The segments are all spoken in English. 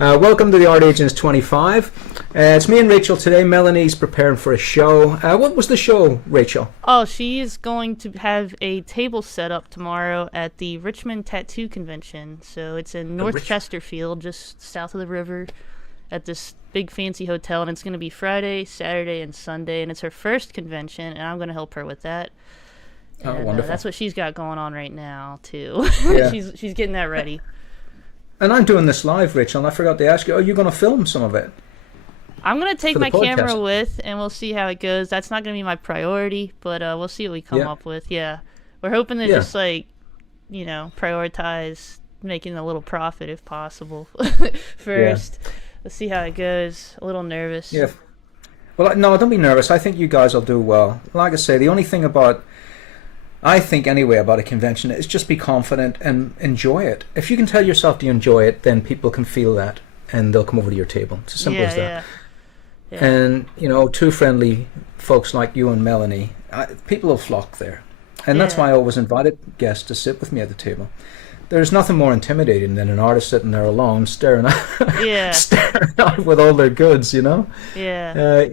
Welcome to the Art Agents 25. It's me and Rachel today. Melanie's preparing for a show. What was the show, Rachel? Oh, she is going to have a table set up tomorrow at the Richmond Tattoo Convention. So it's in North Chesterfield, just south of the river, at this big fancy hotel. And it's going to be Friday, Saturday, and Sunday. And it's her first convention, and I'm going to help her with that. Oh, And, wonderful. that's what she's got going on right now, too. Yeah. She's getting that ready. And I'm doing this live, Rachel, and I forgot to ask you, are you going to film some of it? I'm going to take For the my camera podcast. with, and we'll see how it goes. That's not going to be my priority, but we'll see what we come Yeah. up with. Yeah. We're hoping to Yeah. just, prioritize making a little profit if possible first. Let's see how it goes. A little nervous. Yeah. Well, no, don't be nervous. I think you guys will do well. Like I say, the only thing I think anyway about a convention is just be confident and enjoy it. If you can tell yourself you enjoy it, then people can feel that and they'll come over to your table. It's as simple as that. Yeah. And, two friendly folks like you and Melanie, people will flock there. And that's Yeah. why I always invited guests to sit with me at the table. There's nothing more intimidating than an artist sitting there alone staring Yeah. staring out with all their goods, Yeah.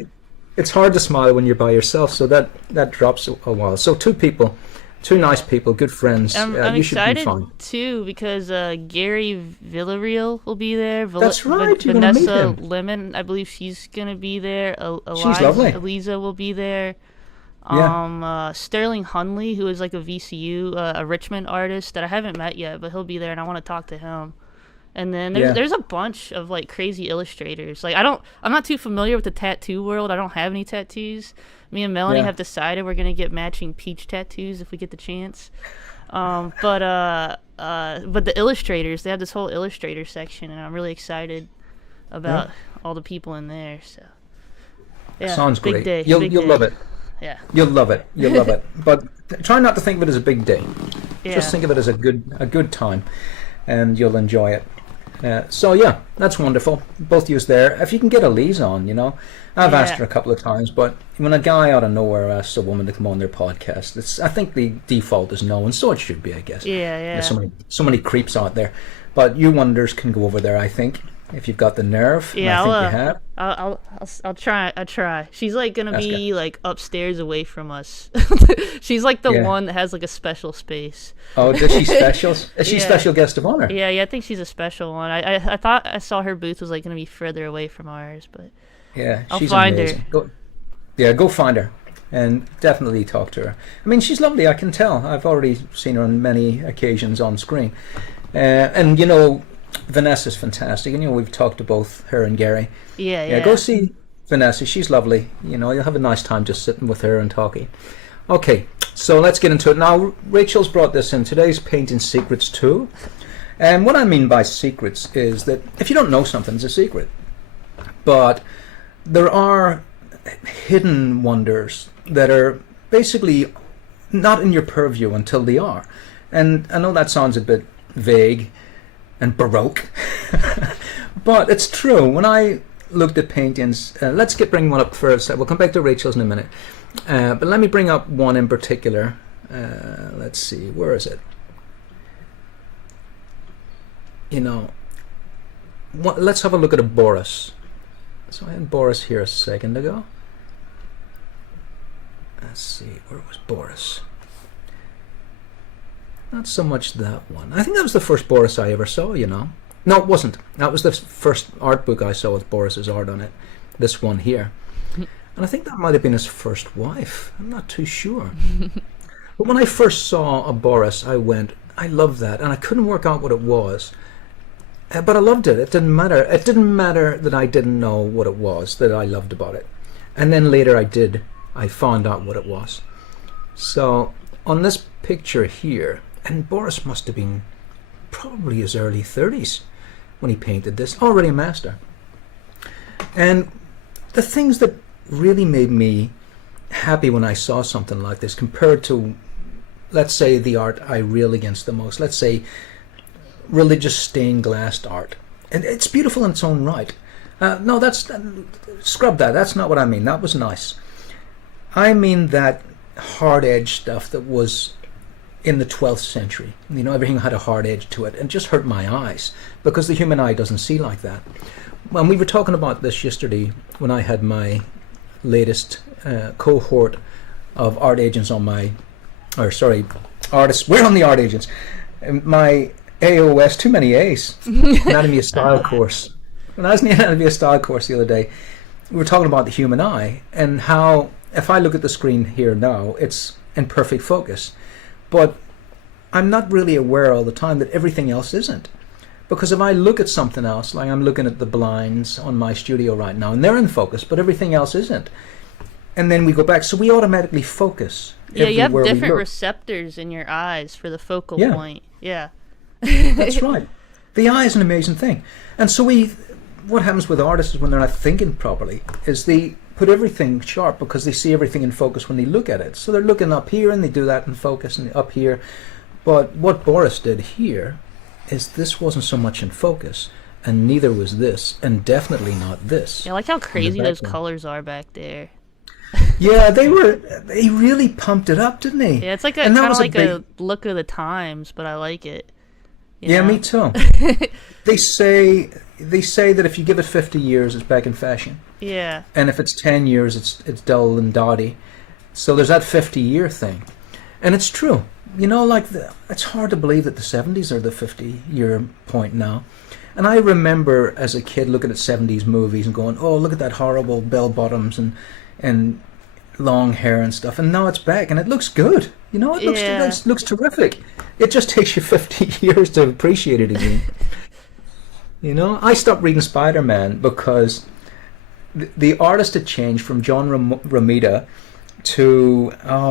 It's hard to smile when you're by yourself, so that drops a while. So two nice people, good friends. I'm You should be excited fine. too because Gary Villarreal will be there. That's right, you're gonna meet Vanessa him. Lemon, I believe she's gonna be there. She's lovely. Eliza will be there. Yeah. Sterling Hunley, who is like a VCU, a Richmond artist that I haven't met yet, but he'll be there, and I want to talk to him. And then there's a bunch of like crazy illustrators. Like I'm not too familiar with the tattoo world. I don't have any tattoos. Me and Melanie Yeah. have decided we're gonna get matching peach tattoos if we get the chance. But the illustrators, they have this whole illustrator section, and I'm really excited about all the people in there. So yeah, Sounds big great. day. You'll big you'll day. love it. Yeah, You'll love it. You'll love it. But try not to think of it as a big day. yeah. Just think of it as a good time, and you'll enjoy it. So yeah, that's wonderful. Both yous there. If you can get Elise on, I've asked Yeah. her a couple of times, but when a guy out of nowhere asks a woman to come on their podcast, I think the default is no, and so it should be, I guess. Yeah. There's so many creeps out there, but you wonders can go over there. I think if you've got the nerve, Yeah, and I think you have. I'll try. I try. She's like gonna That's be like upstairs away from us. She's like the Yeah. one that has like a special space. Oh, does she special? Is she Yeah. special guest of honor? Yeah. I think she's a special one. I thought I saw her booth was like gonna be further away from ours, but Yeah, I'll she's find her. amazing. Go find her and definitely talk to her. I mean, she's lovely. I can tell. I've already seen her on many occasions on screen, and Vanessa's fantastic. And we've talked to both her and Gary. yeah. Go see Vanessa. She's lovely. You'll have a nice time just sitting with her and talking. Okay, so let's get into it now. Rachel's brought this in. Today's Painting Secrets 2. And what I mean by secrets is that if you don't know something, it's a secret. But there are hidden wonders that are basically not in your purview until they are. And I know that sounds a bit vague and baroque, but it's true. When I looked at paintings, let's bring one up first. We'll come back to Rachel's in a minute. But let me bring up one in particular. Let's see, where is it? Let's have a look at a Boris. So I had Boris here a second ago. Let's see, where was Boris? Not so much that one. I think that was the first Boris I ever saw, No, it wasn't. That was the first art book I saw with Boris's art on it. This one here. And I think that might have been his first wife. I'm not too sure. But when I first saw a Boris, I went, I love that. And I couldn't work out what it was. But I loved it. It didn't matter. It didn't matter that I didn't know what it was that I loved about it. And then later I did. I found out what it was. So on this picture here, and Boris must have been probably his early 30s when he painted this, already a master. And the things that really made me happy when I saw something like this compared to, let's say, the art I rail against the most, let's say religious stained glass art. And it's beautiful in its own right. No, scrub that. That's not what I mean. That was nice. I mean that hard edge stuff that was in the 12th century. You know, everything had a hard edge to it, and it just hurt my eyes because the human eye doesn't see like that. When we were talking about this yesterday, when I had my latest cohort of art agents on my, or sorry, artists. We're on the art agents. My AOS, too many A's. Anatomy of Style course. When I was in the Anatomy of Style course the other day, we were talking about the human eye and how if I look at the screen here now, it's in perfect focus. But I'm not really aware all the time that everything else isn't. Because if I look at something else, like I'm looking at the blinds on my studio right now, and they're in focus, but everything else isn't. And then we go back, so we automatically focus. Yeah, you have everywhere we different look. receptors in your eyes for the focal Yeah. point. Yeah. That's right. The eye is an amazing thing. And so what happens with artists is when they're not thinking properly, is they put everything sharp because they see everything in focus when they look at it. So they're looking up here and they do that in focus and up here. But what Boris did here is this wasn't so much in focus, and neither was this, and definitely not this. Yeah, I like how crazy those background. colors are back there. Yeah, they really pumped it up, didn't they? Yeah, it's like And that kind of was a like big- a look of the times, but I like it. You Yeah, know? me too. They say that if you give it 50 years, it's back in fashion. Yeah. And if it's 10 years, it's dull and dotty. So there's that 50-year thing. And it's true. You know, like, it's hard to believe that the 70s are the 50-year point now. And I remember as a kid looking at 70s movies and going, oh, look at that horrible bell-bottoms and long hair and stuff. And now it's back, and it looks good. You know, it looks terrific. It just takes you 50 years to appreciate it again. You know, I stopped reading Spider-Man because the artist had changed from John Romita to,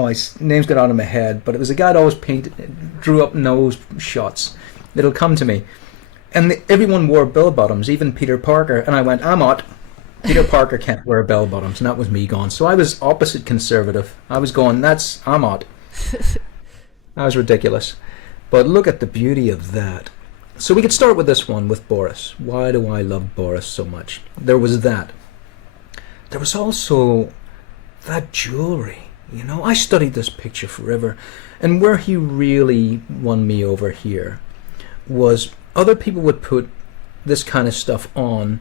his name's got out of my head, but it was a guy that always drew up nose shots. It'll come to me. And everyone wore bell-bottoms, even Peter Parker. And I went, I'm out. Peter Parker can't wear bell-bottoms. And that was me gone. So I was opposite conservative. I was going, I'm out. That was ridiculous. But look at the beauty of that. So we could start with this one, with Boris. Why do I love Boris so much? There was that. There was also that jewelry. You know, I studied this picture forever. And where he really won me over here was other people would put this kind of stuff on,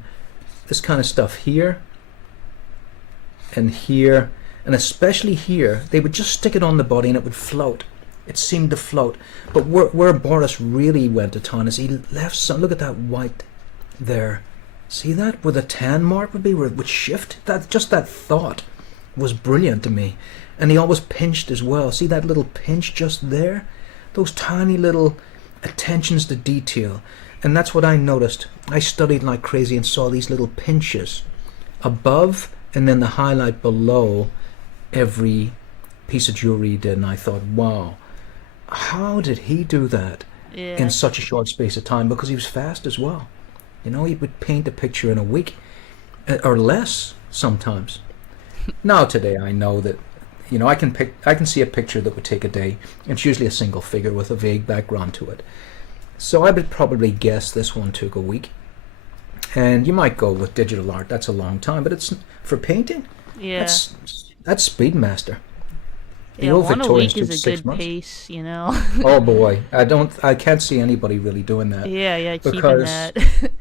this kind of stuff here and here, and especially here. They would just stick it on the body and it would float. It seemed to float. But where Boris really went to town is he left some, look at that white there. See that? Where the tan mark would be, where it would shift? Just that thought was brilliant to me. And he always pinched as well. See that little pinch just there? Those tiny little attentions to detail. And that's what I noticed. I studied like crazy and saw these little pinches above and then the highlight below every piece of jewelry he did. And I thought, wow, how did he do that in such a short space of time? Because he was fast as well. You know, he would paint a picture in a week or less sometimes. Now today I know that, you know, I can see a picture that would take a day. It's usually a single figure with a vague background to it. So I would probably guess this one took a week. And you might go with digital art, that's a long time, but it's for painting. Yeah. That's Speedmaster. The Yeah, old one a Victorians week is took a 6 good months. pace, you know. Oh boy, I can't see anybody really doing that. Yeah, keeping Because- that.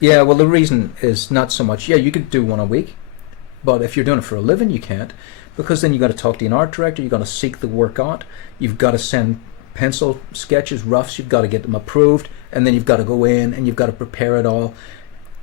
Yeah, well, the reason is not so much. Yeah, you could do one a week, but if you're doing it for a living, you can't, because then you got to talk to an art director. You got to seek the work out. You've got to send pencil sketches, roughs. You've got to get them approved, and then you've got to go in and you've got to prepare it all.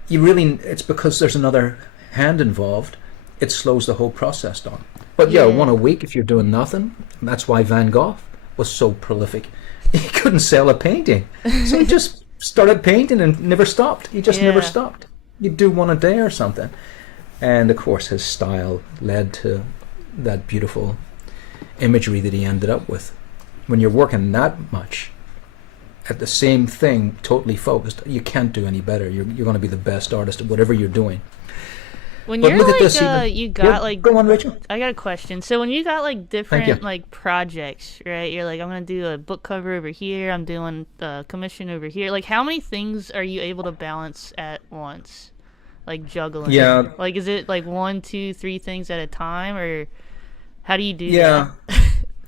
It's because there's another hand involved. It slows the whole process down. But yeah, Yeah. one a week if you're doing nothing. That's why Van Gogh was so prolific. He couldn't sell a painting, so he just started painting and never stopped. He just never Yeah. stopped. You'd do one a day or something. And of course his style led to that beautiful imagery that he ended up with. When you're working that much at the same thing, totally focused, you can't do any better. You're going to be the best artist at whatever you're doing. When But you're look at like, this even- you got Yeah, like, go on, Rachel. I got a question. So when you got like you. different like projects, right? You're like, I'm gonna do a book cover over here. I'm doing a commission over here. Like, how many things are you able to balance at once? Like juggling. Yeah. Like, is it like 1, 2, 3 things at a time, or how do you do Yeah. that?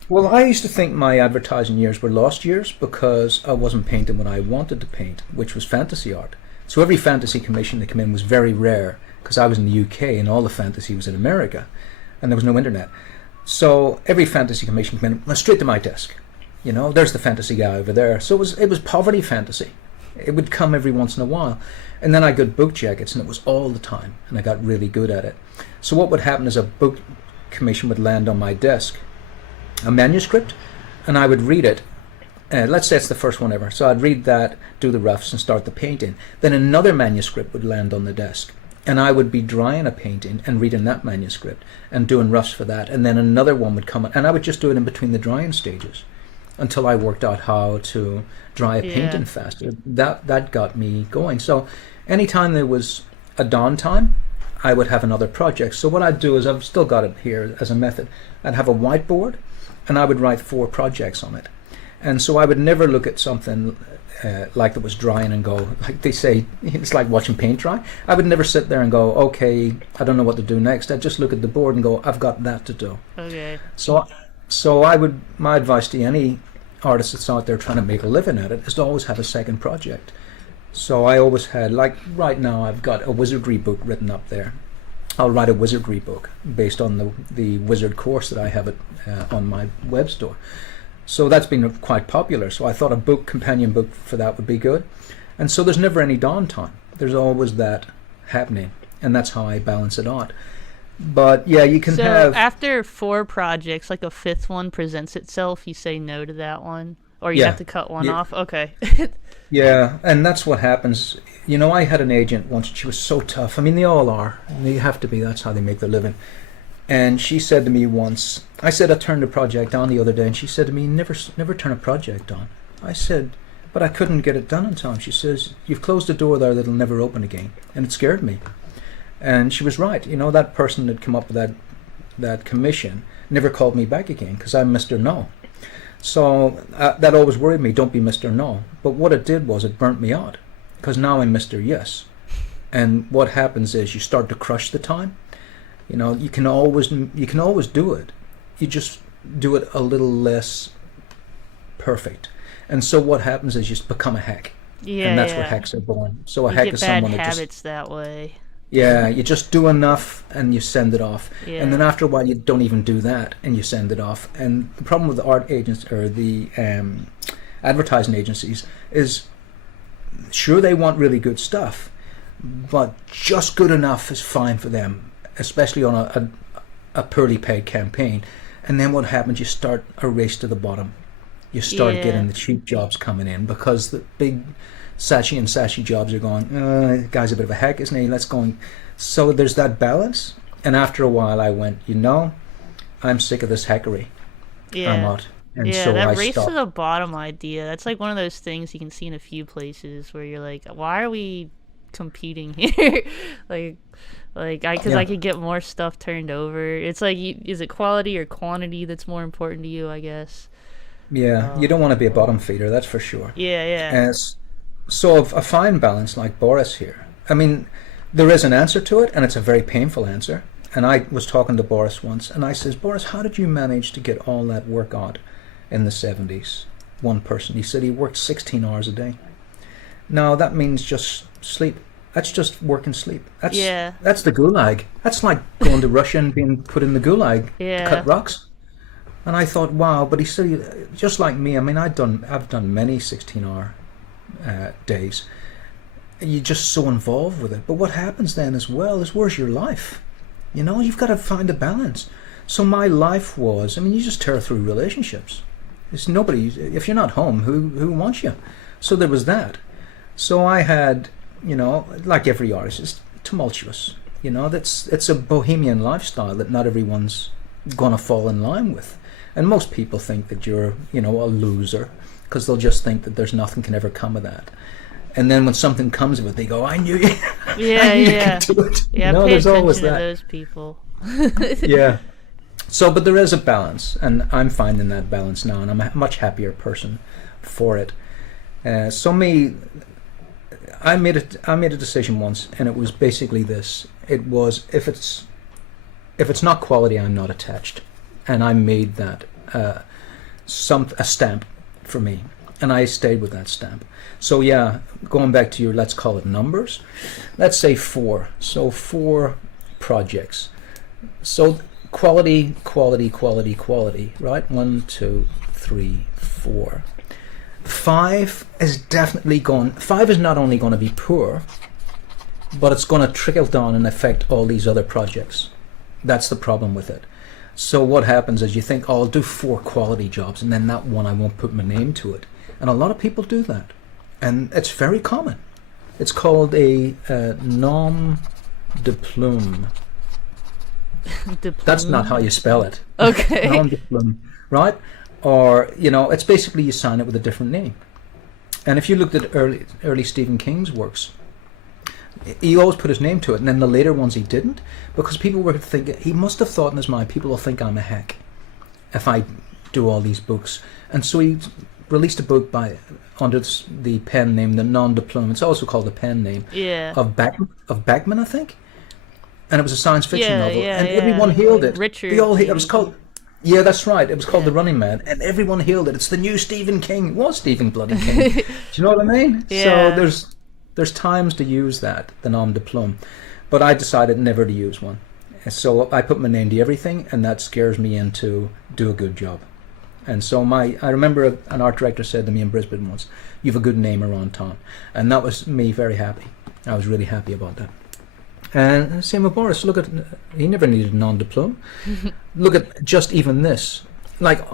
Well, I used to think my advertising years were lost years because I wasn't painting what I wanted to paint, which was fantasy art. So every fantasy commission that came in was very rare because I was in the UK and all the fantasy was in America and there was no internet. So every fantasy commission came in went straight to my desk. There's the fantasy guy over there. So it was poverty fantasy. It would come every once in a while. And then I got book jackets and it was all the time and I got really good at it. So what would happen is a book commission would land on my desk, a manuscript, and I would read it. Let's say it's the first one ever. So I'd read that, do the roughs, and start the painting. Then another manuscript would land on the desk, and I would be drying a painting and reading that manuscript and doing roughs for that. And then another one would come, and I would just do it in between the drying stages until I worked out how to dry a painting faster. That got me going. So anytime there was a downtime, I would have another project. So what I'd do is, I've still got it here as a method. I'd have a whiteboard, and I would write 4 projects on it. And so I would never look at something like that was drying and go, like they say, it's like watching paint dry. I would never sit there and go, okay, I don't know what to do next. I'd just look at the board and go, I've got that to do. Okay. So my advice to any artist that's out there trying to make a living at it is to always have a second project. So I always had, like right now, I've got a wizardry book written up there. I'll write a wizardry book based on the wizard course that I have on my web store. So that's been quite popular. So I thought a companion book for that would be good. And so there's never any downtime. There's always that happening. And that's how I balance it out. But yeah, you can have... So after 4 projects, like a 5th one presents itself, you say no to that one? Or you have to cut one off? Okay. Yeah, and that's what happens. I had an agent once. She was so tough. I mean, they all are. They have to be. That's how they make their living. And she said to me once, I said I turned a project on the other day, and she said to me, never turn a project on. I said, but I couldn't get it done in time. She says, you've closed a door there that'll never open again. And it scared me. And she was right. That person that came up with that commission never called me back again because I'm Mr. No. So that always worried me, don't be Mr. No. But what it did was it burnt me out because now I'm Mr. Yes. And what happens is you start to crush the time. You can always do it. You just do it a little less perfect. And so what happens is you just become a hack. Yeah, and that's what hacks are born. So you hack get is bad someone that habits that way. Yeah, you just do enough and you send it off. Yeah. And then after a while you don't even do that and you send it off. And the problem with the art agents or the advertising agencies is, sure, they want really good stuff, but just good enough is fine for them, especially on a poorly paid campaign. And then what happens, you start a race to the bottom. You start getting the cheap jobs coming in because the big Saatchi jobs are going, the guy's a bit of a hack, isn't he? Let's go. So there's that balance. And after a while I went, I'm sick of this hackery. Yeah. I'm out. And yeah, so that I race stopped. to the bottom idea, that's like one of those things you can see in a few places where you're like, why are we competing here? Because I could get more stuff turned over. It's like, is it quality or quantity that's more important to you, I guess? Yeah, you don't want to be a bottom feeder, that's for sure. Yeah. So a fine balance like Boris here. I mean, there is an answer to it, and it's a very painful answer. And I was talking to Boris once, and I says, Boris, how did you manage to get all that work out in the 70s? One person. He said he worked 16 hours a day. Now, that means just sleep. That's just work and sleep. That's the gulag. That's like going to Russia and being put in the gulag to cut rocks. And I thought, wow, but he said, just like me, I mean, I've done many 16-hour days. You're just so involved with it. But what happens then as well is, where's your life? You've got to find a balance. So my life was, I mean, you just tear through relationships. It's nobody, if you're not home, who wants you? So there was that. So I had, like every artist, it's tumultuous. It's a bohemian lifestyle that not everyone's gonna fall in line with. And most people think that you're, a loser, because they'll just think that there's nothing can ever come of that. And then when something comes of it, they go, I knew you. I knew you could do it. Yeah, pay there's attention always to that. those people. Yeah. So, but there is a balance, and I'm finding that balance now, and I'm a much happier person for it. I made a decision once, and it was basically this. It was, if it's not quality, I'm not attached. And I made that a stamp for me, and I stayed with that stamp. So yeah, going back to your, let's call it numbers, let's say 4. So 4 projects. So quality, quality, quality, quality, right? 1, 2, 3, 4. 5 is definitely going. 5 is not only going to be poor, but it's going to trickle down and affect all these other projects. That's the problem with it. So what happens is you think, oh, I'll do 4 quality jobs, and then that one I won't put my name to it. And a lot of people do that, and it's very common. It's called a nom de plume. That's not how you spell it. Okay. Nom de plume, right? Or, it's basically you sign it with a different name. And if you looked at early Stephen King's works, he always put his name to it, and then the later ones he didn't, because people were thinking, he must have thought in his mind, people will think I'm a hack if I do all these books. And so he released a book under the pen name, the Nom de Plume. It's also called the pen name. Yeah. Of Bachman, I think. And it was a science fiction novel, yeah, and yeah. everyone hailed it. Richard. It was called. Yeah, that's right. It was called The Running Man, and everyone hailed it. It's the new Stephen King. It was Stephen bloody King. Do you know what I mean? Yeah. So there's times to use that, the nom de plume, but I decided never to use one. So I put my name to everything, and that scares me into do a good job. And so I remember an art director said to me in Brisbane once, "You've a good name around town," and that was me very happy. I was really happy about that. And same with Boris. Look at, he never needed a nom de plume. Look at just even this. Like,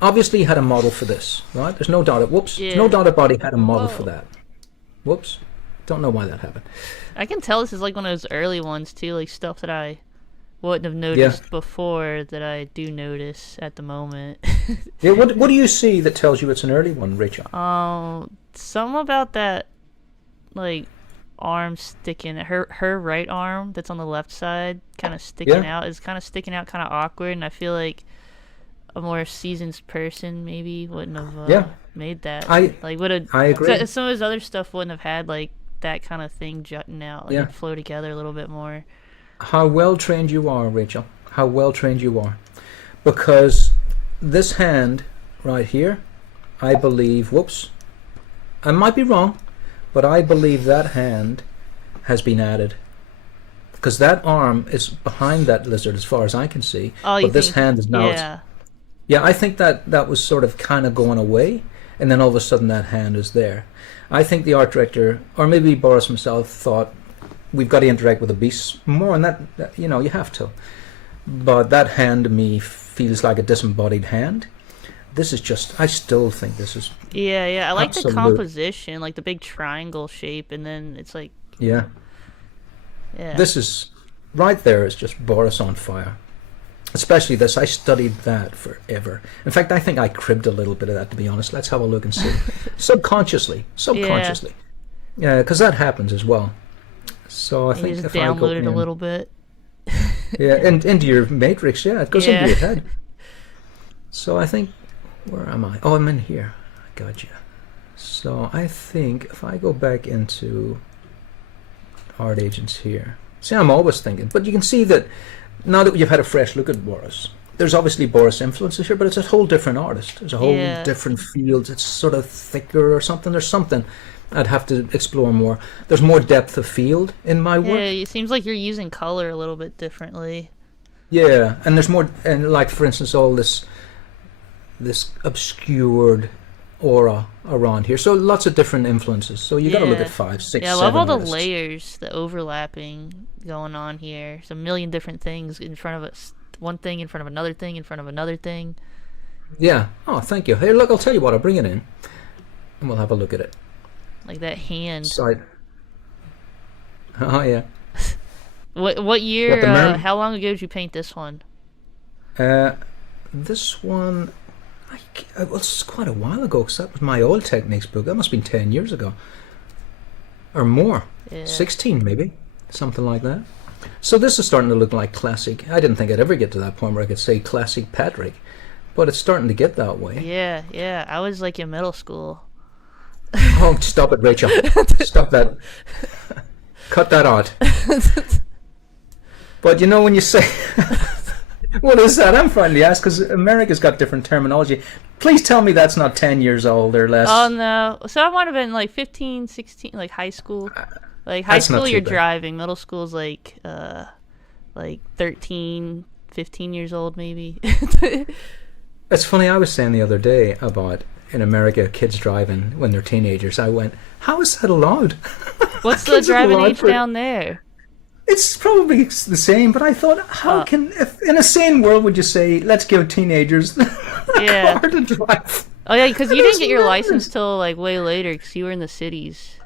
obviously he had a model for this, right? There's no doubt. Yeah. No doubt about he had a model for that. Whoops. Don't know why that happened. I can tell this is like one of those early ones too, like stuff that I wouldn't have noticed before that I do notice at the moment. Yeah. What do you see that tells you it's an early one, Rachel? Some about that, like, arm sticking, her right arm that's on the left side kind of sticking out, is kind of sticking out, kind of awkward, and I feel like a more seasoned person maybe wouldn't have made that. I agree. Some of his other stuff wouldn't have had like that kind of thing jutting out, like flow together a little bit more. How well trained you are, Rachel. How well trained you are. Because this hand right here, I believe, I might be wrong, but I believe that hand has been added. Because that arm is behind that lizard as far as I can see. But this hand is now... Yeah, I think that was sort of kind of going away, and then all of a sudden that hand is there. I think the art director, or maybe Boris himself, thought we've got to interact with the beasts more, and that you have to. But that hand to me feels like a disembodied hand. This is just, I still think this is... Yeah, I like the composition, like the big triangle shape, and then it's like... Yeah. This is, right there is just Boris on fire. Especially this, I studied that forever. In fact, I think I cribbed a little bit of that, to be honest. Let's have a look and see. Subconsciously. Yeah, because that happens as well. So I think just if download I it a little bit. Yeah, into your matrix, it goes into your head. So I think, where am I? Oh, I'm in here. I got you. So I think if I go back into Art Agents here. See, I'm always thinking, but you can see that now that you've had a fresh look at Boris, there's obviously Boris influences here, but it's a whole different artist. There's a whole different field. It's sort of thicker or something. There's something I'd have to explore more. There's more depth of field in my work. Yeah, it seems like you're using color a little bit differently. Yeah, and there's more, and like for instance, all this obscured aura around here. So lots of different influences. So you got to look at 5, 6, 7 Yeah, I love all the artists. layers, the overlapping going on here. There's a million different things in front of us. One thing in front of another thing in front of another thing. Yeah. Oh, thank you. Hey, look, I'll tell you what. I'll bring it in, and we'll have a look at it. Like that hand. Side. Oh yeah. What year? How long ago did you paint this one? This one, it was quite a while ago, because that was my old techniques book. That must have been 10 years ago, or more. 16 maybe, something like that. So this is starting to look like classic. I didn't think I'd ever get to that point where I could say classic Patrick, but it's starting to get that way. Yeah. I was like in middle school. Oh, stop it, Rachel. Stop that. Cut that out. But you know when you say... What is that? I'm finally asked because America's got different terminology. Please tell me that's not 10 years old or less. Oh no. So I might have been like 15, 16, like high school. Like high That's not school too you're bad. driving. Middle school's like 13, 15 years old maybe. It's funny, I was saying the other day about in America kids driving when they're teenagers. I went, how is that allowed? What's the Kids are driving allowed age for- down there? It's probably the same, but I thought, how can, if in a sane world, would you say, let's give teenagers a Yeah. car to drive? Oh yeah, because you It didn't is get your madness. license till like way later because you were in the cities.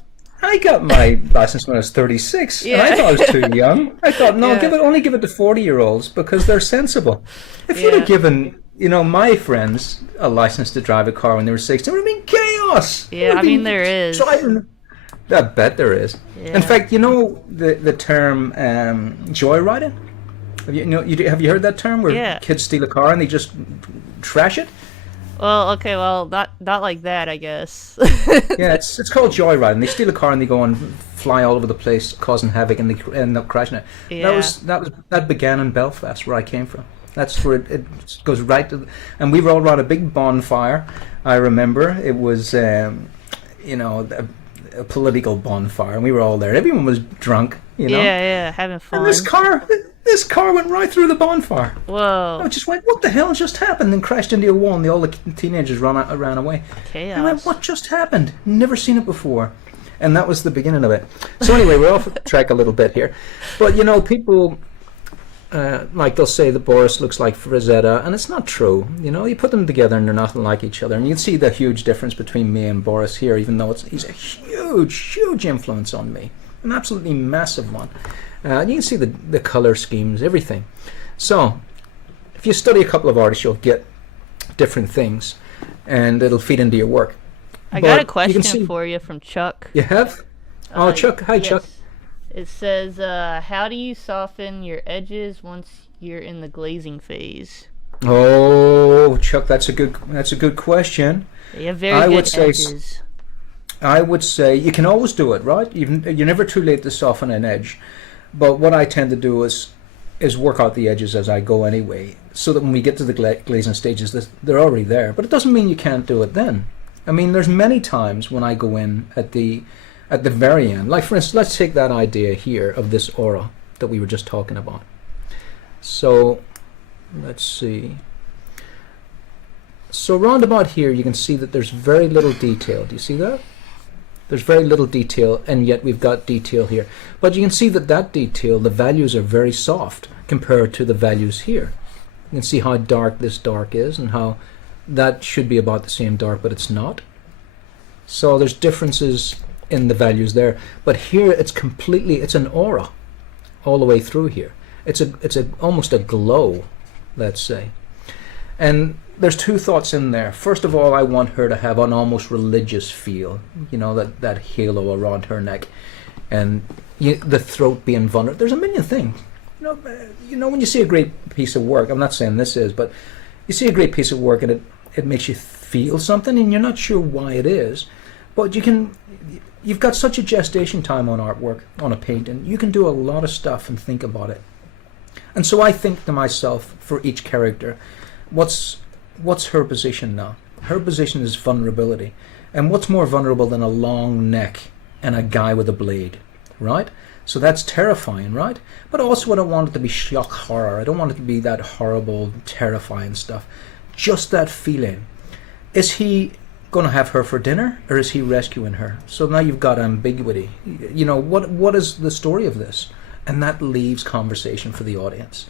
I got my license when I was 36, and I Yeah. thought I was too young. I thought, no, Yeah. only give it to 40-year-olds because they're sensible. If you'd Yeah. have given, my friends a license to drive a car when they were 16, it would have been chaos. It Yeah, would have I mean been there is. driving- I bet there is. Yeah. In fact, the term joyriding. Have you heard that term where Yeah. kids steal a car and they just trash it? Well, okay, well not like that, I guess. Yeah, it's called joyriding. They steal a car and they go and fly all over the place, causing havoc, and they end up crashing it. Yeah. That began in Belfast, where I came from. That's where it goes right to, and we were all around a big bonfire. I remember it was, a political bonfire, and we were all there. Everyone was drunk, Yeah, having fun. And this car went right through the bonfire. I Whoa, just went, what the hell just happened? And crashed into a wall, and all the teenagers ran away. chaos. I went, what just happened? Never seen it before. And that was the beginning of it. So anyway, we're off track a little bit here. But, people, like they'll say that Boris looks like Frazetta, and it's not true. You put them together and they're nothing like each other. And you can see the huge difference between me and Boris here, even though he's a huge, huge influence on me. An absolutely massive one. And you can see the color schemes, everything. So, if you study a couple of artists, you'll get different things, and it'll feed into your work. I got a But you can question see- for you from Chuck. You have? Oh, Chuck. Hi, yes. Chuck. It says, how do you soften your edges once you're in the glazing phase? Oh, Chuck, that's a good question. You have very I good would say edges. I would say you can always do it, right? You're never too late to soften an edge. But what I tend to do is work out the edges as I go anyway, so that when we get to the glazing stages, they're already there. But it doesn't mean you can't do it then. I mean, there's many times when I go in at the very end. Like, for instance, let's take that idea here of this aura that we were just talking about. So, let's see. So round about here, you can see that there's very little detail. Do you see that? There's very little detail, and yet we've got detail here. But you can see that detail, the values are very soft compared to the values here. You can see how dark this dark is, and how that should be about the same dark, but it's not. So there's differences in the values there. But here it's an aura all the way through here. It's almost a glow, let's say. And there's two thoughts in there. First of all, I want her to have an almost religious feel, that halo around her neck, and the throat being vulnerable. There's a million things. When you see a great piece of work, I'm not saying this is, but you see a great piece of work and it makes you feel something, and you're not sure why it is, but you've got such a gestation time on artwork, on a painting. You can do a lot of stuff and think about it. And so I think to myself, for each character, what's her position now? Her position is vulnerability. And what's more vulnerable than a long neck and a guy with a blade, right? So that's terrifying, right? But also I don't want it to be shock horror. I don't want it to be that horrible, terrifying stuff. Just that feeling. Is he going to have her for dinner, or is he rescuing her? So now you've got ambiguity. What is the story of this? And that leaves conversation for the audience.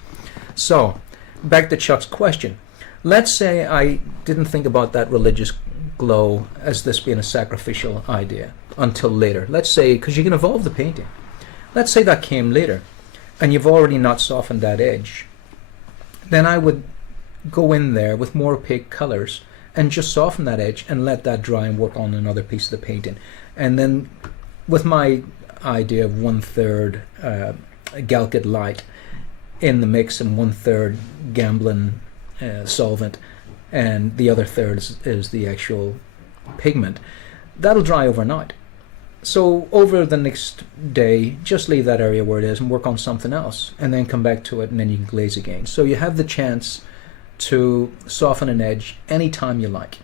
So, back to Chuck's question. Let's say I didn't think about that religious glow as this being a sacrificial idea until later. Let's say, because you can evolve the painting. Let's say that came later, and you've already not softened that edge. Then I would go in there with more opaque colors and just soften that edge and let that dry and work on another piece of the painting. And then with my idea of 1/3 Galkid light in the mix and 1/3 Gamblin solvent, and the other third is the actual pigment, that'll dry overnight. So over the next day, just leave that area where it is and work on something else, and then come back to it, and then you can glaze again. So you have the chance to soften an edge anytime you like.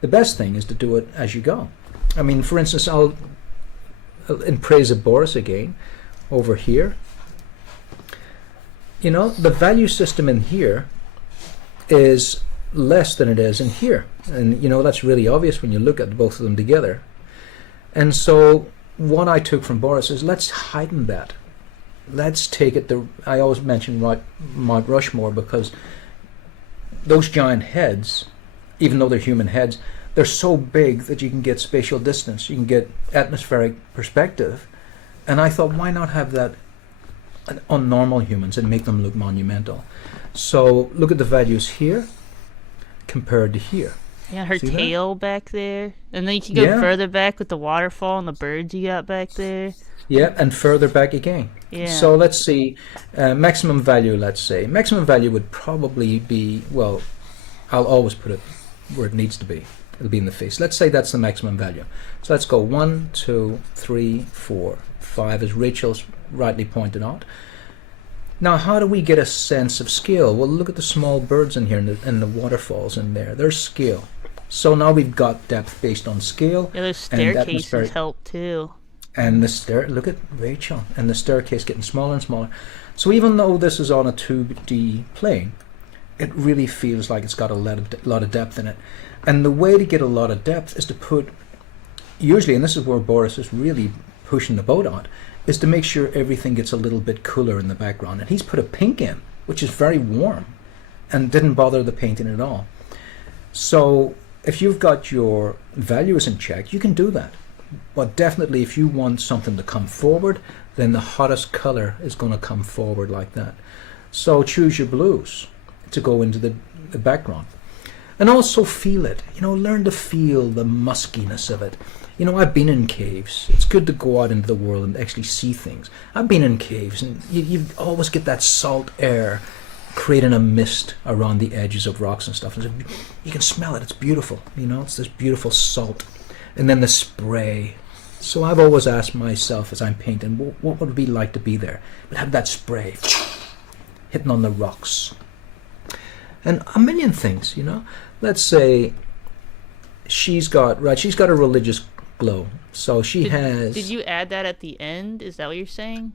The best thing is to do it as you go. I mean, for instance, in praise of Boris again, over here, you know, the value system in here is less than it is in here. And, you know, that's really obvious when you look at both of them together. And so what I took from Boris is, let's heighten that. Let's take it to, I always mention Mount Rushmore, because those giant heads, even though they're human heads, they're so big that you can get spatial distance, you can get atmospheric perspective. And I thought, why not have that on normal humans and make them look monumental? So look at the values here compared to here. Yeah, her See that? tail back there. And then you can go Yeah. further back with the waterfall and the birds you got back there. Yeah, and further back again. Yeah. So let's see, maximum value, let's say. Maximum value would probably be, well, I'll always put it where it needs to be. It'll be in the face. Let's say that's the maximum value. So let's go 1, 2, 3, 4, 5, as Rachel's rightly pointed out. Now, how do we get a sense of scale? Well, look at the small birds in here and the waterfalls in there. There's scale. So now we've got depth based on scale. Yeah, those and staircases atmospheric- help too. And look at Rachel, and the staircase getting smaller and smaller. So even though this is on a 2D plane, it really feels like it's got a lot of depth in it. And the way to get a lot of depth is to put, usually, and this is where Boris is really pushing the boat on, is to make sure everything gets a little bit cooler in the background. And he's put a pink in, which is very warm, and didn't bother the painting at all. So if you've got your values in check, you can do that. But definitely, if you want something to come forward, then the hottest color is going to come forward like that. So choose your blues to go into the background. And also feel it. You know, learn to feel the muskiness of it. You know, I've been in caves. It's good to go out into the world and actually see things. I've been in caves, and you always get that salt air creating a mist around the edges of rocks and stuff. And you can smell it. It's beautiful. You know, it's this beautiful salt. And then the spray. So I've always asked myself as I'm painting, what would it be like to be there? But have that spray hitting on the rocks. And a million things, you know. Let's say she's got a religious glow. So she has... Did you add that at the end? Is that what you're saying?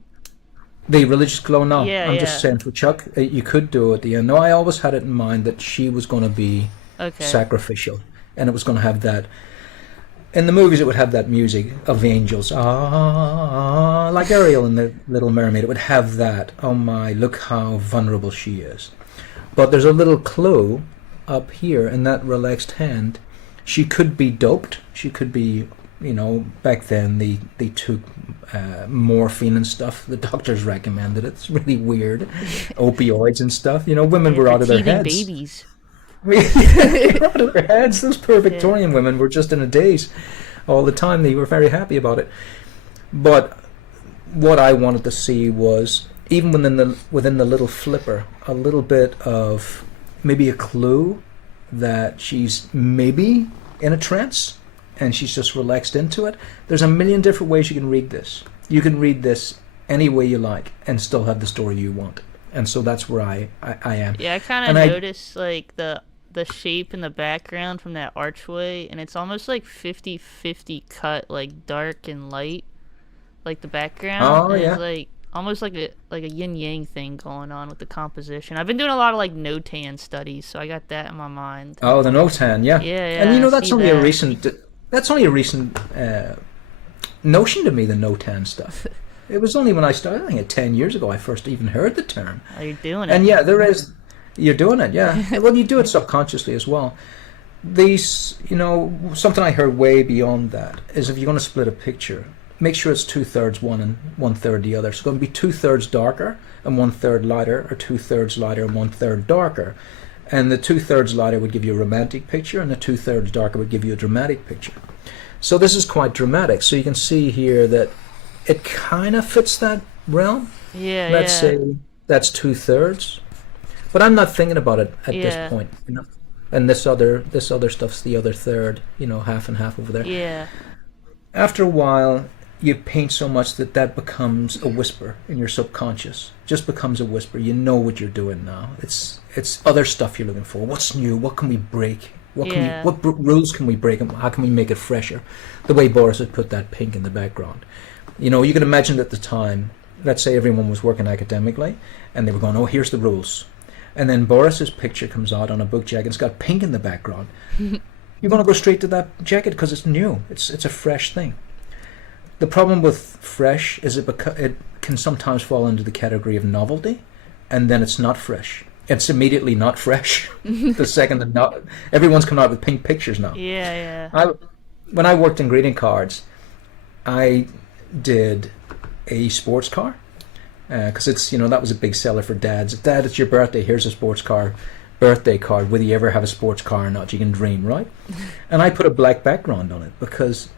The religious glow? No. Yeah, I'm yeah. just saying for Chuck, you could do it at the end. No, I always had it in mind that she was going to be Okay. sacrificial. And it was going to have that... In the movies, it would have that music of angels. Ah, like Ariel in The Little Mermaid. It would have that. Oh my, look how vulnerable she is. But there's a little clue up here in that relaxed hand. She could be doped. She could be, you know, back then they took morphine and stuff. The doctors recommended it. It's really weird. Opioids and stuff. You know, women were out of their teething heads. babies. They were out of their heads. Those poor Victorian women were just in a daze all the time. They were very happy about it. But what I wanted to see was, even within the little flipper, a little bit of maybe a clue that she's maybe in a trance and she's just relaxed into it. There's a million different ways you can read this. You can read this any way you like and still have the story you want. And so that's where I am. Yeah, I kind And of I- noticed like the shape in the background from that archway, and it's almost like 50-50 cut, like dark and light, like the background. Oh, and yeah. It's like almost like a yin yang thing going on with the composition. I've been doing a lot of like no-tan studies, so I got that in my mind. Oh, the Notan, yeah. Yeah, And you know, I that's see only a that. recent. That's only a recent notion to me. The Notan stuff. It was only when I started, I think, 10 years ago, I first even heard the term. Oh, you're doing it. And yeah, there is. You're doing it, yeah. Well, you do it subconsciously as well. These, you know, something I heard way beyond that is if you're going to split a picture, make sure it's 2/3 one and 1/3 the other. So it's going to be 2/3 darker and 1/3 lighter, or 2/3 lighter and 1/3 darker. And the 2/3 lighter would give you a romantic picture, and the 2/3 darker would give you a dramatic picture. So this is quite dramatic. So you can see here that it kind of fits that realm. yeah, Let's yeah. say that's 2/3. But I'm not thinking about it at Yeah. this point, you know. And this other stuff's the other third, you know, half and half over there. Yeah. After a while, you paint so much that that becomes a whisper in your subconscious. Just becomes a whisper. You know what you're doing now. It's other stuff you're looking for. What's new? What can we break? What rules can we break, and how can we make it fresher? The way Boris has put that pink in the background. You know, you can imagine at the time, let's say everyone was working academically, and they were going, oh, here's the rules. And then Boris's picture comes out on a book jacket. It's got pink in the background. You're going to go straight to that jacket because it's new. It's a fresh thing. The problem with fresh is it can sometimes fall into the category of novelty, and then it's not fresh. It's immediately not fresh. The second that everyone's coming out with pink pictures now. Yeah. When I worked in greeting cards, I did a sports car because that was a big seller for dads. Dad, it's your birthday. Here's a sports car birthday card. Whether you ever have a sports car or not, you can dream, right? And I put a black background on it because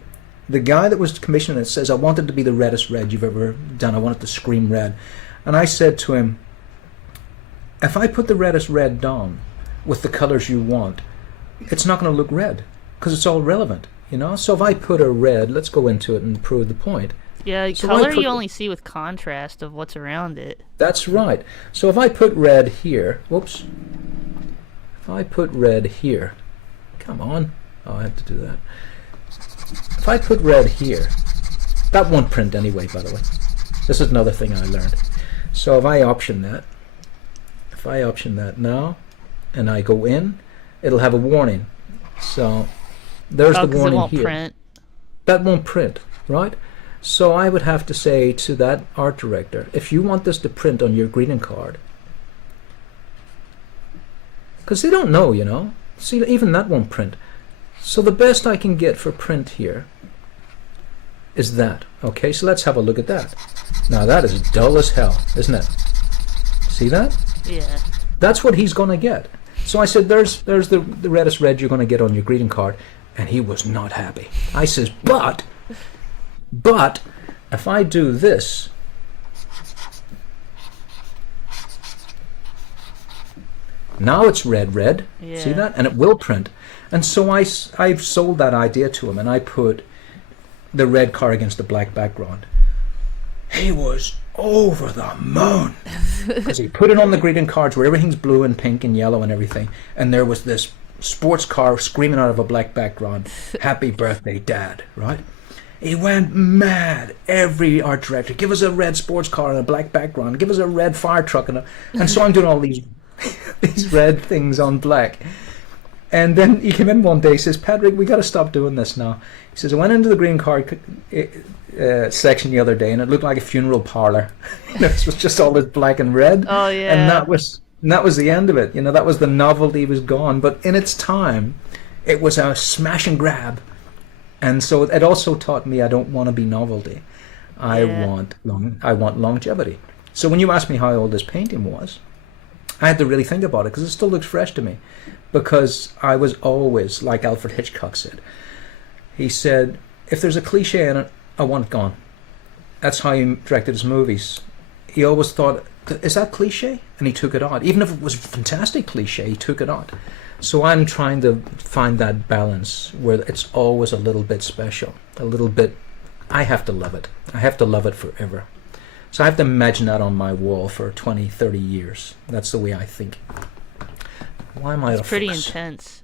the guy that was commissioning it says, I want it to be the reddest red you've ever done. I want it to scream red. And I said to him, if I put the reddest red down with the colors you want, it's not going to look red because it's all relevant, So if I put a red, let's go into it and prove the point. Yeah, so color you only see with contrast of what's around it. That's right. So if I put red here, whoops. If I put red here, come on. Oh, I have to do that. If I put red here, that won't print anyway, by the way. This is another thing I learned. So if I option that now, and I go in, it'll have a warning. So there's the warning it won't here. Print. That won't print, right? So I would have to say to that art director, if you want this to print on your greeting card, because they don't know, See, even that won't print. So the best I can get for print here is that. Okay, so let's have a look at that. Now that is dull as hell, isn't it? See that? Yeah. That's what he's going to get. So I said, there's the reddest red you're going to get on your greeting card. And he was not happy. I says, but if I do this, now it's red. Yeah. See that? And it will print. And so I've sold that idea to him, and I put the red car against the black background. He was over the moon because he put it on the greeting cards where everything's blue and pink and yellow and everything, and there was this sports car screaming out of a black background, happy birthday, Dad, right? He went mad. Every art director, give us a red sports car and a black background, give us a red fire truck, and so I'm doing all these red things on black. And then he came in one day, he says, Patrick, we got to stop doing this now. He says, I went into the green card section the other day, and it looked like a funeral parlor. It was just all this black and red. Oh, yeah. And that was the end of it. That was the novelty was gone. But in its time, it was a smash and grab. And so it also taught me I don't want to be novelty. I want longevity. So when you asked me how old this painting was, I had to really think about it because it still looks fresh to me. Because I was always, like Alfred Hitchcock said, he said, if there's a cliche in it, I want it gone. That's how he directed his movies. He always thought, is that cliche? And he took it out. Even if it was fantastic cliche, he took it out. So I'm trying to find that balance where it's always a little bit special. A little bit, I have to love it. I have to love it forever. So I have to imagine that on my wall for 20, 30 years. That's the way I think. Why am I? It's pretty intense.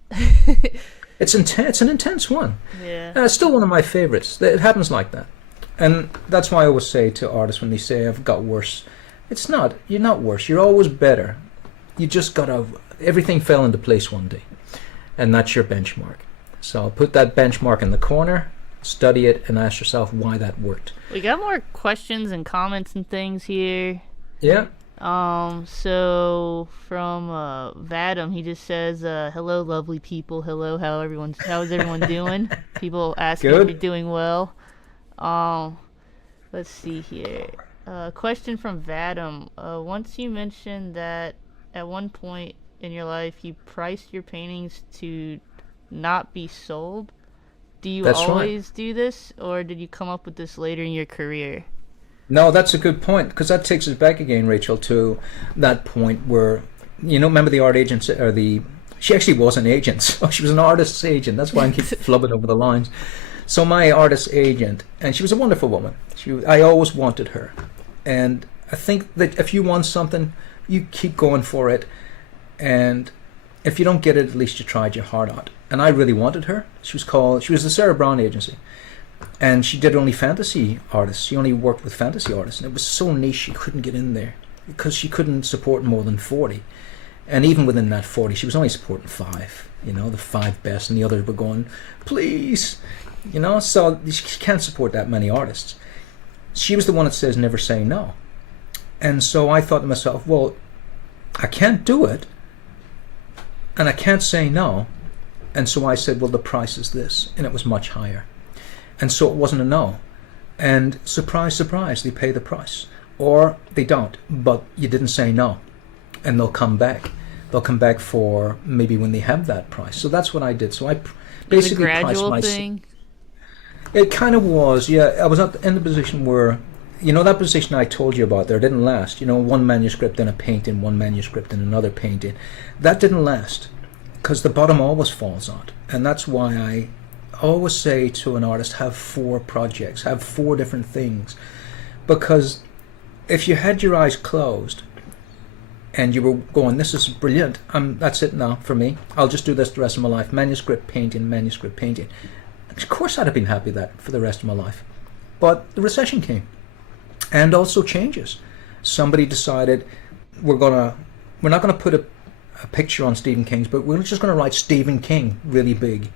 It's intense. It's an intense one. Yeah. It's still one of my favorites. It happens like that, and that's why I always say to artists when they say I've got worse, it's not. You're not worse. You're always better. You just gotta. Everything fell into place one day, and that's your benchmark. So put that benchmark in the corner, study it, and ask yourself why that worked. We got more questions and comments and things here. Yeah. So from Vadim, he just says, hello lovely people, hello, how's everyone doing? People asking if you're doing well. Let's see here. Question from Vadim. Once you mentioned that at one point in your life you priced your paintings to not be sold. Do you always do this, or did you come up with this later in your career? No, that's a good point, because that takes us back again, Rachel, to that point where, remember the art agent, she actually was an agent, so she was an artist's agent. That's why I keep flubbing over the lines. So my artist agent, and she was a wonderful woman. I always wanted her, and I think that if you want something, you keep going for it, and if you don't get it, at least you tried your heart out. And I really wanted her. She was the Sarah Brown Agency, and she did only fantasy artists. She only worked with fantasy artists, and it was so niche she couldn't get in there because she couldn't support more than 40. And even within that 40, she was only supporting 5, the 5 best, and the others were going, please, so she can't support that many artists. She was the one that says never say no. And so I thought to myself, well, I can't do it, and I can't say no. And so I said, well, the price is this, and it was much higher. And so it wasn't a no. And surprise, surprise, they pay the price. Or they don't, but you didn't say no. And they'll come back. They'll come back for maybe when they have that price. So that's what I did. So I basically priced my thing. It kind of was, yeah. I was in the position where, that position I told you about there didn't last. One manuscript in a painting, one manuscript in another painting. That didn't last because the bottom always falls out. And that's why I always say to an artist, have 4 projects, have 4 different things. Because if you had your eyes closed and you were going, this is brilliant, that's it now for me, I'll just do this the rest of my life, manuscript painting. Of course I'd have been happy that for the rest of my life. But the recession came. And also changes. Somebody decided we're not going to put a picture on Stephen King's, but we're just going to write Stephen King really big.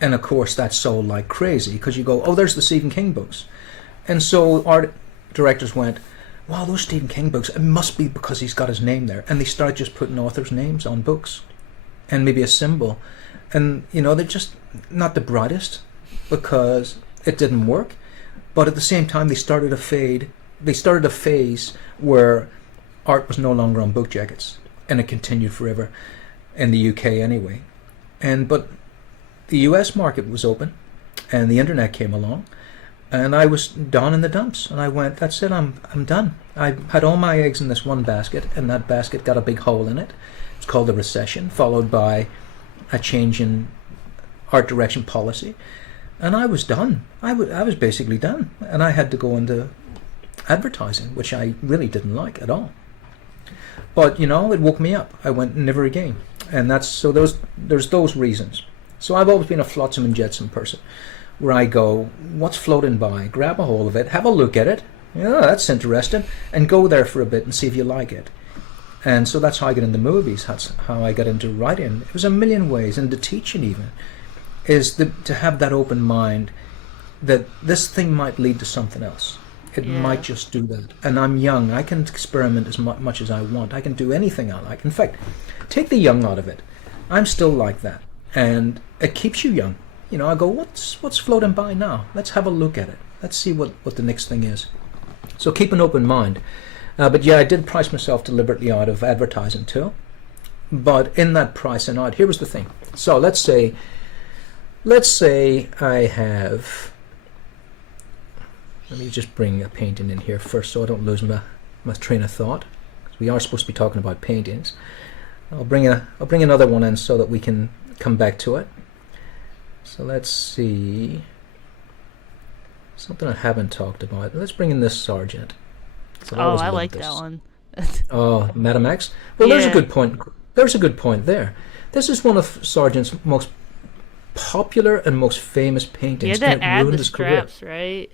And of course that sold like crazy because you go, oh, there's the Stephen King books. And so art directors went, wow, those Stephen King books, it must be because he's got his name there. And they started just putting authors' names on books and maybe a symbol. And, they're just not the brightest because it didn't work. But at the same time, they started a phase where art was no longer on book jackets. And it continued forever in the UK anyway. But the US market was open and the internet came along. And I was down in the dumps, and I went, that's it, I'm done. I had all my eggs in this one basket, and that basket got a big hole in it. It's called the recession, followed by a change in art direction policy. And I was done. I was basically done. And I had to go into advertising, which I really didn't like at all. But, it woke me up. I went, never again. And there's those reasons. So I've always been a flotsam and jetsam person, where I go, what's floating by? Grab a hold of it, have a look at it. Yeah, that's interesting. And go there for a bit and see if you like it. And so that's how I got into movies. That's how I got into writing. It was a million ways, into teaching even, is to have that open mind that this thing might lead to something else. It might just do that. And I'm young. I can experiment as much as I want. I can do anything I like. In fact, take the young out of it. I'm still like that. And it keeps you young. I go, what's floating by now? Let's have a look at it. Let's see what the next thing is. So keep an open mind. But yeah, I did price myself deliberately out of advertising too. But in that pricing out, here was the thing. So let's say I have, let me just bring a painting in here first so I don't lose my train of thought. We are supposed to be talking about paintings. I'll bring another one in so that we can come back to it. So let's see, something I haven't talked about. Let's bring in this Sargent. I like that one. Oh, Madame X? Well, Yeah. There's a good point. There's a good point there. This is one of Sargent's most popular and most famous You paintings. had and to it add ruined the his career. straps, right?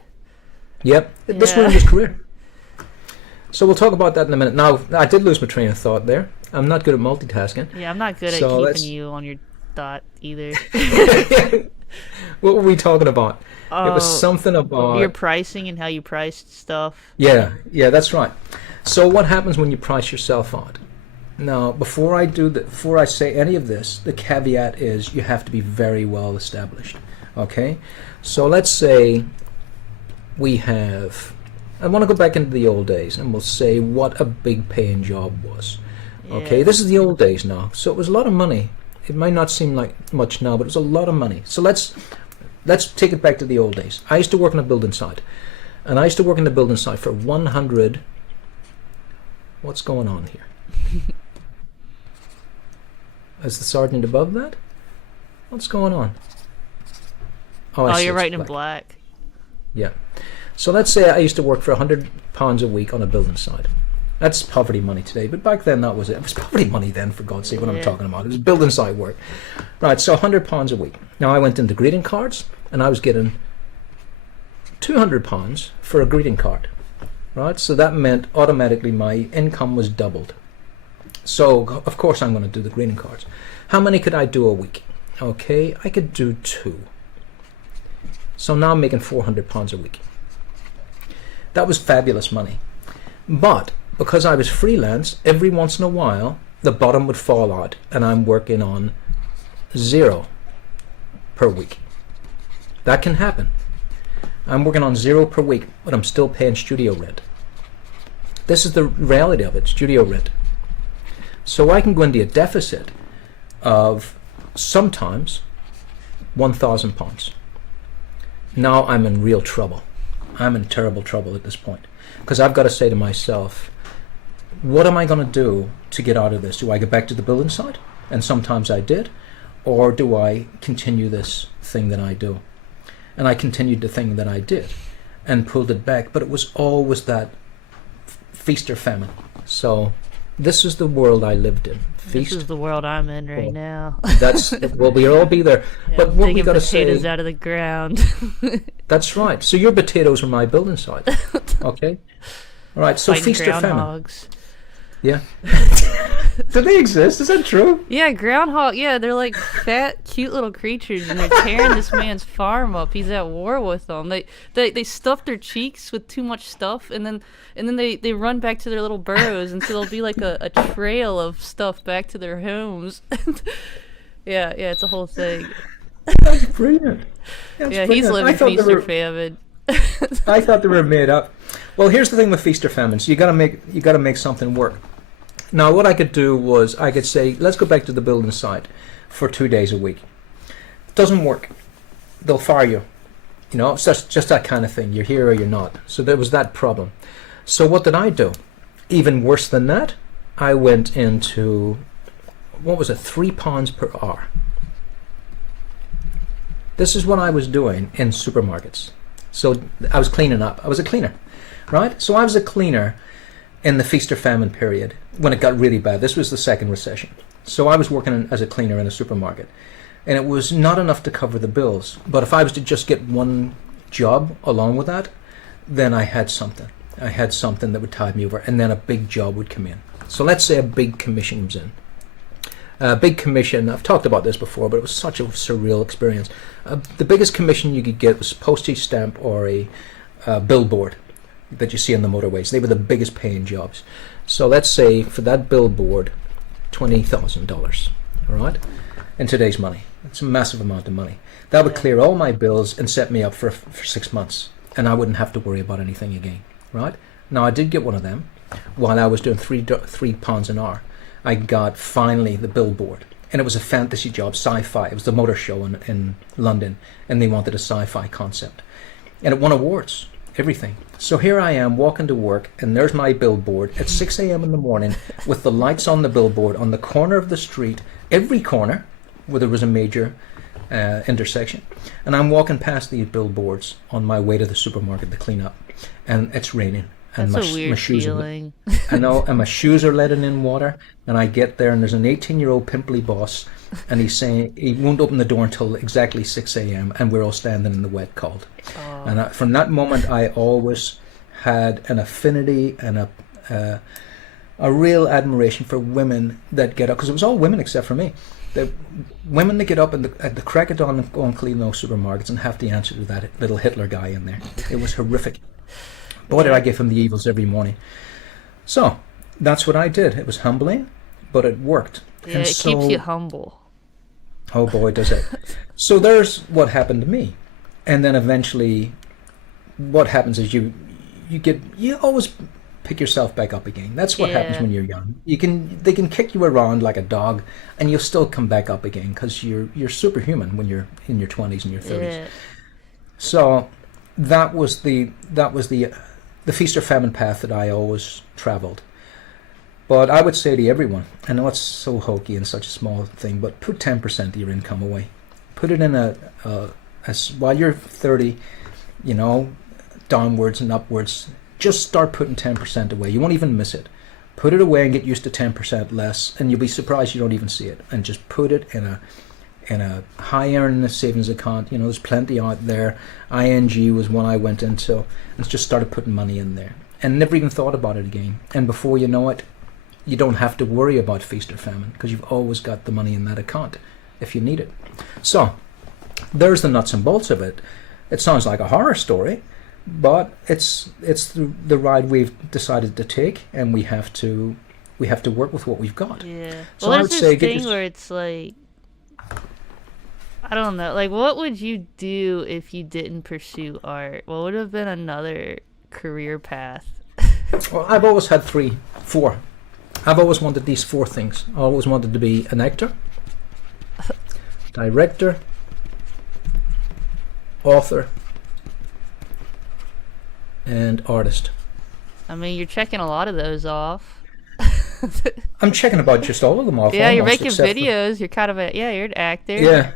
Yep, this Yeah. ruined his career. So we'll talk about that in a minute. Now, I did lose my train of thought there. I'm not good at multitasking. Yeah, I'm not good at So let's- keeping you on your thought either. What were we talking about? It was Oh, something about... your pricing and how you priced stuff. Yeah, that's right. So what happens when you price yourself out? Now, before I say any of this, the caveat is you have to be very well established. Okay? So let's say I want to go back into the old days, and we'll say what a big paying job was. Okay, Yeah. this is the old days now. So it was a lot of money. It might not seem like much now, but it was a lot of money. So let's take it back to the old days. I used to work on a building site. And I used to work on the building site for 100... What's going on here? Is the sergeant above that? What's going on? Oh, see, you're it's writing in black. Yeah. So let's say I used to work for £100 a week on a building site. That's poverty money today, but back then that was it. It was poverty money then, for God's sake, what I'm talking about. It was building site work. Right, so £100 a week. Now I went into greeting cards, and I was getting £200 for a greeting card. Right, so that meant automatically my income was doubled. So, of course, I'm going to do the greeting cards. How many could I do a week? Okay, I could do 2. So now I'm making £400 a week. That was fabulous money. But because I was freelance, every once in a while, the bottom would fall out and I'm working on 0 per week. That can happen. I'm working on 0 per week, but I'm still paying studio rent. This is the reality of it, studio rent. So I can go into a deficit of sometimes £1,000. Now I'm in real trouble. I'm in terrible trouble at this point. Because I've got to say to myself, what am I going to do to get out of this? Do I get back to the building site? And sometimes I did. Or do I continue this thing that I do? And I continued the thing that I did and pulled it back. But it was always that feast or famine. So this is the world I lived in. Feast. This is the world I'm in right now. That's well, we'll all be there. Yeah, but what we got to say, potatoes out of the ground. That's right. So your potatoes were my building site. Okay. All right. So Fighting feast or famine. groundhogs. Yeah. Do they exist? Is that true? Yeah, groundhog. Yeah, they're like fat, cute little creatures, and they're tearing this man's farm up. He's at war with them. They stuff their cheeks with too much stuff, and then they run back to their little burrows, and so there'll be like a trail of stuff back to their homes. yeah, it's a whole thing. That's brilliant. That's yeah, brilliant. he's living feast or famine. I thought they were made up. Well, here's the thing with feast or famine. So you gotta make something work. Now, what I could do was I could say, let's go back to the building site for 2 days a week. Doesn't work. They'll fire you. You know, it's just that kind of thing. You're here or you're not. So there was that problem. So what did I do? Even worse than that, I went into, what was it, £3 per hour. This is what I was doing in supermarkets. So I was cleaning up. I was a cleaner, right? So I was a cleaner in the feast or famine period when it got really bad. This was the second recession. So I was working as a cleaner in a supermarket, and it was not enough to cover the bills. But if I was to just get one job along with that, then I had something. I had something that would tide me over, and then a big job would come in. So let's say a big commission comes in. A big commission, I've talked about this before, but it was such a surreal experience. The biggest commission you could get was postage stamp or a billboard that you see on the motorways. They were the biggest paying jobs. So let's say for that billboard, $20,000, all right, in today's money. It's a massive amount of money. That would clear all my bills and set me up for 6 months, and I wouldn't have to worry about anything again, right? Now, I did get one of them while I was doing £3 an hour. I got finally the billboard, and it was a fantasy job, sci-fi. It was the motor show in London, and they wanted a sci-fi concept, and it won awards, everything. So here I am walking to work, and there's my billboard at 6 a.m. in the morning with the lights on the billboard on the corner of the street, every corner where there was a major intersection. And I'm walking past these billboards on my way to the supermarket to clean up, and it's raining. And That's a weird my shoes feeling. I know, and my shoes are letting in water, and I get there, and there's an 18-year-old pimply boss, and he's saying he won't open the door until exactly 6 a.m., and we're all standing in the wet cold. Oh. And from that moment, I always had an affinity and a real admiration for women that get up, because it was all women except for me. The women that get up at the crack of dawn and go and clean those supermarkets and have to answer to that little Hitler guy in there. It was horrific. Boy, did I give him the evils every morning. So that's what I did. It was humbling, but it worked. Yeah, And it so, keeps you humble. oh boy, does it. So there's what happened to me. And then eventually what happens is you always pick yourself back up again. That's what happens when you're young. They can kick you around like a dog, and you'll still come back up again because you're superhuman when you're in your 20s and your 30s. Yeah. So that was the feast or famine path that I always traveled. But I would say to everyone, I know it's so hokey and such a small thing, but put 10% of your income away. Put it in a as while you're 30, you know, downwards and upwards, just start putting 10% away. You won't even miss it. Put it away and get used to 10% less, and you'll be surprised you don't even see it. And just put it in a high earning savings account. You know, there's plenty out there. ING was one I went into and just started putting money in there and never even thought about it again. And before you know it, you don't have to worry about feast or famine because you've always got the money in that account if you need it. So there's the nuts and bolts of it. It sounds like a horror story, but it's the ride we've decided to take, and we have to work with what we've got. Yeah. So Well, I there's would this say thing where it's like, I don't know, like, what would you do if you didn't pursue art? What would have been another career path? Well, I've always had four. I've always wanted these four things. I always wanted to be an actor, director, author, and artist. I mean, you're checking a lot of those off. I'm checking about just all of them off. Yeah, you're almost, making except for- videos. You're kind of you're an actor. Yeah,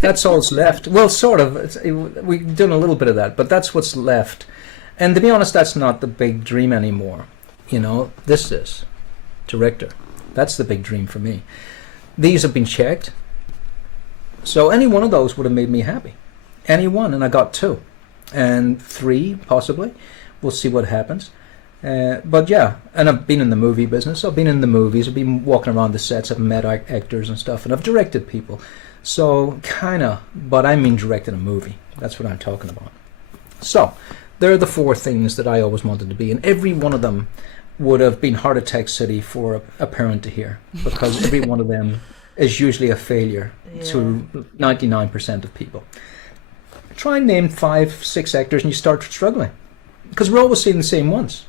that's all's left. Well, sort of. We've done a little bit of that, but that's what's left. And to be honest, that's not the big dream anymore. You know, this is director. That's the big dream for me. These have been checked. So any one of those would have made me happy. Any one, and I got 2. And 3, possibly. We'll see what happens. But yeah, and I've been in the movie business. I've been in the movies. I've been walking around the sets. I've met actors and stuff, and I've directed people. So kind of, but I mean directed a movie. That's what I'm talking about. So there are the 4 things that I always wanted to be, and every one of them would have been Heart Attack City for a parent to hear, because every one of them is usually a failure to 99% of people. Try and name 5, 6 actors and you start struggling, because we're always seeing the same ones.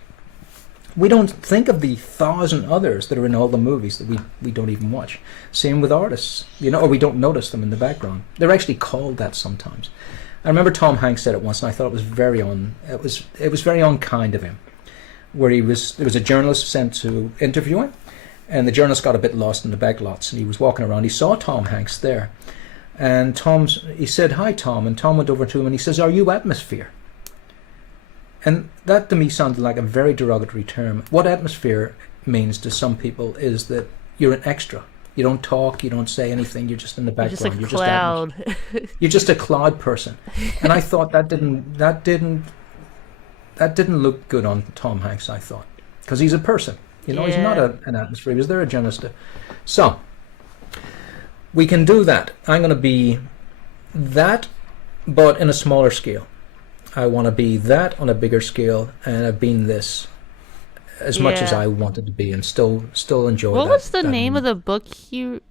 We don't think of the 1,000 others that are in all the movies that we don't even watch. Same with artists, you know, or we don't notice them in the background. They're actually called that sometimes. I remember Tom Hanks said it once, and I thought it was very very unkind of him, where there was a journalist sent to interview him, and the journalist got a bit lost in the back lots, and he was walking around. He saw Tom Hanks there, and he said, "Hi, Tom," and Tom went over to him and he says, "Are you Atmosphere?" And that to me sounded like a very derogatory term. What atmosphere means to some people is that you're an extra. You don't talk, you don't say anything, you're just in the background. You're just a cloud. You're just a cloud person. And I thought that didn't look good on Tom Hanks, I thought. Because he's a person. You know, he's not an atmosphere. He's there a journalist. So, we can do that. I'm going to be that, but in a smaller scale. I want to be that on a bigger scale, and I've been this as much as I wanted to be, and still enjoy that. What was the name of the book you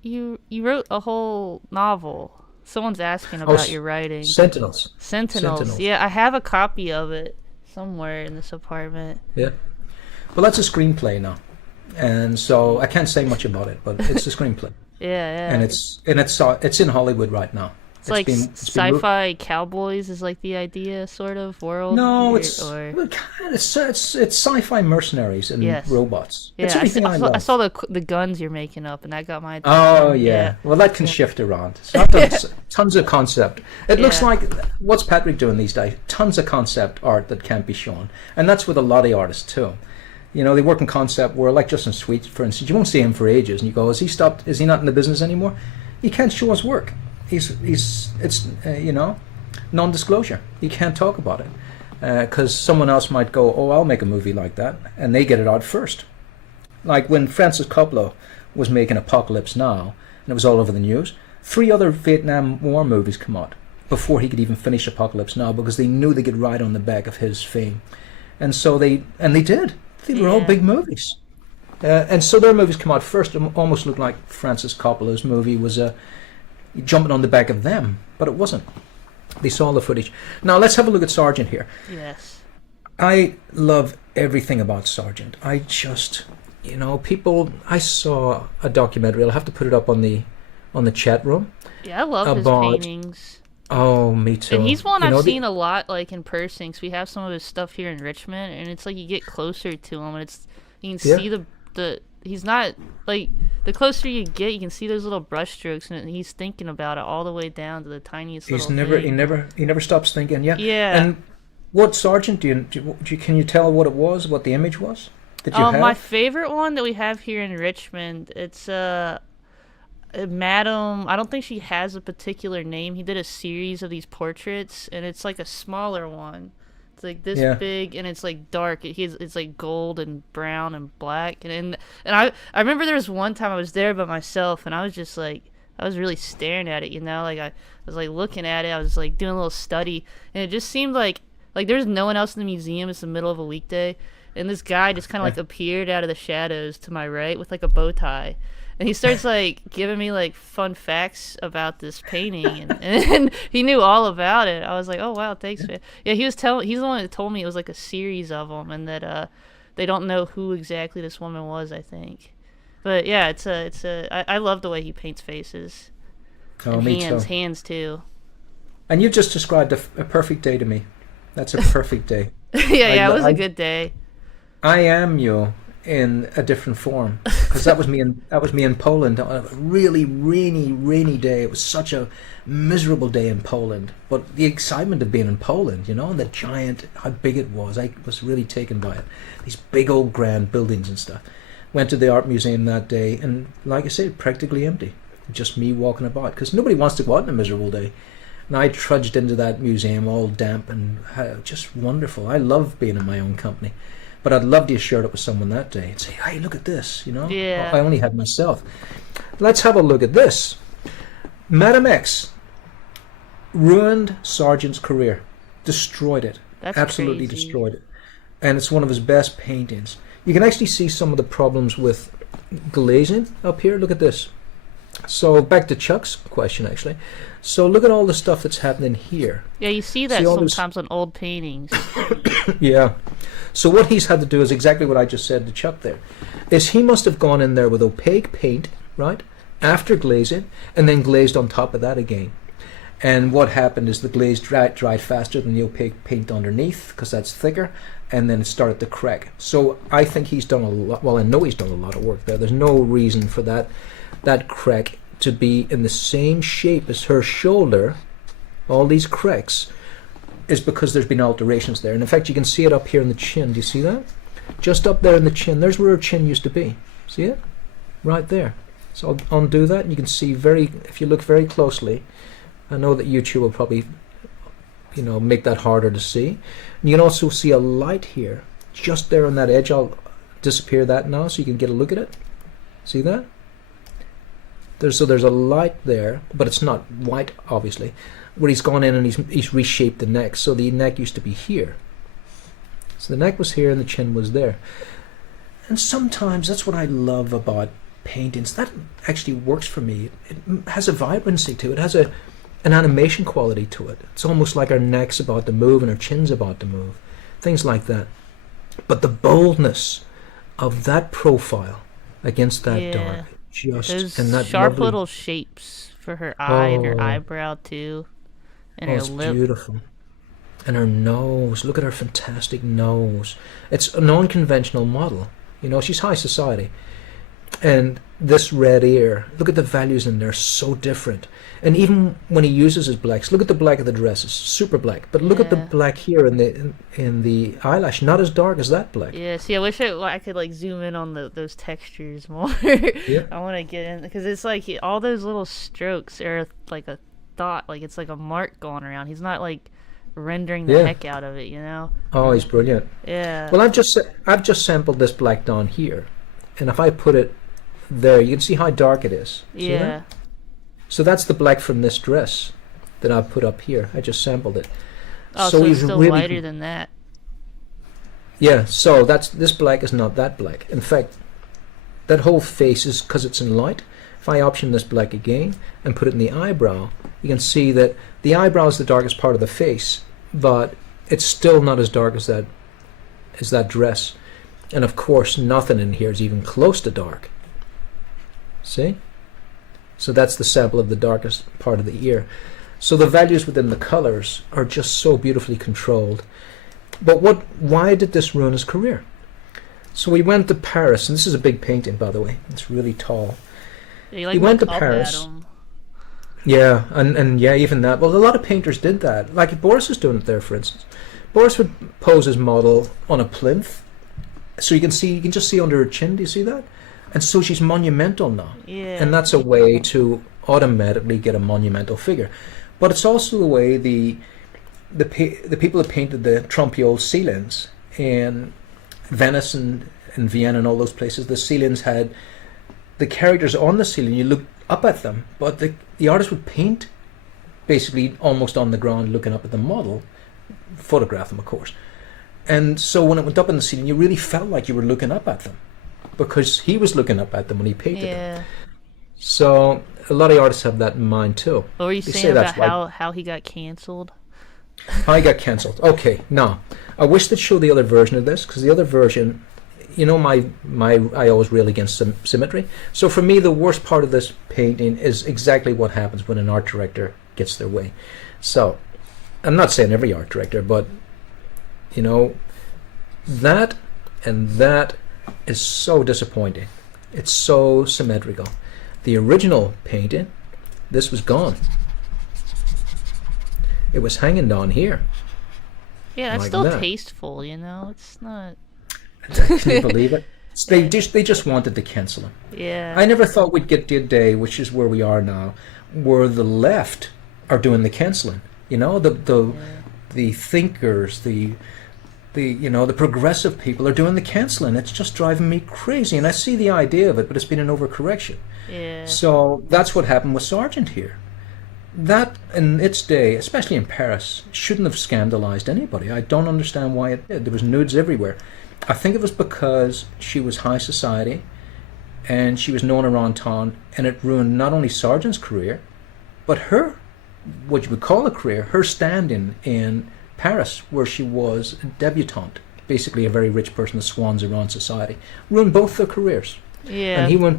wrote? A whole novel. Someone's asking about your writing. Sentinels. Yeah, I have a copy of it somewhere in this apartment. Yeah. Well, that's a screenplay now, and so I can't say much about it, but it's a screenplay. Yeah. And it's in Hollywood right now. It's like sci-fi cowboys is like the idea, sort of world. No, it's sci-fi mercenaries and robots. Yeah, it's everything I love. I saw the guns you're making up, and that got my attention. Oh yeah. Well, that can shift around. It's not that tons of concept. It looks like what's Patrick doing these days? Tons of concept art that can't be shown, and that's with a lot of artists too. You know, they work in concept world, like Justin Sweet, for instance. You won't see him for ages, and you go, "Has he stopped? Is he not in the business anymore?" He can't show his work. It's non-disclosure. You can't talk about it because someone else might go, "Oh, I'll make a movie like that," and they get it out first. Like when Francis Coppola was making Apocalypse Now, and it was all over the news. 3 other Vietnam War movies come out before he could even finish Apocalypse Now, because they knew they could ride on the back of his fame, and so they did. They were all big movies, and so their movies come out first. It almost looked like Francis Coppola's movie was jumping on the back of them, but it wasn't. They saw the footage. Now let's have a look at Sargent here. Yes. I love everything about Sargent. I just, I saw a documentary. I'll have to put it up on the chat room. Yeah, I love his paintings. Oh, me too. And he's one I've seen a lot, like in person. Cause we have some of his stuff here in Richmond, and it's like you get closer to him, and you can see he's not like the closer you get, you can see those little brush strokes, and he's thinking about it all the way down to the tiniest He's little never, thing. he never stops thinking. Yeah. Yeah. And what sergeant can you tell what it was? What the image was? That you have? My favorite one that we have here in Richmond, it's Madam. I don't think she has a particular name. He did a series of these portraits, and it's like a smaller one. It's like this Yeah. big, and it's like dark. It's like gold and brown and black, and I remember there was one time I was there by myself, and I was just like, I was really staring at it, like I was like looking at it. I was like doing a little study, and it just seemed like there's no one else in the museum. It's the middle of a weekday, and this guy just kind of like appeared out of the shadows to my right with like a bow tie, and he starts like giving me like fun facts about this painting, and he knew all about it. I was like, oh wow, thanks, man. Yeah, he's the one that told me it was like a series of them, and that they don't know who exactly this woman was, I think. But yeah, I love the way he paints faces. Oh, And me hands, too. hands too. And you've just described a perfect day to me. That's a perfect day. Yeah, it was I, a good day. I am you in a different form, because that was me in Poland on a really rainy day. It was such a miserable day in Poland, but the excitement of being in Poland, and the giant, how big it was, I was really taken by it. These big old grand buildings and stuff. Went to the art museum that day, and like I said, practically empty, just me walking about, because nobody wants to go out on a miserable day. And I trudged into that museum all damp and just wonderful. I love being in my own company. But I'd love to have shared it with someone that day and say, hey, look at this, Yeah. I only had myself. Let's have a look at this. Madam X ruined Sargent's career. Destroyed it. That's Absolutely crazy. destroyed it. And it's one of his best paintings. You can actually see some of the problems with glazing up here. Look at this. So back to Chuck's question, actually. So look at all the stuff that's happening here. Yeah, you see that See all those- sometimes on old paintings. Yeah. So what he's had to do is exactly what I just said to Chuck there. Is he must have gone in there with opaque paint, right? After glazing, and then glazed on top of that again. And what happened is the glaze dried faster than the opaque paint underneath, because that's thicker, and then it started to crack. So I think he's done a lot. Well, I know he's done a lot of work there. There's no reason for that crack to be in the same shape as her shoulder. All these cracks is because there's been alterations there. And in fact, you can see it up here in the chin. Do you see that? Just up there in the chin. There's where her chin used to be. See it? Right there. So I'll undo that, and you can see if you look very closely. I know that YouTube will probably, make that harder to see. And you can also see a light here, just there on that edge. I'll disappear that now so you can get a look at it. See that? There's a light there, but it's not white, obviously, where he's gone in and he's reshaped the neck. So the neck used to be here. So the neck was here and the chin was there. And sometimes that's what I love about paintings. That actually works for me. It has a vibrancy to it. It has an animation quality to it. It's almost like our neck's about to move and our chin's about to move. Things like that. But the boldness of that profile against that Yeah. dark, Those and that sharp lovely, little shapes for her eye and her Oh. eyebrow too, and oh, her it's lip. beautiful. And her nose. Look at her fantastic nose. It's a non-conventional model. She's high society. And this red ear, look at the values in there, so different. And even when he uses his blacks, look at the black of the dress, it's super black. But look at the Yeah. black here in the eyelash, not as dark as that black. Yeah, see, I wish I could like zoom in on those textures more. Yeah. I want to get in because it's like all those little strokes are like a thought, like it's like a mark going around. He's not like rendering the Yeah. heck out of it. Oh, he's brilliant. Yeah. Well, I've just sampled this black down here, and if I put it there, you can see how dark it is. See that? yeah. So that's the black from this dress that I put up here. I just sampled it. Oh, so it's he's still really lighter than that. Yeah, so this black is not that black. In fact, that whole face is because it's in light. If I option this black again and put it in the eyebrow, you can see that the eyebrow is the darkest part of the face, but it's still not as dark as that dress. And of course, nothing in here is even close to dark. See? So that's the sample of the darkest part of the ear. So the values within the colors are just so beautifully controlled. But why did this ruin his career? So we went to Paris, and this is a big painting, by the way. It's really tall. Yeah, you like He went look to up Paris. at 'em. Yeah, and yeah, even that. Well, a lot of painters did that. Like Boris is doing it there, for instance. Boris would pose his model on a plinth, so you can just see under her chin. Do you see that? And so she's monumental now, Yeah. and that's a way to automatically get a monumental figure. But it's also the way the people that painted the trumpy old ceilings in Venice and Vienna and all those places. The ceilings had the characters on the ceiling. You look up at them, but the artist would paint basically almost on the ground, looking up at the model, photograph them, of course. And so when it went up in the ceiling, you really felt like you were looking up at them because he was looking up at them when he painted them. Yeah. So a lot of artists have that in mind too. What were you They saying say about that's why how he got canceled? I got cancelled. Okay, now I wish they'd show the other version of this because the other version, you know, my I always rail against symmetry. So for me, the worst part of this painting is exactly what happens when an art director gets their way. So I'm not saying every art director, but you know, that and that is so disappointing. It's so symmetrical. The original painting, this was gone. It was hanging down here. Yeah, that's Like still that. tasteful, you know? It's not. Can you believe it? They just wanted to cancel him. Yeah. I never thought we'd get to a day, which is where we are now, where the left are doing the canceling. You know, the thinkers, the you know, the progressive people are doing the canceling. It's just driving me crazy, and I see the idea of it, but it's been an overcorrection. Yeah. So that's what happened with Sargent here. That, in its day, especially in Paris, shouldn't have scandalized anybody. I don't understand why it did. There was nudes everywhere. I think it was because she was high society and she was known around town, and it ruined not only Sargent's career, but her, what you would call a career, her standing in Paris, where she was a debutante, basically a very rich person that swans around society, ruined both their careers. Yeah. And he went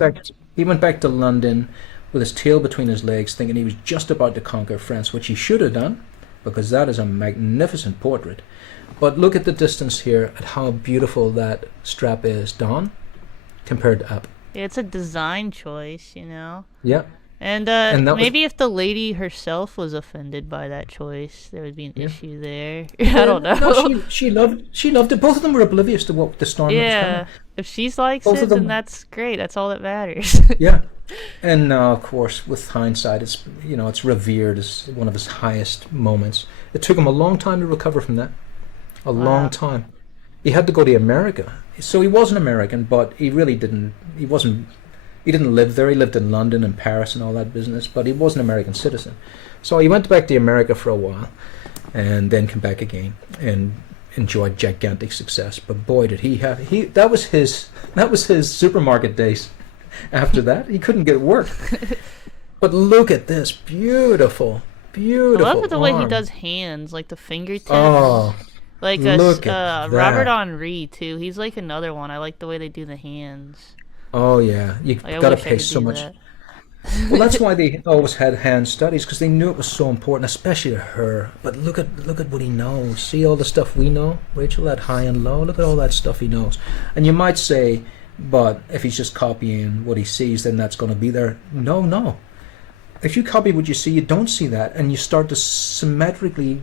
back to London with his tail between his legs, thinking he was just about to conquer France, which he should have done, because that is a magnificent portrait. But look at the distance here, at how beautiful that strap is down compared to up. Yeah, it's a design choice, you know? Yeah. And And that was- maybe if the lady herself was offended by that choice, there would be an issue there. I don't know. No, she loved it. Both of them were oblivious to what the storm that was Yeah. coming. If she likes Both it, of them- then that's great. That's all that matters. Yeah. And now, of course, with hindsight, it's, you know, it's revered as one of his highest moments. It took him a long time to recover from that. A long time. He had to go to America. So he was an American, but he really didn't. He didn't live there. He lived in London and Paris and all that business, but he was an American citizen. So he went back to America for a while, and then came back again and enjoyed gigantic success. But boy, did that was his supermarket days. After that, he couldn't get work. But look at this beautiful, I beautiful. love the way he arm. does hands, like the fingertips. Oh, like look at Robert that. Henri too. He's like another one. I like the way they do the hands. oh yeah. You Like, I got to wish I pay could so do much. that. Well, that's why they always had hand studies, because they knew it was so important, especially to her. But look at what he knows. See all the stuff we know, Rachel, that high and low. Look at all that stuff he knows. And you might say, but if he's just copying what he sees, then that's going to be there. No. If you copy what you see, you don't see that, and you start to symmetrically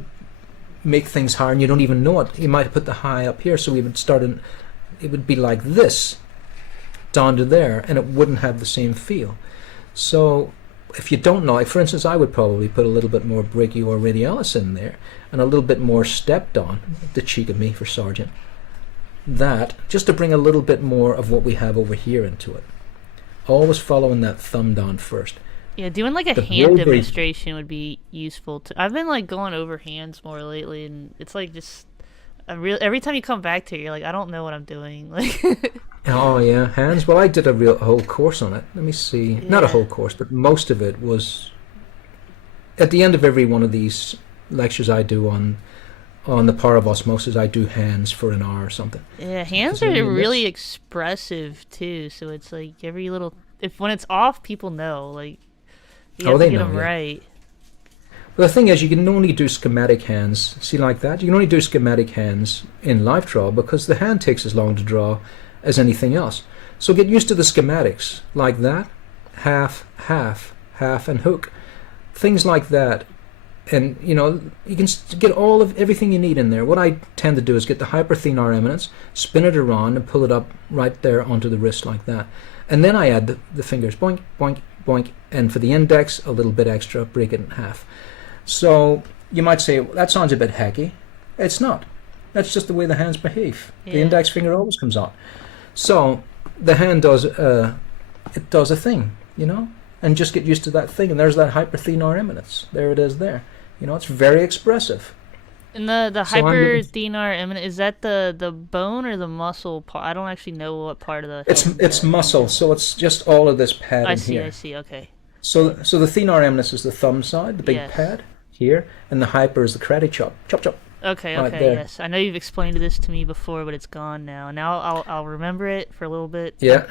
make things higher, and you don't even know it. You might put the high up here, so we would start in. It would be like this, down to there, and it wouldn't have the same feel. So if you don't know, like for instance, I would probably put a little bit more brachio or radialis in there, and a little bit more stepped on, the cheek of me for Sargent. That, just to bring a little bit more of what we have over here into it. Always following that thumb down first. Yeah, doing like a The hand Burberry- demonstration would be useful too. I've been like going over hands more lately, and it's like just every time you come back to it, you're like, I don't know what I'm doing. Like, Oh yeah, hands. Well, I did a whole course on it. Let me see. Not a Yeah. whole course, but most of it was at the end of every one of these lectures I do on the power of osmosis. I do hands for an hour or something. yeah, hands So are you really miss- expressive too. So it's like every little when it's off, people know. Like you Oh, have they to get know, them yeah. right. But the thing is, you can only do schematic hands. See, like that, you can only do schematic hands in live draw because the hand takes as long to draw as anything else. So get used to the schematics like that, half, half, half, and hook, things like that. And you know, you can get all of everything you need in there. What I tend to do is get the hyperthenar eminence, spin it around, and pull it up right there onto the wrist like that. And then I add the fingers, boink, boink, boink, and for the index, a little bit extra, break it in half. So you might say, well, that sounds a bit hacky. It's not. That's just the way the hands behave. Yeah. The index finger always comes out. So the hand does it does a thing, you know, and just get used to that thing. And there's that hyperthenar eminence. There it is there. You know, it's very expressive. And the So I'm hyperthenar eminence, is that the bone or the muscle part? I don't actually know what part of the It's muscle, so it's just all of this pad I in see, here. I see, okay. So the thenar eminence is the thumb side, the big Yes. pad here, and the hyper is the karate chop, chop chop. Okay, Right okay, there. yes. I know you've explained this to me before, but it's gone now. Now I'll remember it for a little bit. Yeah.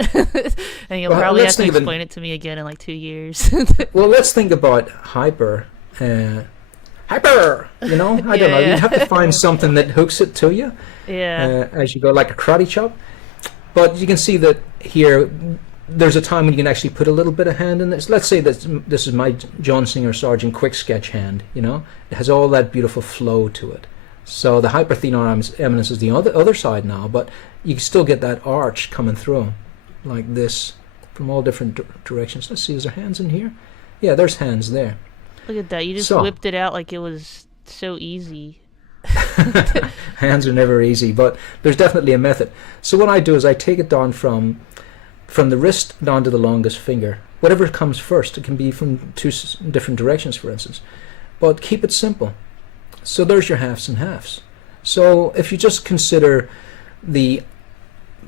And you'll Well, probably have let's to think of it- explain it to me again in like 2 years. Well, let's think about hyper. Hyper. You know, I don't know. Yeah. You have to find something that hooks it to you Yeah. as you go, like a karate chop. But you can see that here. There's a time when you can actually put a little bit of hand in this. Let's say that this is my John Singer Sargent quick sketch hand. You know, it has all that beautiful flow to it. So the hyperthenar eminence is the other side now, but you can still get that arch coming through, like this, from all different directions. Let's see, is there hands in here? Yeah, there's hands there. Look at that. You just So- whipped it out like it was so easy. Hands are never easy, but there's definitely a method. So what I do is I take it down from the wrist down to the longest finger. Whatever comes first. It can be from two different directions, for instance. But keep it simple. So there's your halves and halves. So if you just consider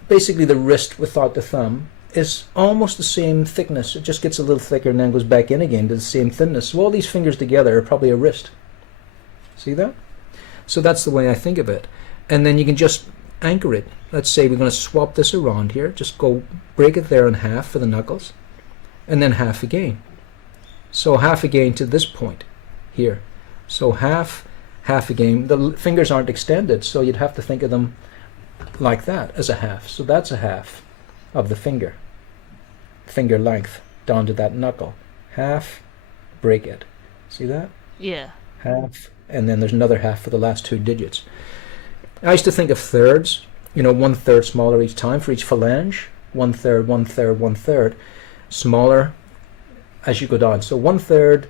basically the wrist without the thumb is almost the same thickness. It just gets a little thicker and then goes back in again to the same thinness. So all these fingers together are probably a wrist. See that? So that's the way I think of it. And then you can just anchor it. Let's say we're going to swap this around here. Just go break it there in half for the knuckles. And then half again. So half again to this point here. So half again. The fingers aren't extended, so you'd have to think of them like that as a half. So that's a half of the finger length down to that knuckle. Half, break it. See that? Yeah. Half, and then there's another half for the last two digits. I used to think of thirds, you know, 1/3 smaller each time for each phalange. 1/3, 1/3, 1/3, smaller as you go down. So 1/3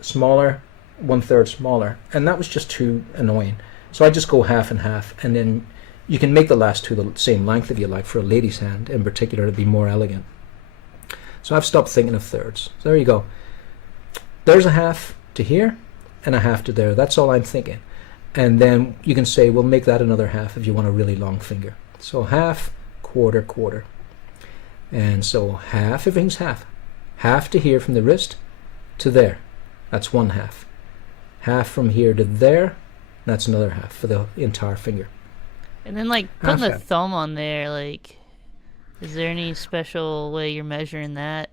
smaller, 1/3 smaller, and that was just too annoying. So I just go half and half, and then you can make the last two the same length if you like for a lady's hand in particular to be more elegant. So I've stopped thinking of thirds. So there you go. There's a half to here and a half to there. That's all I'm thinking. And then you can say, well, make that another half if you want a really long finger. So half, quarter, quarter. And so half, everything's half. Half to here from the wrist to there. That's one half. Half from here to there. That's another half for the entire finger. And then like putting the half. thumb on there, like, is there any special way you're measuring that?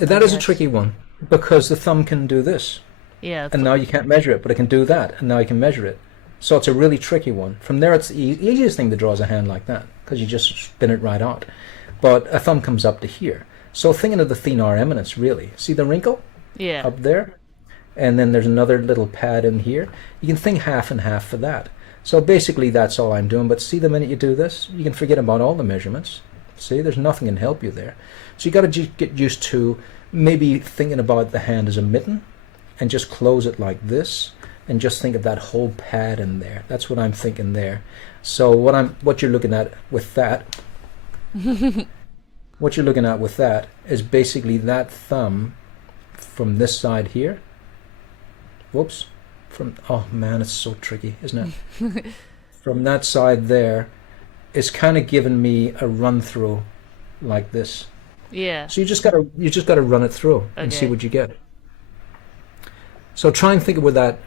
That is a Yes. tricky one because the thumb can do this. Yeah. And now you can't measure it, but it can do that, and now you can measure it. So it's a really tricky one. From there, it's the easiest thing to draw is a hand like that, because you just spin it right out. But a thumb comes up to here. So thinking of the thenar eminence, really. See the wrinkle Yeah. up there? And then there's another little pad in here. You can think half and half for that. So basically that's all I'm doing. But see, the minute you do this, you can forget about all the measurements. See, there's nothing can help you there. So you got to get used to maybe thinking about the hand as a mitten, and just close it like this, and just think of that whole pad in there. That's what I'm thinking there. So what you're looking at with that, what you're looking at with that is basically that thumb from this side here. Whoops. Oh man, it's so tricky, isn't it? From that side there is kind of giving me a run through like this. Yeah. So you just gotta run it through and see Okay. what you get. So try and think of where that,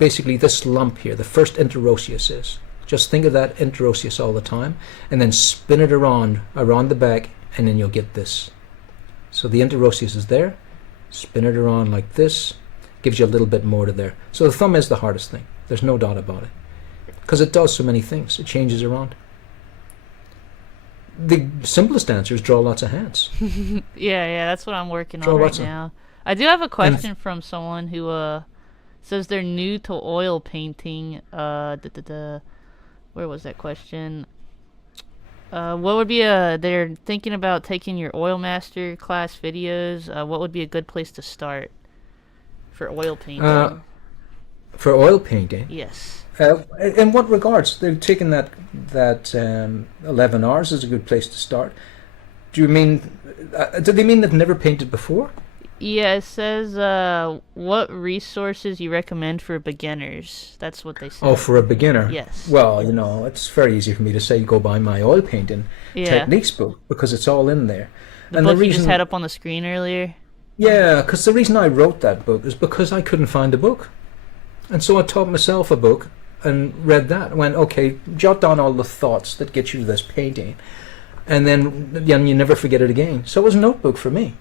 basically this lump here, the first interosseous is. Just think of that interosseous all the time, and then spin it around the back, and then you'll get this. So the interosseous is there, spin it around like this, gives you a little bit more to there. So the thumb is the hardest thing. There's no doubt about it. Because it does so many things. It changes around. the simplest answer is draw lots of hands. Yeah, that's what I'm working Draw on right lots of- now. I do have a question from someone who says they're new to oil painting. Where was that question? What would be they're thinking about taking your oil master class videos. What would be a good place to start for oil painting? For oil painting, Yes. in what regards? They've taken that 11 hours is a good place to start. Do you mean? Do they mean they've never painted before? Yeah, it says what resources you recommend for beginners. That's what they say. Oh, for a beginner. Yes. Well, it's very easy for me to say go buy my oil painting Yeah. techniques book because it's all in there. The book you just had up on the screen earlier. Yeah, because the reason I wrote that book is because I couldn't find a book. And so I taught myself a book and read that. Went, okay, jot down all the thoughts that get you to this painting. And then you never forget it again. So it was a notebook for me.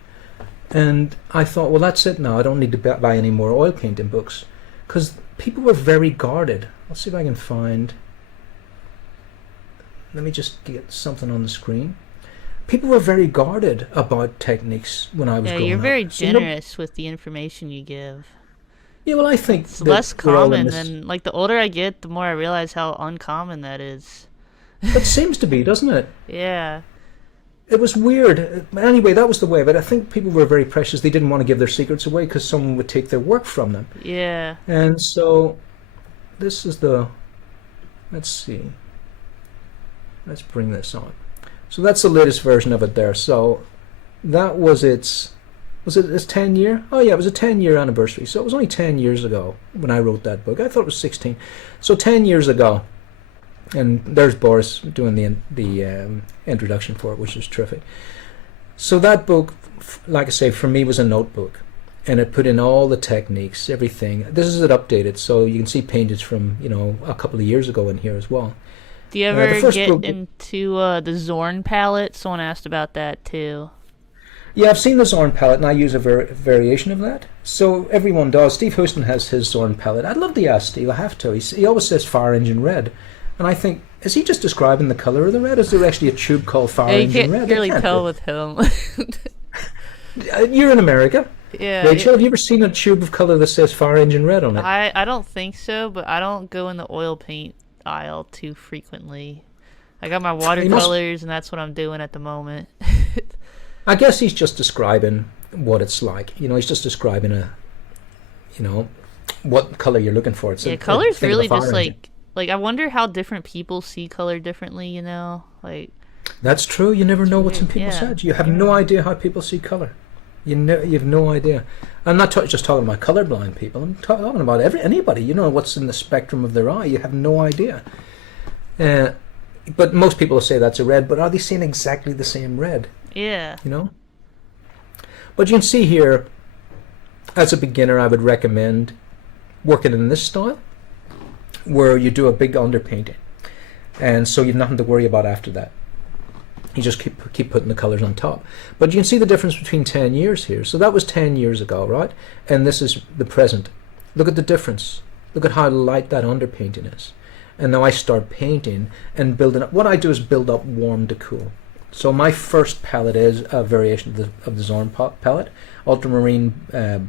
And I thought, well, that's it now. I don't need to buy any more oil painting books. Because people were very guarded. Let's see if I can find... Let me just get something on the screen. People were very guarded about techniques when I was going Yeah, you're out. very So, generous with the information you give. yeah, well, I think It's that less we're all in common this- than, like, the older I get, the more I realize how uncommon that is. It seems to be, doesn't it? Yeah. It was weird. Anyway, that was the way. But I think people were very precious. They didn't want to give their secrets away because someone would take their work from them. Yeah. And so, this is the... Let's see. Let's bring this on. So that's the latest version of it there. So that was its... Was it its 10 year? Oh yeah, it was a 10-year anniversary. So it was only 10 years ago when I wrote that book. I thought it was 16. So 10 years ago. And there's Boris doing the introduction for it, which is terrific. So that book, like I say, for me was a notebook. And it put in all the techniques, everything. This is it updated, so you can see paintings from, a couple of years ago in here as well. Do you the ever first get book- into the Zorn palette? Someone asked about that too. Yeah, I've seen the Zorn palette, and I use a variation of that. So everyone does. Steve Houston has his Zorn palette. I'd love to ask Steve, I have to. He always says Fire Engine Red. And I think, is he just describing the color of the red? Is there actually a tube called Fire Yeah, you Engine can't Red? There really can't tell be. with him. You're in America. Yeah. Rachel, have you ever seen a tube of color that says Fire Engine Red on it? I don't think so, but I don't go in the oil paint aisle too frequently. I got my must- watercolors, and that's what I'm doing at the moment. I guess he's just describing what it's like. He's just describing what color you're looking for. It's Yeah, a color's thing of a really fire just engine. like I wonder how different people see color differently. Like That's true. You never know what's in weird, people's yeah. heads. You have no idea how people see color. You have no idea. I'm not just talking about colorblind people. I'm talking about anybody. What's in the spectrum of their eye. You have no idea. But most people will say that's a red. But are they seeing exactly the same red? yeah, But you can see here, as a beginner, I would recommend working in this style, where you do a big underpainting, and so you've nothing to worry about after that. You just keep putting the colors on top. But you can see the difference between 10 years here. So that was 10 years ago, right? And this is the present. Look at the difference. Look at how light that underpainting is. And now I start painting and building up. What I do is build up warm to cool. So my first palette is a variation of the Zorn palette. Ultramarine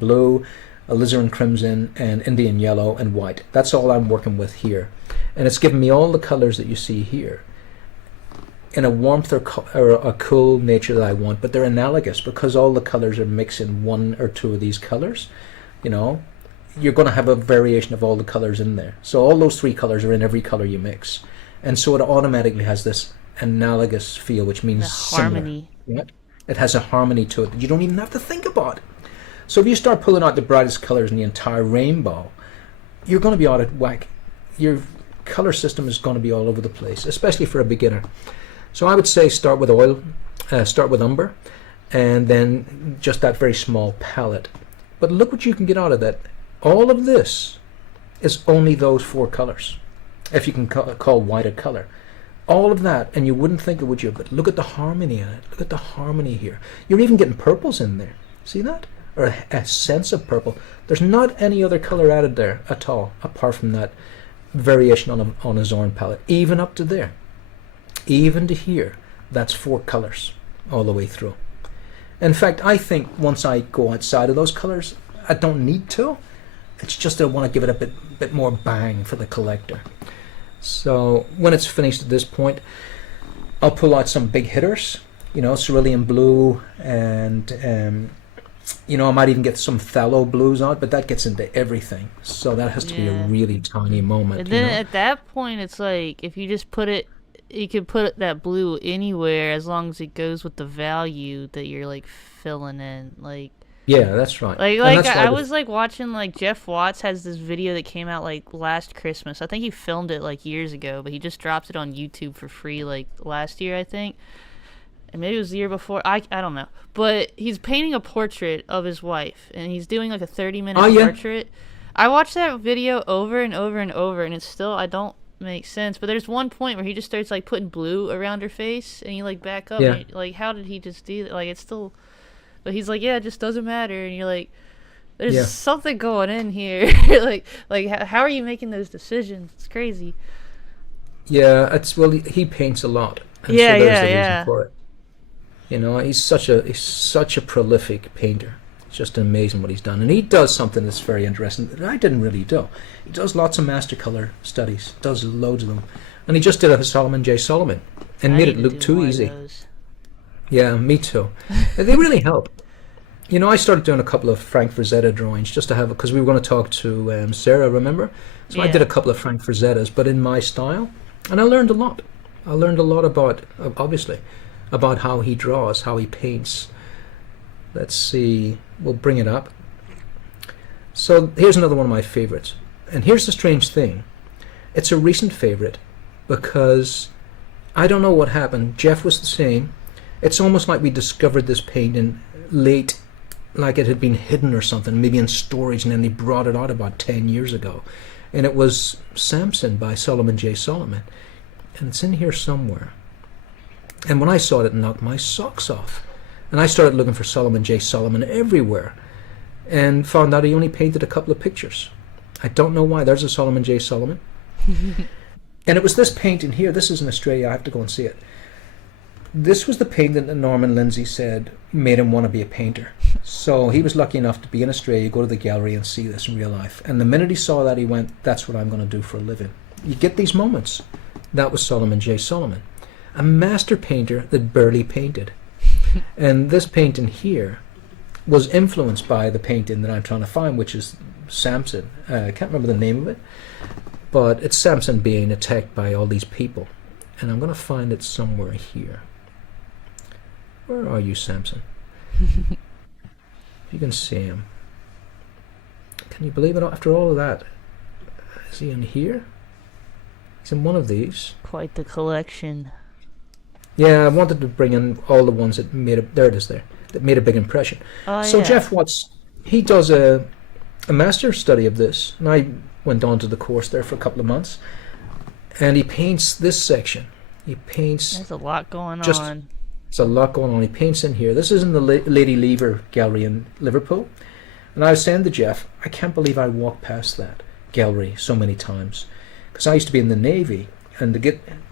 blue, alizarin crimson, and Indian yellow and white. That's all I'm working with here. And it's giving me all the colors that you see here in a warmth or a cool nature that I want, but they're analogous because all the colors are mixing one or two of these colors. You're going to have a variation of all the colors in there. So all those three colors are in every color you mix. And so it automatically has this analogous feel, which means the similar. harmony. Right? It has a harmony to it that you don't even have to think about. So if you start pulling out the brightest colors in the entire rainbow, you're going to be out of whack. Your color system is going to be all over the place, especially for a beginner. So I would say start with oil, start with umber, and then just that very small palette. But look what you can get out of that. All of this is only those four colors, if you can call white a color. All of that, and you wouldn't think it, would you? But look at the harmony in it. Look at the harmony here. You're even getting purples in there. See that? Or a sense of purple. There's not any other color added there at all, apart from that variation on a Zorn palette. Even up to there. Even to here. That's 4 colors all the way through. In fact, I think once I go outside of those colors, I don't need to. It's just that I want to give it a bit more bang for the collector. So when it's finished at this point, I'll pull out some big hitters, cerulean blue, and I might even get some phthalo blues out, but that gets into everything. So that has to be a really tiny moment. And then at that point, it's like if you just put it, you could put that blue anywhere as long as it goes with the value that you're like filling in. Like, yeah, that's right. I was like watching, like, Jeff Watts has this video that came out like last Christmas. I think he filmed it like years ago, but he just dropped it on YouTube for free like last year, I think. And maybe it was the year before. I don't know. But he's painting a portrait of his wife, and he's doing like a 30-minute portrait. I watched that video over and over and over, and it's still, I don't make sense. But there's one point where he just starts like putting blue around her face, and you like back up. And like, how did he just do that? Like, it's still... But he's like, yeah, it just doesn't matter. And you're like, there's something going in here. like how are you making those decisions? It's crazy. Yeah, he paints a lot. And yeah, so there's yeah, the yeah. reason for it. He's such a prolific painter. It's just amazing what he's done. And he does something that's very interesting that I didn't really do. He does lots of master color studies, does loads of them. And he just did a Solomon J. Solomon and made it look too easy. Yeah, me too. They really help. I started doing a couple of Frank Frazetta drawings just to have, because we were going to talk to Sarah, remember? So I did a couple of Frank Frazettas, but in my style. And I learned a lot. I learned a lot about how he draws, how he paints. Let's see, we'll bring it up. So here's another one of my favorites. And here's the strange thing. It's a recent favorite because I don't know what happened. Jeff was the same. It's almost like we discovered this painting late, like it had been hidden or something, maybe in storage, and then he brought it out about 10 years ago. And it was Samson by Solomon J. Solomon. And it's in here somewhere. And when I saw it knocked my socks off. And I started looking for Solomon J. Solomon everywhere and found out he only painted a couple of pictures. I don't know why. There's a Solomon J. Solomon. And it was this painting here. This is in Australia. I have to go and see it. This was the painting that Norman Lindsay said made him want to be a painter. So he was lucky enough to be in Australia, go to the gallery and see this in real life. And the minute he saw that, he went, that's what I'm going to do for a living. You get these moments. That was Solomon J. Solomon, a master painter that barely painted. And this painting here was influenced by the painting that I'm trying to find, which is Samson. I can't remember the name of it, but it's Samson being attacked by all these people. And I'm going to find it somewhere here. Where are you, Samson? You can see him. Can you believe it? After all of that, is he in here? He's in one of these. Quite the collection. Yeah, I wanted to bring in all the ones that made that made a big impression. So Jeff Watts, he does a master study of this, and I went on to the course there for a couple of months, and he paints this section. He paints. There's a lot going on. There's a lot going on. He paints in here. This is in the Lady Lever Gallery in Liverpool, and I was saying to Jeff, I can't believe I walked past that gallery so many times, because I used to be in the Navy, and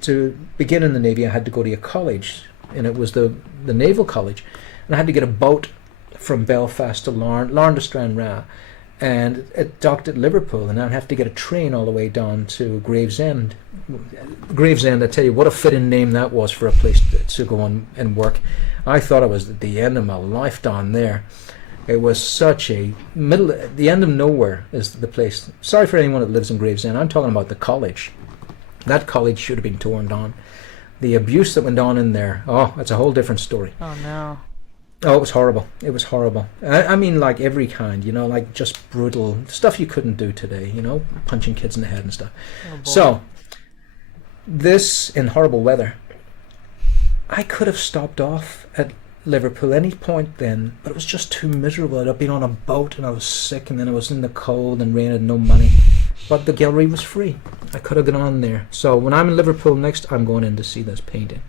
to begin in the Navy, I had to go to a college, and it was the Naval College, and I had to get a boat from Belfast to Larne to Stranraer, and it docked at Liverpool, and I'd have to get a train all the way down to Gravesend. Gravesend, I tell you, what a fitting name that was for a place to go on and work. I thought it was at the end of my life down there. It was such a the end of nowhere is the place. Sorry for anyone that lives in Gravesend. I'm talking about the college. That college should have been torn down. The abuse that went on in there, that's a whole different story. Oh, no. Oh, it was horrible. It was horrible. I mean, like every kind, like just brutal stuff you couldn't do today, punching kids in the head and stuff. Oh, so, this in horrible weather, I could have stopped off at Liverpool any point then, but it was just too miserable. I'd been on a boat and I was sick, and then I was in the cold and rain and no money. But the gallery was free. I could have gone on there. So when I'm in Liverpool next, I'm going in to see this painting.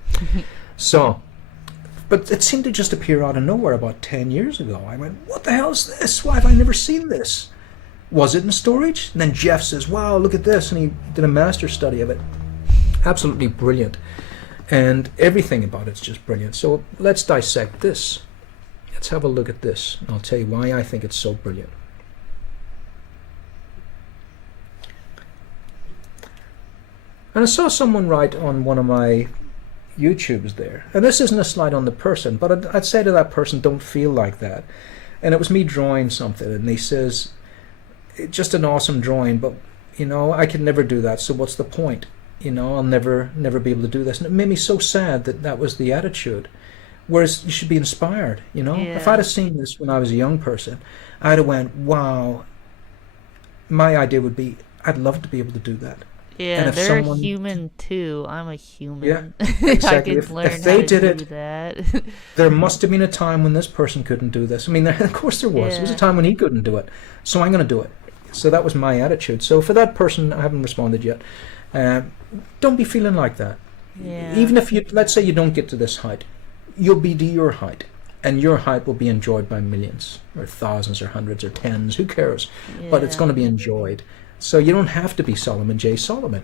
But it seemed to just appear out of nowhere about 10 years ago. I went, what the hell is this? Why have I never seen this? Was it in storage? And then Jeff says, wow, look at this. And he did a master study of it. Absolutely brilliant. And everything about it's just brilliant. So let's dissect this. Let's have a look at this. And I'll tell you why I think it's so brilliant. And I saw someone write on one of my YouTubes there, and this isn't a slight on the person, but I'd say to that person, don't feel like that. And it was me drawing something, and he says, just an awesome drawing, but I could never do that, so what's the point? I'll never be able to do this. And it made me so sad that was the attitude. Whereas you should be inspired, Yeah. If I'd have seen this when I was a young person, I'd have went, wow. My idea would be, I'd love to be able to do that. Yeah, And if they're someone- human too. I'm a human. Yeah, I exactly. could If learn they how to did do it- that. There must have been a time when this person couldn't do this. I mean, of course there was. There was a Yeah. time when he couldn't do it. So I'm going to do it. So that was my attitude. So for that person, I haven't responded yet. Don't be feeling like that. Yeah. Even if let's say you don't get to this height, you'll be to your height. And your height will be enjoyed by millions, or thousands, or hundreds, or tens. Who cares? But it's Yeah. going to be enjoyed. So you don't have to be Solomon J. Solomon.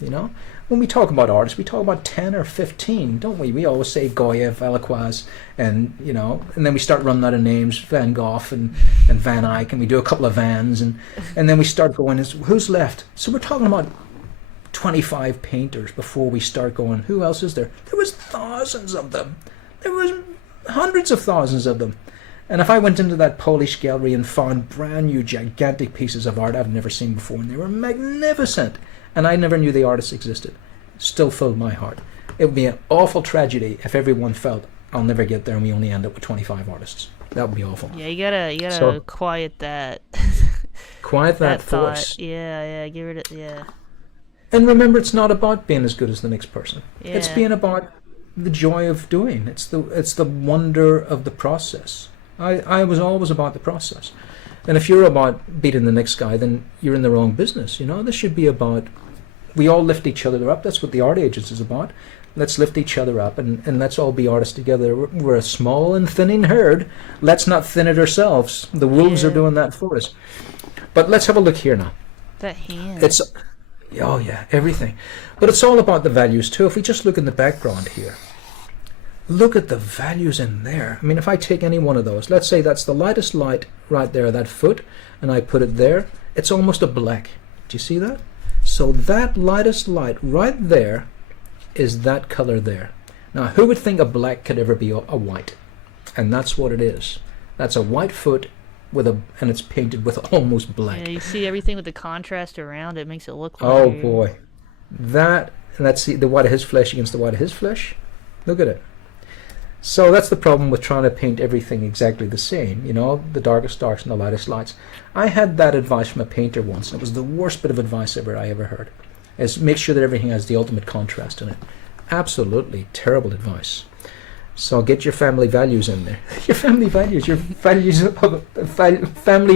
When we talk about artists, we talk about 10 or 15, don't we? We always say Goya, Velázquez, and and then we start running out of names, Van Gogh and Van Eyck, and we do a couple of Vans, and then we start going, who's left? So we're talking about 25 painters before we start going, who else is there? There was thousands of them. There was hundreds of thousands of them. And if I went into that Polish gallery and found brand new gigantic pieces of art I've never seen before, and they were magnificent, and I never knew the artists existed, still filled my heart. It would be an awful tragedy if everyone felt, I'll never get there, and we only end up with 25 artists. That would be awful. Yeah, you gotta So- quiet that. Quiet that thought. voice. Yeah, get rid of yeah. And remember, it's not about being as good as the next person. It's Yeah. being about the joy of doing. It's the wonder of the process. I was always about the process. And if you're about beating the next guy, then you're in the wrong business. This should be about, we all lift each other up. That's what the Art Agents is about. Let's lift each other up, and let's all be artists together. We're a small and thinning herd. Let's not thin it ourselves. The wolves are Yeah. doing that for us. But let's have a look here now. That hand. It's, oh yeah, everything. But it's all about the values too. If we just look in the background here, look at the values in there. I mean, if I take any one of those, let's say that's the lightest light right there, that foot, and I put it there, it's almost a black. Do you see that? So that lightest light right there is that color there. Now, who would think a black could ever be a white? And that's what it is. That's a white foot and it's painted with almost black. Yeah, you see everything with the contrast around it makes it look like. Oh boy, let's see the white of his flesh against the white of his flesh. Look at it. So that's the problem with trying to paint everything exactly the same. The darkest darks and the lightest lights. I had that advice from a painter once, and it was the worst bit of advice I ever heard. Is make sure that everything has the ultimate contrast in it. Absolutely terrible advice. So get your family values in there. Your family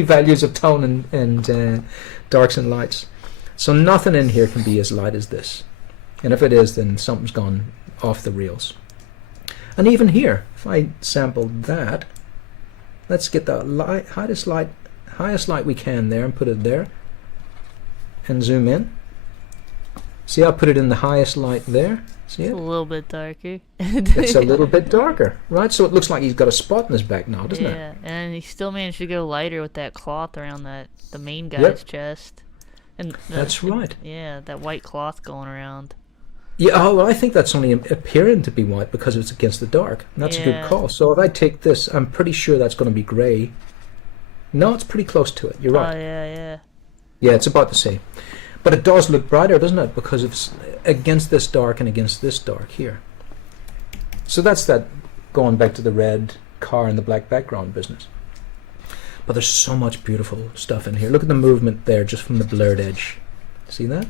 values of tone and darks and lights. So nothing in here can be as light as this. And if it is, then something's gone off the rails. And even here, if I sample that, let's get the highest light we can there and put it there. And zoom in. See, I put it in the highest light there. See It's it? a little bit darker. It's a little bit darker, right? So it looks like he's got a spot in his back now, doesn't it? Yeah, and he still managed to go lighter with that cloth around the main guy's Yep. chest. And That's right. Yeah, that white cloth going around. Yeah, well, I think that's only appearing to be white because it's against the dark. And that's a good Yeah. call. So if I take this, I'm pretty sure that's going to be grey. No, it's pretty close to it. You're right. Oh yeah. Yeah, it's about the same. But it does look brighter, doesn't it? Because it's against this dark and against this dark here. So that's that going back to the red car and the black background business. But there's so much beautiful stuff in here. Look at the movement there just from the blurred edge. See that?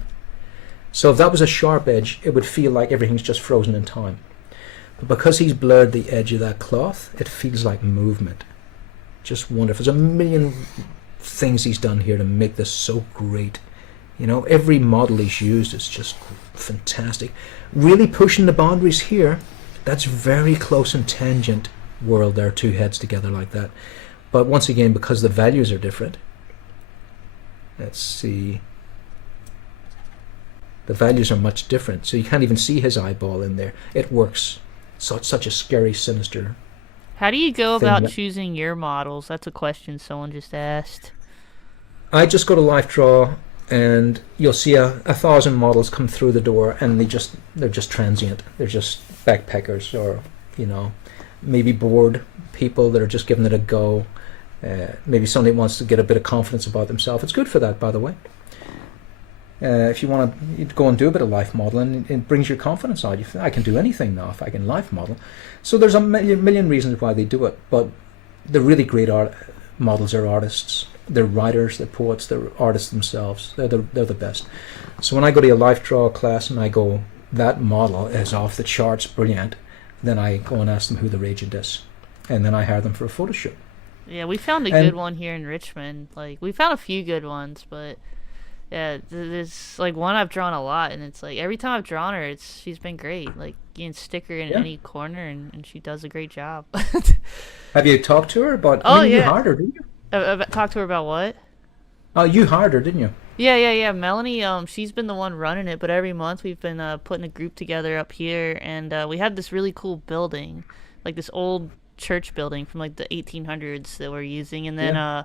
So if that was a sharp edge, it would feel like everything's just frozen in time. But because he's blurred the edge of that cloth, it feels like movement. Just wonderful. There's a million things he's done here to make this so great. Every model he's used is just fantastic. Really pushing the boundaries here. That's very close and tangent world. There are two heads together like that. But once again, because the values are different. Let's see. The values are much different, so you can't even see his eyeball in there. It works. So it's such a scary, sinister How do you go thing. about choosing your models? That's a question someone just asked. I just go to LifeDraw, and you'll see 1,000 models come through the door, and they're just transient. They're just backpackers, or maybe bored people that are just giving it a go. Maybe somebody wants to get a bit of confidence about themselves. It's good for that, by the way. If you want to go and do a bit of life modeling, it brings your confidence out. I can do anything now if I can life model. So there's a million reasons why they do it, but the really great models are artists. They're writers, they're poets, they're artists themselves. They're the best. So when I go to a LifeDraw class and I go, that model is off the charts, brilliant, then I go and ask them who their agent is, and then I hire them for a photo shoot. Yeah, we found a good one here in Richmond. Like, we found a few good ones, but yeah, there's like one I've drawn a lot, and it's like every time I've drawn her, she's been great. Like, you can stick her in any corner, and she does a great job. Have you talked to her about? Oh, You yeah. hired her, didn't you? Talk to her about what? Oh, you hired her, didn't you? Yeah. Melanie, she's been the one running it, but every month we've been putting a group together up here, and we had this really cool building, like this old church building from like the 1800s that we're using, and then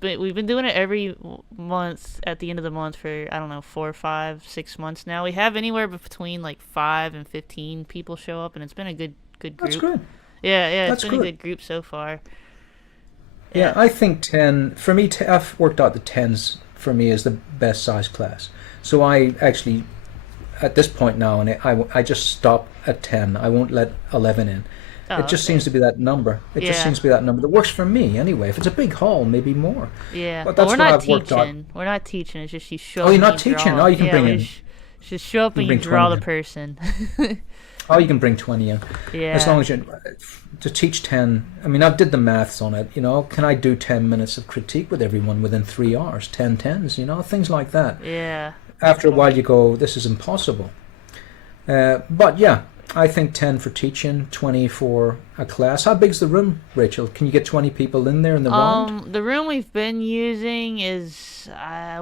we've been doing it every month at the end of the month for, I don't know, 4, 5, 6 months now. We have anywhere between like 5 and 15 people show up, and it's been a good group. That's good. Yeah, That's it's been good. a good group so far. Yeah, I think 10, for me, I've worked out the 10s for me is the best size class. So I actually, at this point now, and I just stop at 10. I won't let 11 in. It just seems to be that number. It just seems to be that number that works for me anyway. If it's a big hall, maybe more. Yeah, But well, that's we're what not I've worked out. teaching. We're not teaching. It's just you show Oh, up. you're and not you teaching? draw. Oh, you can bring we in. Just show up You and bring you draw 20 the in. person. Oh, you can bring 20 in. Yeah. As long as you, to teach 10, I mean, I've did the maths on it, can I do 10 minutes of critique with everyone within 3 hours? 10 tens, things like that. Yeah. After a while you go, this is impossible. But yeah, I think 10 for teaching, 20 for a class. How big's the room, Rachel? Can you get 20 people in there in the round? The room we've been using is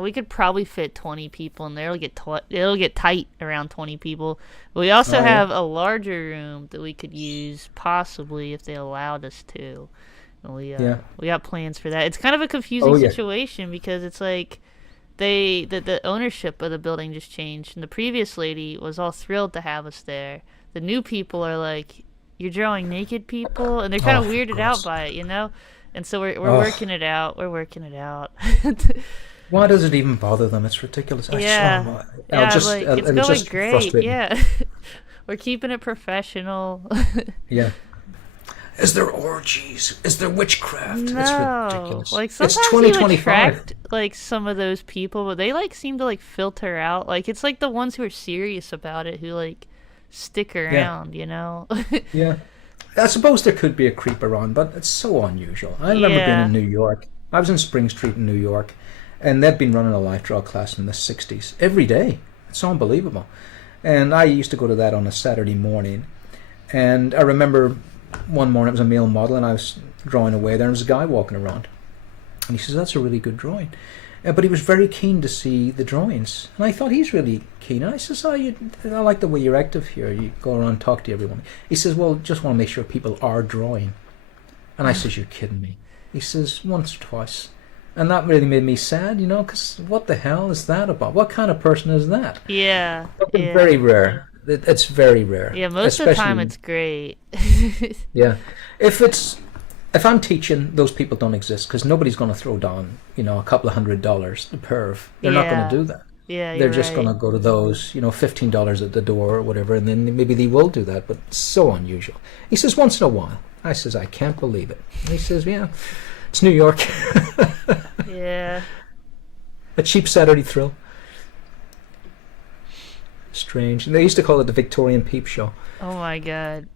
we could probably fit 20 people in there. It'll get tight around 20 people. But we also have a larger room that we could use possibly if they allowed us to. And we got plans for that. It's kind of a confusing situation because it's like the ownership of the building just changed, and the previous lady was all thrilled to have us there. The new people are like, you're drawing naked people, and they're kind of weirded out by it, And so we're working it out. We're working it out. Why does it even bother them? It's ridiculous. It's going just great. frustrating. Yeah, we're keeping it professional. Yeah. Is there orgies? Is there witchcraft? No, It's ridiculous. like it's sometimes you 2025. attract like some of those people, but they like seem to like filter out. Like it's like the ones who are serious about it who like stick around, Yeah. I suppose there could be a creep around, but it's so unusual. I remember being in New York. I was in Spring Street in New York, and they'd been running a LifeDraw class in the 60s every day. It's unbelievable. And I used to go to that on a Saturday morning. And I remember one morning it was a male model, and I was drawing away there, and there was a guy walking around. And he says, that's a really good drawing. But he was very keen to see the drawings. And I thought, he's really keen. And I says, I like the way you're active here. You go around and talk to everyone. He says, well, just want to make sure people are drawing. And I says, you're kidding me. He says, once or twice. And that really made me sad, because what the hell is that about? What kind of person is that? Yeah. It's very rare. It's very rare. Yeah, most of the time it's great. Yeah. If I'm teaching, those people don't exist because nobody's going to throw down, a couple of $100 to perv. They're not going to do that. Yeah, they're just going to go to those, $15 at the door or whatever, and then maybe they will do that, but it's so unusual. He says, once in a while. I says, I can't believe it. And he says, yeah, it's New York. Yeah. A cheap Saturday thrill. Strange. And they used to call it the Victorian Peep Show. Oh my God.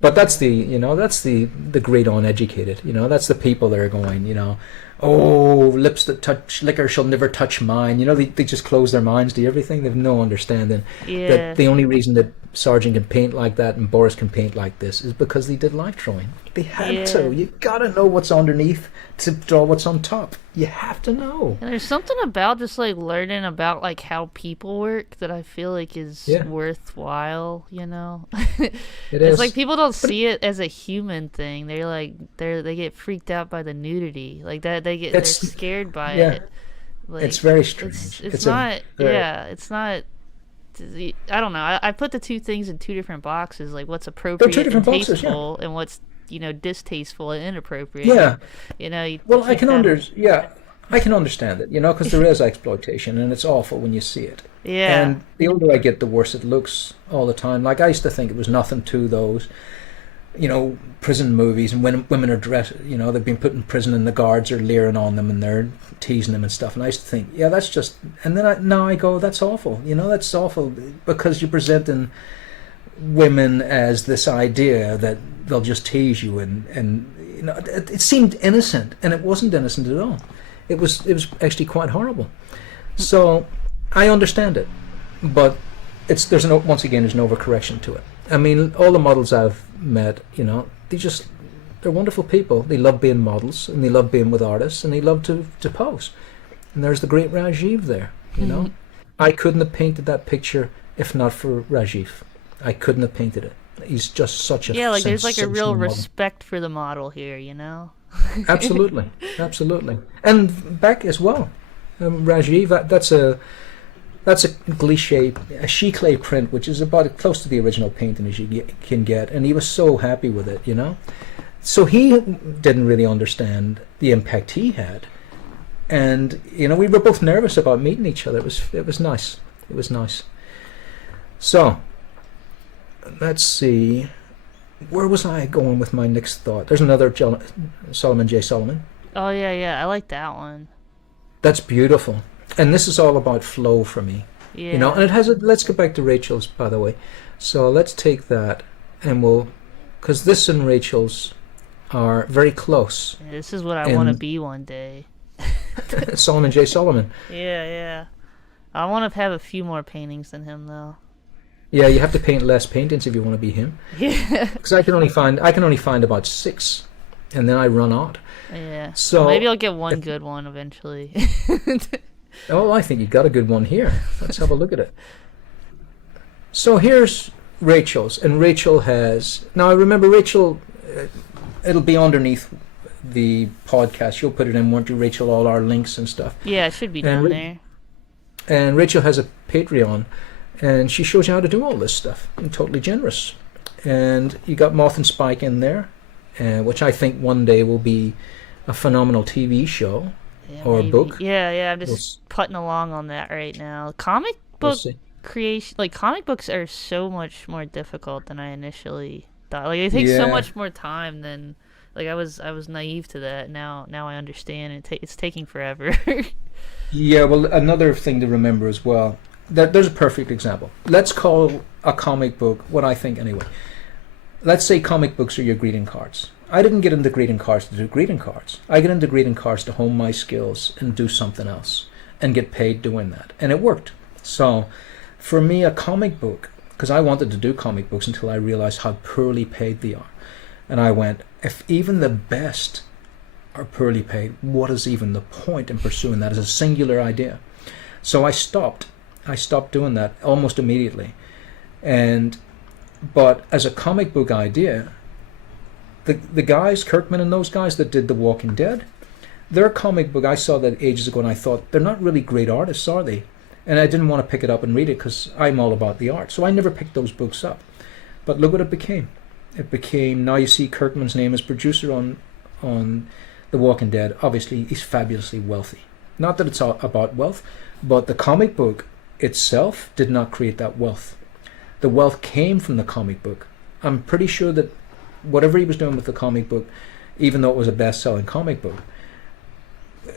But that's the great uneducated. That's the people that are going, oh, lips that touch liquor shall never touch mine. They just close their minds to everything. They've no understanding that the only reason that Sargent can paint like that and Boris can paint like this is because they did life drawing. They had to. You gotta know what's underneath to draw what's on top. You have to know. And there's something about just like learning about like how people work that I feel like is worthwhile, you know? It It's is. like people don't see it as a human thing. They're like they get freaked out by the nudity. Like that they're scared by it. Like, it's very strange. It's not it's not I don't know. I put the two things in two different boxes, like what's appropriate and tasteful and what's, you know, distasteful and inappropriate. Yeah. You know, I can understand it, you know, because there is exploitation and it's awful when you see it. Yeah. And the older I get, the worse it looks all the time. Like, I used to think it was nothing to those, you know, prison movies, and when women are dressed, you know, they've been put in prison and the guards are leering on them and they're teasing them and stuff. And I used to think, yeah, that's just, and then now I go, that's awful. You know, that's awful because you're presenting women as this idea that they'll just tease you, and you know, it seemed innocent, and it wasn't innocent at all. It was actually quite horrible. So I understand it, but there's an overcorrection to it. I mean, all the models I've met, you know, they're wonderful people. They love being models, and they love being with artists, and they love to pose. And there's the great Rajiv there, you know. I couldn't have painted that picture if not for Rajiv. I couldn't have painted it. He's just such a like there's like a real model. respect for the model here, you know. Absolutely, and Beck as well. Rajiv, that's a cliche, a Chiclée print, which is about as close to the original painting as you can get, and he was so happy with it, you know. So he didn't really understand the impact he had, and you know, we were both nervous about meeting each other. It was nice. It was nice. So let's see. Where was I going with my next thought? There's another Solomon J. Solomon. Oh yeah, I like that one. That's beautiful. And this is all about flow for me. Yeah. You know, and it has let's get back to Rachel's, by the way. So let's take that and because this and Rachel's are very close. Yeah, this is what I want to be one day. Solomon J. Solomon. Yeah. I want to have a few more paintings than him, though. Yeah, you have to paint less paintings if you want to be him. Yeah. Because I can only find about 6, and then I run out. Yeah. So maybe I'll get one good one eventually. Oh, I think you got a good one here. Let's have a look at it. So here's Rachel's, and Rachel has. Now I remember Rachel. It'll be underneath the podcast. You'll put it in, won't you, Rachel? All our links and stuff. Yeah, it should be down there. And Rachel has a Patreon, and she shows you how to do all this stuff. And totally generous. And you got Moth and Spike in there, which I think one day will be a phenomenal TV show or maybe. a book. Yeah, I'm just putting along on that right now. Comic book creation, like comic books are so much more difficult than I initially thought. Like they take so much more time than like I was naive to that. Now I understand. It's taking forever. Yeah, well, another thing to remember as well. There's a perfect example. Let's call a comic book what I think anyway. Let's say comic books are your greeting cards. I didn't get into greeting cards to do greeting cards. I get into greeting cards to hone my skills and do something else and get paid doing that. And it worked. So for me, a comic book, because I wanted to do comic books until I realized how poorly paid they are. And I went, if even the best are poorly paid, what is even the point in pursuing that as a singular idea? So I stopped doing that almost immediately. But as a comic book idea, the guys, Kirkman and those guys that did The Walking Dead, their comic book, I saw that ages ago and I thought, they're not really great artists, are they? And I didn't want to pick it up and read it because I'm all about the art. So I never picked those books up. But look what it became. It became, now you see Kirkman's name as producer on The Walking Dead. Obviously, he's fabulously wealthy. Not that it's all about wealth, but the comic book itself did not create that wealth. The wealth came from the comic book. I'm pretty sure that whatever he was doing with the comic book, even though it was a best-selling comic book,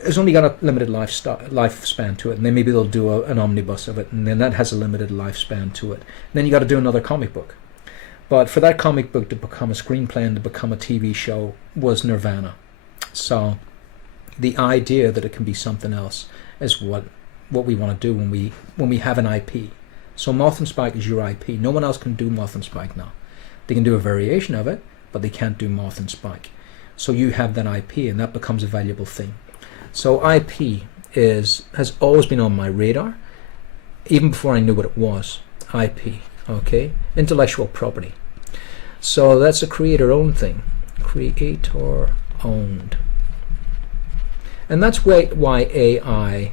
it's only got a limited lifespan to it. And then maybe they'll do an omnibus of it, and then that has a limited lifespan to it. And then you got to do another comic book. But for that comic book to become a screenplay and to become a TV show was nirvana. So the idea that it can be something else is what we want to do when we have an IP. So Moth and Spike is your IP. No one else can do Moth and Spike now. They can do a variation of it, but they can't do Moth and Spike. So you have that IP, and that becomes a valuable thing. So IP has always been on my radar, even before I knew what it was. IP, okay? Intellectual property. So that's a creator-owned thing. Creator-owned. And that's why AI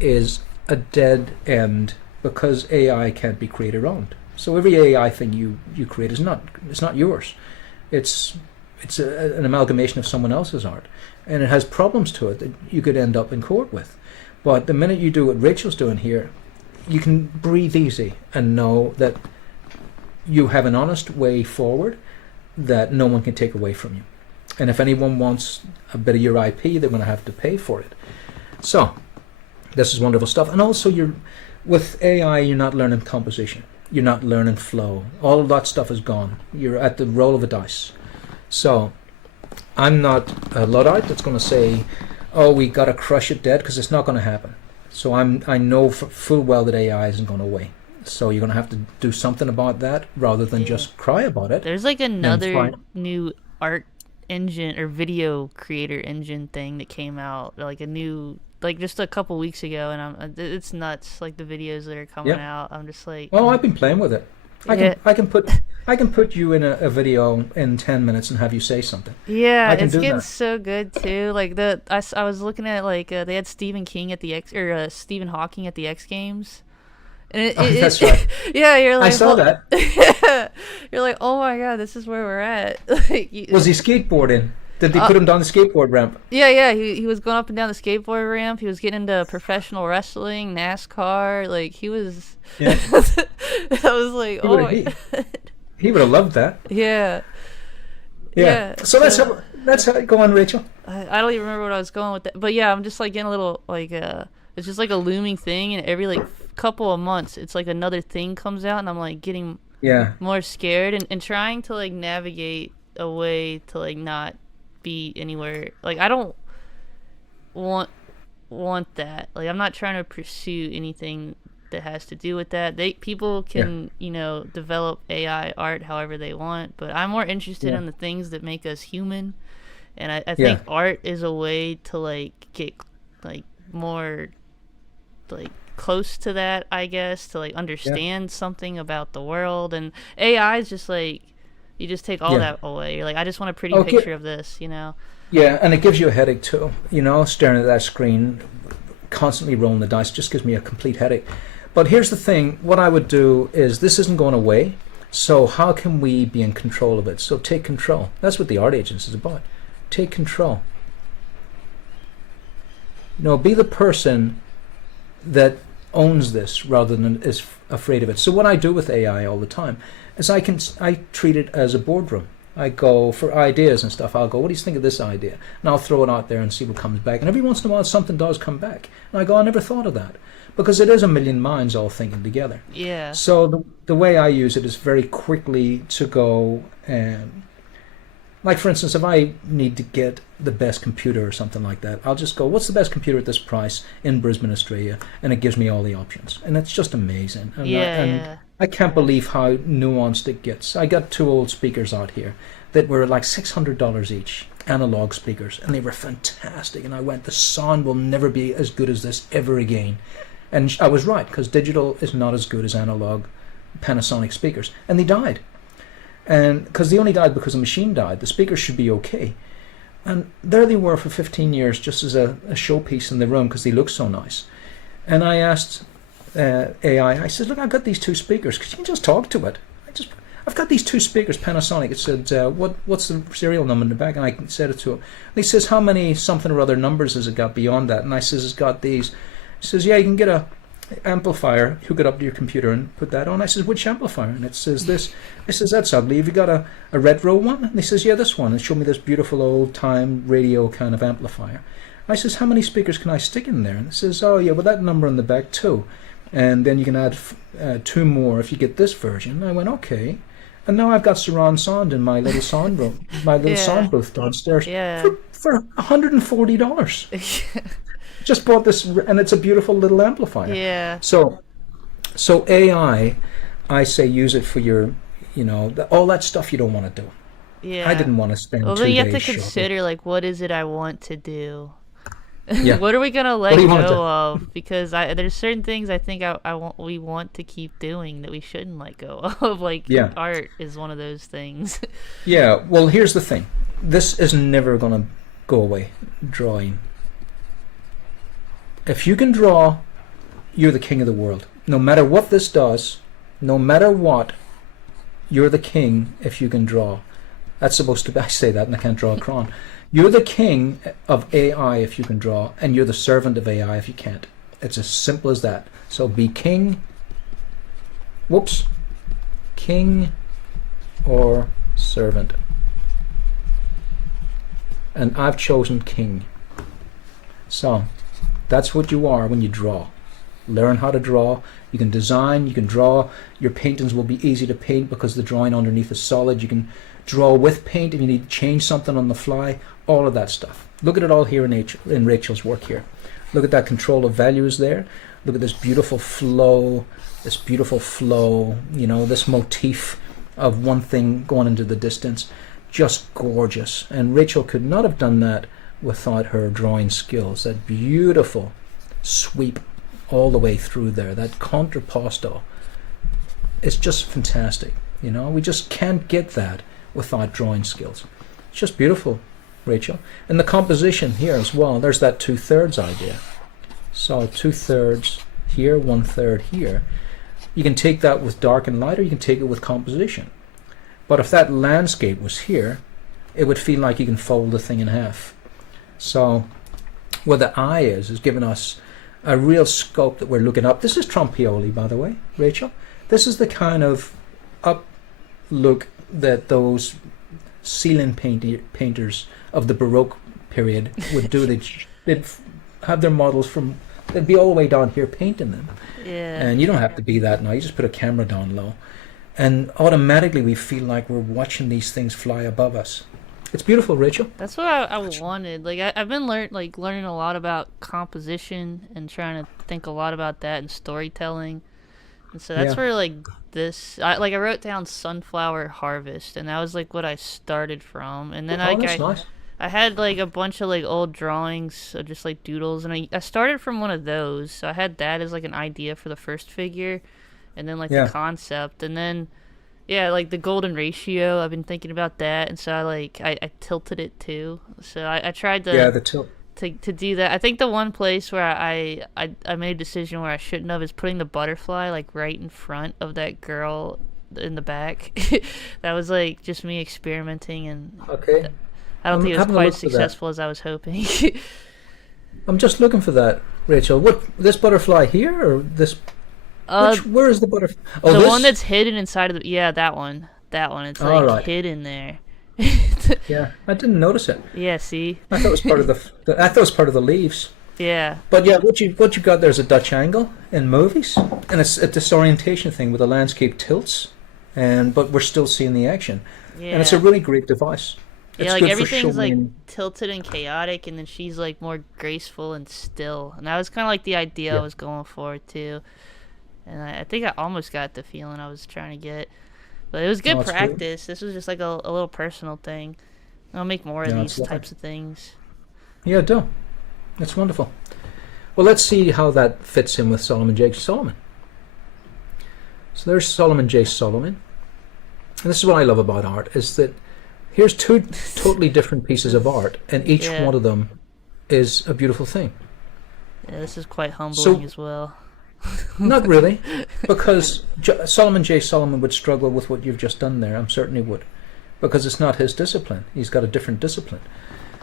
is a dead end, because AI can't be creator-owned. So every AI thing you create is not yours. It's an amalgamation of someone else's art, and it has problems to it that you could end up in court with. But the minute you do what Rachel's doing here, you can breathe easy and know that you have an honest way forward that no one can take away from you. And if anyone wants a bit of your IP, they're going to have to pay for it. So this is wonderful stuff. And also, with AI, you're not learning composition. You're not learning flow. All of that stuff is gone. You're at the roll of a dice. So I'm not a Luddite that's going to say, oh, we got to crush it dead, because it's not going to happen. So I know full well that AI isn't going away. So you're going to have to do something about that rather than just cry about it. There's like another new art engine or video creator engine thing that came out, like a new, like just a couple weeks ago, and it's nuts. Like the videos that are coming out, I'm just like, oh, I've been playing with it. I can put you in a video in 10 minutes and have you say something. Yeah, it's getting so good too. Like I was looking at like they had Stephen King at the Stephen Hawking at the X Games. And that's right. Yeah, you're like, I saw that. Yeah, you're like, oh my god, this is where we're at. Like, was he skateboarding? Did they put him down the skateboard ramp? Yeah. He was going up and down the skateboard ramp. He was getting into professional wrestling, NASCAR. Like he was. Yeah. I was like, oh my god. He would have loved that. Yeah. Yeah. So that's how. Go on, Rachel. I don't even remember what I was going with that, but yeah, I'm just like getting a little like it's just like a looming thing, and every like couple of months it's like another thing comes out, and I'm like getting more scared and trying to like navigate a way to like not be anywhere. Like I don't want that. Like I'm not trying to pursue anything that has to do with that. People can develop AI art however they want, but I'm more interested in the things that make us human, and I think art is a way to like get like more like close to that, I guess, to like understand something about the world. And AI is just like, you just take all that away. You're like, I just want a pretty picture of this, Yeah, and it gives you a headache too, staring at that screen, constantly rolling the dice just gives me a complete headache. But here's the thing, what I would do is, this isn't going away, so how can we be in control of it? So take control. That's what the Art Agents is about. Take control. Be the person that owns this rather than is afraid of it. So what I do with AI all the time is I treat it as a boardroom. I go for ideas and stuff. I'll go, what do you think of this idea? And I'll throw it out there and see what comes back. And every once in a while something does come back. And I go, I never thought of that. Because it is a million minds all thinking together. Yeah. So the way I use it is very quickly to go like for instance, if I need to get the best computer or something like that, I'll just go, what's the best computer at this price in Brisbane, Australia? And it gives me all the options. And it's just amazing. And I can't believe how nuanced it gets. I got 2 old speakers out here that were like $600 each, analog speakers, and they were fantastic. And I went, the sound will never be as good as this ever again. And I was right, because digital is not as good as analog Panasonic speakers. And they died. And because they only died because the machine died, the speakers should be okay. And there they were for 15 years, just as a showpiece in the room, because they look so nice. And I asked AI, I said, look, I've got these 2 speakers. Could you just talk to it? I've got these 2 speakers, Panasonic. It said, what's the serial number in the back? And I said it to him. And he says, how many something or other numbers has it got beyond that? And I says, it's got these. He says, yeah, you can get a amplifier, hook it up to your computer and put that on. I says, which amplifier? And it says this. I says, that's ugly. Have you got a retro one? And he says, yeah, this one. And showed me this beautiful old time radio kind of amplifier. I says, how many speakers can I stick in there? And it says, oh yeah, well that number in the back too. And then you can add 2 more if you get this version. And I went, okay. And now I've got surround sound in my little sound room, my little sound booth downstairs for $140. Just bought this, and it's a beautiful little amplifier. Yeah. So So I say use it for your, all that stuff you don't want to do. Yeah. I didn't want to spend Well, 2 then you have days to shopping. consider, like, what is it I want to do? Yeah. What are we gonna let do you want to go do? of? Because there's certain things I think we want to keep doing that we shouldn't let go of. Like Yeah. art is one of those things. Yeah. Well, here's the thing. This is never going to go away. Drawing. If you can draw, you're the king of the world. No matter what this does, no matter what, you're the king if you can draw. That's supposed to be, I say that and I can't draw a crayon. You're the king of AI if you can draw, and you're the servant of AI if you can't. It's as simple as that. So be king, king or servant. And I've chosen king. So that's what you are when you draw. Learn how to draw. You can design, you can draw. Your paintings will be easy to paint because the drawing underneath is solid. You can draw with paint if you need to change something on the fly. All of that stuff. Look at it all here in Rachel's work here. Look at that control of values there. Look at this beautiful flow, this motif of one thing going into the distance. Just gorgeous. And Rachel could not have done that without her drawing skills. That beautiful sweep all the way through there. That contrapposto. It's just fantastic. We just can't get that without drawing skills. It's just beautiful, Rachel. And the composition here as well, there's that 2/3 idea. So 2/3 here, 1/3 here. You can take that with dark and light, or you can take it with composition. But if that landscape was here, it would feel like you can fold the thing in half. So where the eye is giving us a real scope that we're looking up. This is Trampioli, by the way, Rachel. This is the kind of up look that those ceiling painters of the Baroque period would do. They'd have their models they'd be all the way down here painting them. Yeah. And you don't have to be that now. You just put a camera down low. And automatically we feel like we're watching these things fly above us. It's beautiful, Rachel. That's what I wanted. Like I've been learning a lot about composition and trying to think a lot about that and storytelling. And so that's where I wrote down Sunflower Harvest, and that was like what I started from. And then Nice. I had like a bunch of like old drawings, just like doodles, and I started from one of those. So I had that as like an idea for the first figure, and then like the concept, and then like the golden ratio. I've been thinking about that, and so I tilted it too. So I tried to the tilt. to do that. I think the one place where I made a decision where I shouldn't have is putting the butterfly like right in front of that girl in the back. That was like just me experimenting, and Okay. I don't think it was having a quite look as for that. successful as I was hoping. I'm just looking for that, Rachel. What, this butterfly here, or this? Where is the butterfly? Oh, the this? one that's hidden inside of that one. It's like right. hidden there. Yeah, I didn't notice it. Yeah, see? I thought it was part of I thought it was part of the leaves. Yeah. But yeah, what you got there is a Dutch angle in movies, and it's a disorientation thing where the landscape tilts, but we're still seeing the action, Yeah. and it's a really great device. It's Yeah, like good for everything's like showing- tilted and chaotic, and then she's like more graceful and still. And that was kind of like the idea I was going for too. And I think I almost got the feeling I was trying to get. But it was good it's practice. This was just like a little personal thing. I'll make more of Yeah, these it's lovely. types of things. Yeah, do. That's wonderful. Well, let's see how that fits in with Solomon J. Solomon. So there's Solomon J. Solomon. And this is what I love about art, is that here's two totally different pieces of art, and each Yeah. one of them is a beautiful thing. Yeah, this is quite humbling as well. Not really, because Solomon J. Solomon would struggle with what you've just done there. I'm certain he would, because it's not his discipline. He's got a different discipline.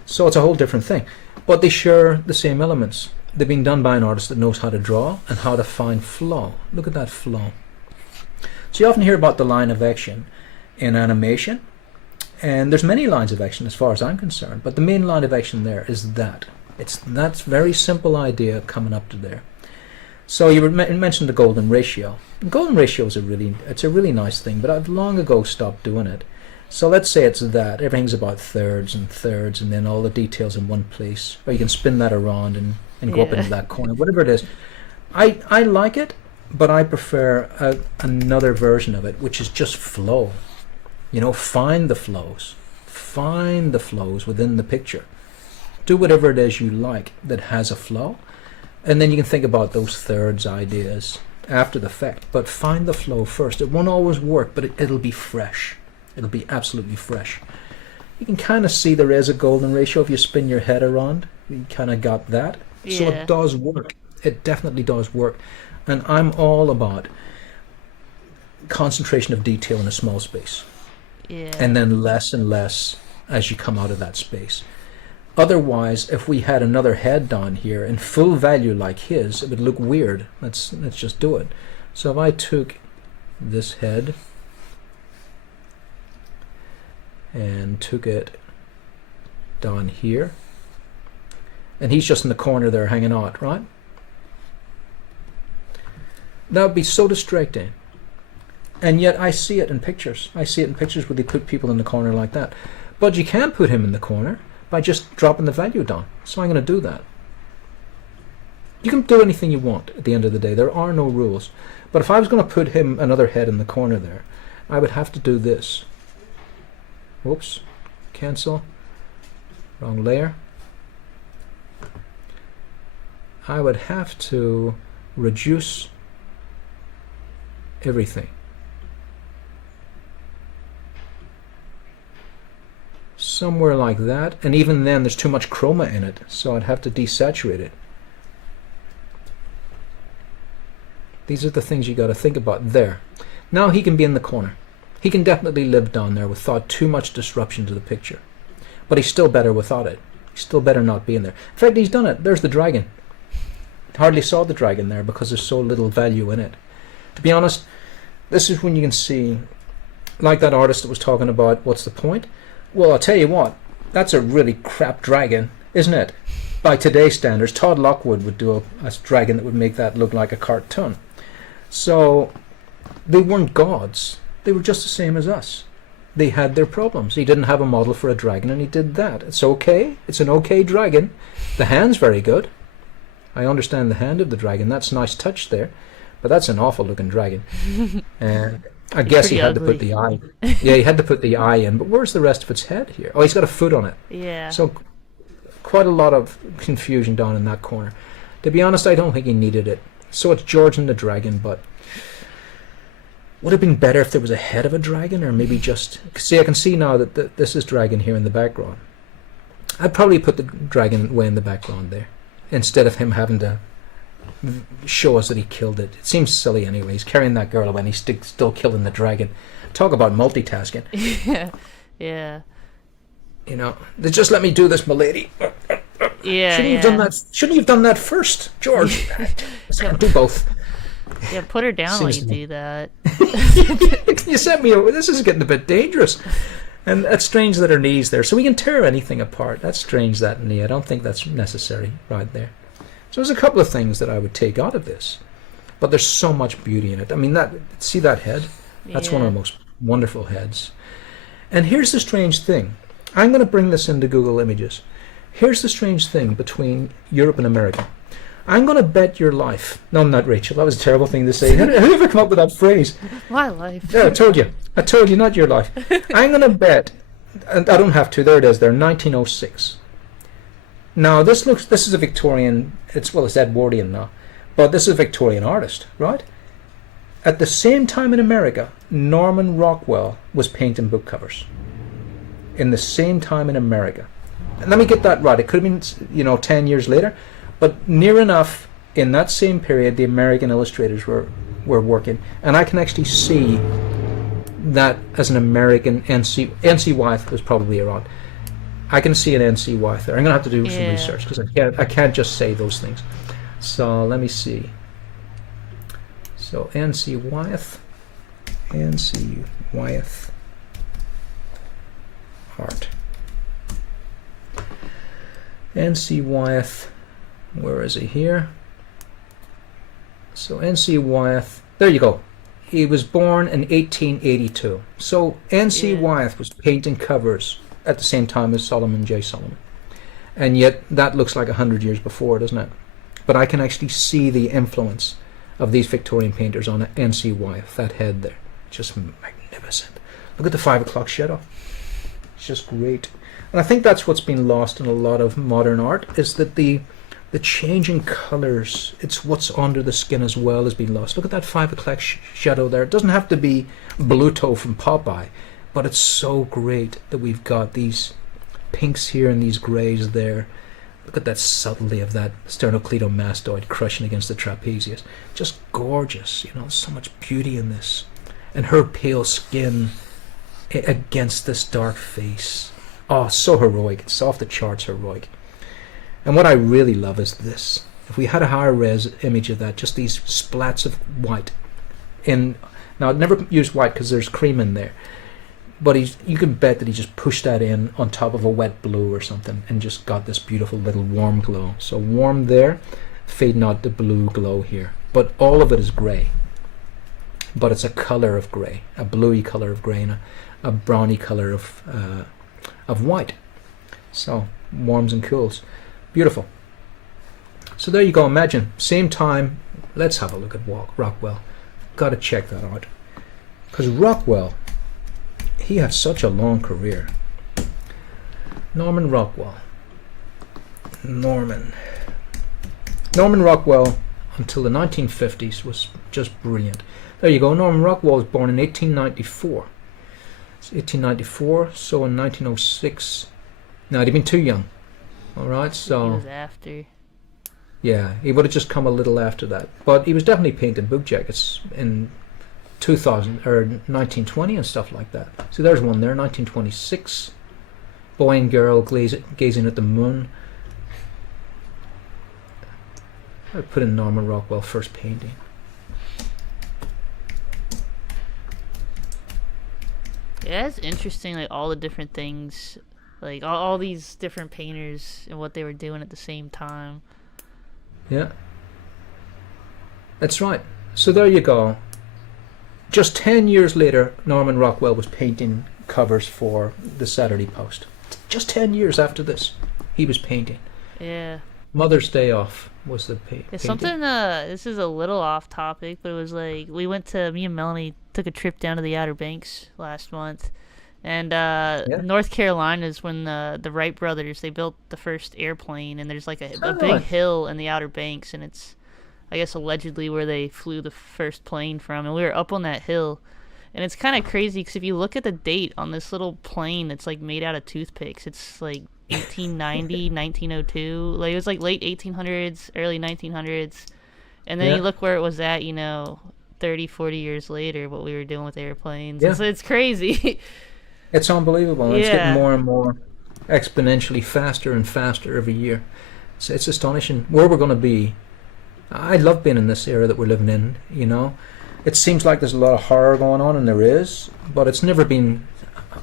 So it's a whole different thing. But they share the same elements. They're being done by an artist that knows how to draw and how to find flow. Look at that flow. So you often hear about the line of action in animation, and there's many lines of action as far as I'm concerned, but the main line of action there is that. That's very simple idea coming up to there. So you mentioned the golden ratio. The golden ratio is a really nice thing, but I've long ago stopped doing it. So let's say it's that. Everything's about thirds, and then all the details in one place. Or you can spin that around and go up into that corner, whatever it is. I like it, but I prefer another version of it, which is just flow. You know, find the flows. Find the flows within the picture. Do whatever it is you like that has a flow, and then you can think about those thirds ideas after the fact. But find the flow first. It won't always work, but it'll be fresh. It'll be absolutely fresh. You can kind of see there is a golden ratio if you spin your head around. You kind of got that. Yeah. So it does work. It definitely does work. And I'm all about concentration of detail in a small space. Yeah. And then less and less as you come out of that space. Otherwise, if we had another head down here in full value like his, it would look weird. Let's just do it. So if I took this head and took it down here, and he's just in the corner there hanging out, right? That would be so distracting. And yet I see it in pictures. I see it in pictures where they put people in the corner like that. But you can put him in the corner by just dropping the value down. So I'm going to do that. You can do anything you want at the end of the day. There are no rules. But if I was going to put him another head in the corner there, I would have to do this. Whoops. Cancel. Wrong layer. I would have to reduce everything. Somewhere like that, and even then there's too much chroma in it, so I'd have to desaturate it. These are the things you got to think about there. Now he can be in the corner. He can definitely live down there without too much disruption to the picture. But he's still better without it. He's still better not being there. In fact, he's done it. There's the dragon. Hardly saw the dragon there because there's so little value in it. To be honest, this is when you can see, like that artist that was talking about, what's the point? Well, I'll tell you what, that's a really crap dragon, isn't it? By today's standards, Todd Lockwood would do a dragon that would make that look like a cartoon. So they weren't gods. They were just the same as us. They had their problems. He didn't have a model for a dragon, and he did that. It's okay. It's an okay dragon. The hand's very good. I understand the hand of the dragon. That's a nice touch there. But that's an awful looking dragon. And I guess he had to put the eye. Yeah, he had to put the eye in. But where's the rest of its head here? Oh, he's got a foot on it. Yeah. So quite a lot of confusion down in that corner. To be honest, I don't think he needed it. So it's George and the dragon, but would it have been better if there was a head of a dragon, or maybe just... See, I can see now that this is dragon here in the background. I'd probably put the dragon way in the background there, instead of him having to show us that he killed it. It seems silly anyway. He's carrying that girl away and he's still killing the dragon. Talk about multitasking. Yeah. Yeah. You know, they just let me do this, milady. Yeah. Shouldn't you have done that? Shouldn't you have done that first, George? I can't do both. Yeah, put her down while Seems you to me. do that. You sent me over. This is getting a bit dangerous. And that's strange that her knee's there. So we can tear anything apart. That's strange, that knee. I don't think that's necessary right there. So there's a couple of things that I would take out of this. But there's so much beauty in it. I mean, see that head? That's one of the most wonderful heads. And here's the strange thing. I'm going to bring this into Google Images. Here's the strange thing between Europe and America. I'm going to bet your life. No, I'm not, Rachel. That was a terrible thing to say. How did you ever come up with that phrase? My life. Yeah, I told you. I told you, not your life. I'm going to bet, and I don't have to, there it is, there, 1906. Now, this is a Victorian, it's Edwardian now, but this is a Victorian artist, right? At the same time in America, Norman Rockwell was painting book covers. In the same time in America. And let me get that right. It could have been, 10 years later, but near enough, in that same period, the American illustrators were working. And I can actually see that as an American N.C. Wyeth was probably around. I can see an N.C. Wyeth there. I'm going to have to do some research because I can't just say those things. So let me see. So N.C. Wyeth art. N.C. Wyeth, where is he here? So N.C. Wyeth, there you go. He was born in 1882. So N.C. Wyeth was painting covers at the same time as Solomon J. Solomon. And yet that looks like 100 years before, doesn't it? But I can actually see the influence of these Victorian painters on an NCY, that head there. Just magnificent. Look at the 5 o'clock shadow. It's just great. And I think that's what's been lost in a lot of modern art, is that the changing colours, it's what's under the skin as well has been lost. Look at that 5 o'clock shadow there. It doesn't have to be Bluto from Popeye, but it's so great that we've got these pinks here and these greys there. Look at that subtlety of that sternocleidomastoid crushing against the trapezius. Just gorgeous, so much beauty in this. And her pale skin against this dark face. Oh, so heroic. It's off the charts heroic. And what I really love is this. If we had a higher res image of that, just these splats of white. Now, I'd never use white because there's cream in there. But you can bet that he just pushed that in on top of a wet blue or something and just got this beautiful little warm glow. So warm there, fading out the blue glow here. But all of it is grey. But it's a colour of grey, a bluey colour of grey, and a browny colour of white. So warms and cools. Beautiful. So there you go. Imagine, same time. Let's have a look at Rockwell. Got to check that out. Because Rockwell, he had such a long career. Norman Rockwell. Norman Rockwell until the 1950s was just brilliant. There you go. Norman Rockwell was born in 1894. It's 1894, so in 1906. No, he'd been too young. All right, so he was after. Yeah, he would have just come a little after that. But he was definitely painting book jackets in 2000 or 1920 and stuff like that. So there's one there, 1926. Boy and girl gazing at the moon. I put in Norman Rockwell first painting. Yeah, it's interesting, like all the different things, like all these different painters and what they were doing at the same time. Yeah, that's right. So there you go. Just 10 years later, Norman Rockwell was painting covers for the Saturday Post. Just 10 years after this, he was painting. Yeah. Mother's Day Off was the painting. It's something, this is a little off topic, but it was like, me and Melanie took a trip down to the Outer Banks last month. And North Carolina is when the Wright brothers, they built the first airplane, and there's like a big hill in the Outer Banks, and it's, I guess, allegedly where they flew the first plane from. And we were up on that hill, and it's kind of crazy because if you look at the date on this little plane that's like made out of toothpicks, it's like 1890, 1902. Like it was like late 1800s, early 1900s. And then you look where it was at, 30, 40 years later, what we were doing with airplanes. Yeah. So it's crazy. It's unbelievable. It's getting more and more exponentially faster and faster every year. It's astonishing where we're going to be. I love being in this era that we're living in, It seems like there's a lot of horror going on, and there is, but it's never been,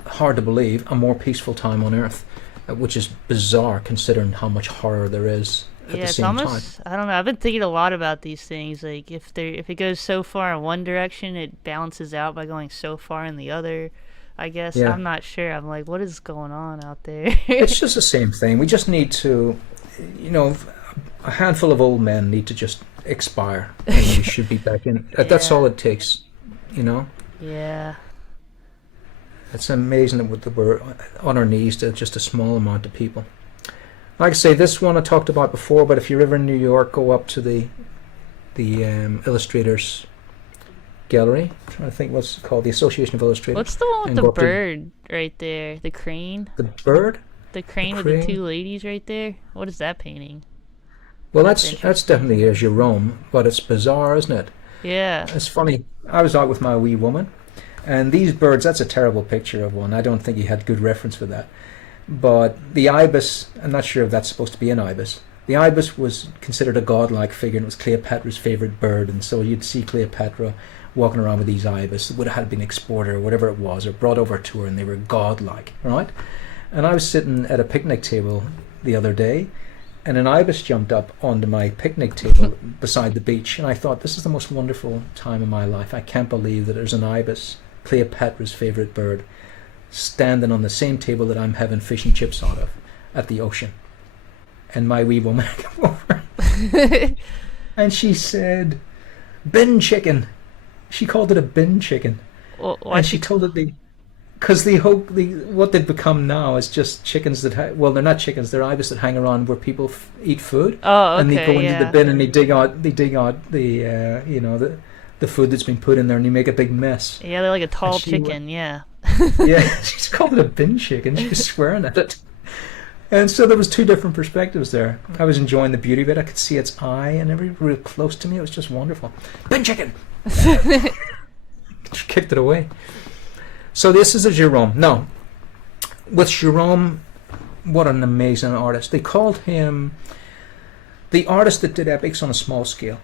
hard to believe, a more peaceful time on Earth, which is bizarre considering how much horror there is at the same time. I don't know. I've been thinking a lot about these things. Like if it goes so far in one direction, it balances out by going so far in the other. I guess I'm not sure. I'm like, what is going on out there? It's just the same thing. We just need to, a handful of old men need to just expire, and we should be back in. That's all it takes, Yeah. It's amazing that we're on our knees to just a small amount of people. Like I say, this one I talked about before, but if you're ever in New York, go up to the Illustrators Gallery. I'm trying to think what's it called, the Association of Illustrators. What's the one with the bird right there? The crane? The bird? The crane with the two ladies right there? What is that painting? Well, that's definitely a Gérôme, but it's bizarre, isn't it? Yeah. It's funny. I was out with my wee woman, and these birds, that's a terrible picture of one. I don't think he had good reference for that. But the ibis, I'm not sure if that's supposed to be an ibis. The ibis was considered a godlike figure, and it was Cleopatra's favorite bird, and so you'd see Cleopatra walking around with these ibis. It would have been exported or whatever it was, or brought over to her, and they were godlike, right? And I was sitting at a picnic table the other day, and an ibis jumped up onto my picnic table beside the beach, and I thought, this is the most wonderful time of my life. I can't believe that there's an ibis, Cleopatra's favorite bird, standing on the same table that I'm having fish and chips out of at the ocean. And my wee woman came over and she said, bin chicken. She called it a bin chicken, Well, why and she she? told it because what they've become now is just chickens that well, they're not chickens, they're ibis that hang around where people eat food, Oh, and they go okay, into the yeah, bin and they dig out the the food that's been put in there, and you make a big mess. yeah. They're like a And tall she wa- chicken. Yeah. yeah, she's called it a bin chicken. She was swearing at it. And so there was two different perspectives there. I was enjoying the beauty of it. I could see its eye and real close to me. It was just wonderful. Bin chicken. She kicked it away. So this is a Jerome. No, with Jerome, what an amazing artist. They called him the artist that did epics on a small scale.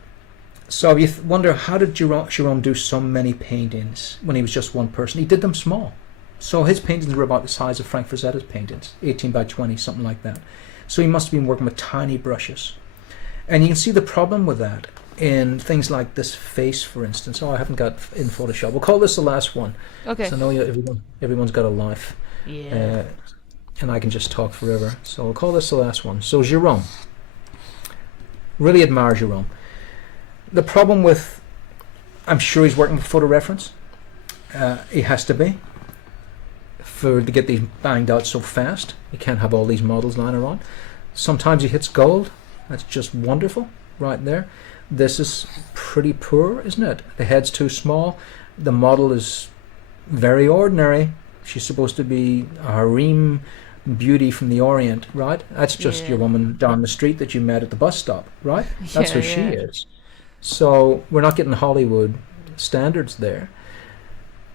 So you wonder, how did Jerome do so many paintings when he was just one person? He did them small. So his paintings were about the size of Frank Frazetta's paintings, 18 by 20, something like that. So he must have been working with tiny brushes. And you can see the problem with that in things like this face, for instance. Oh, I haven't got in Photoshop. We'll call this the last one. Okay. So I know everyone's got a life. Yeah. And I can just talk forever. So we'll call this the last one. So Jerome. Really admire Jerome. The problem with, I'm sure he's working with photo reference. He has to be to get these banged out so fast. You can't have all these models lying around. Sometimes he hits gold. That's just wonderful right there. This is pretty poor, isn't it? The head's too small. The model is very ordinary. She's supposed to be a harem beauty from the Orient, right? That's just Yeah. your woman down the street that you met at the bus stop, right? That's who Yeah, she yeah. is. So we're not getting Hollywood standards there.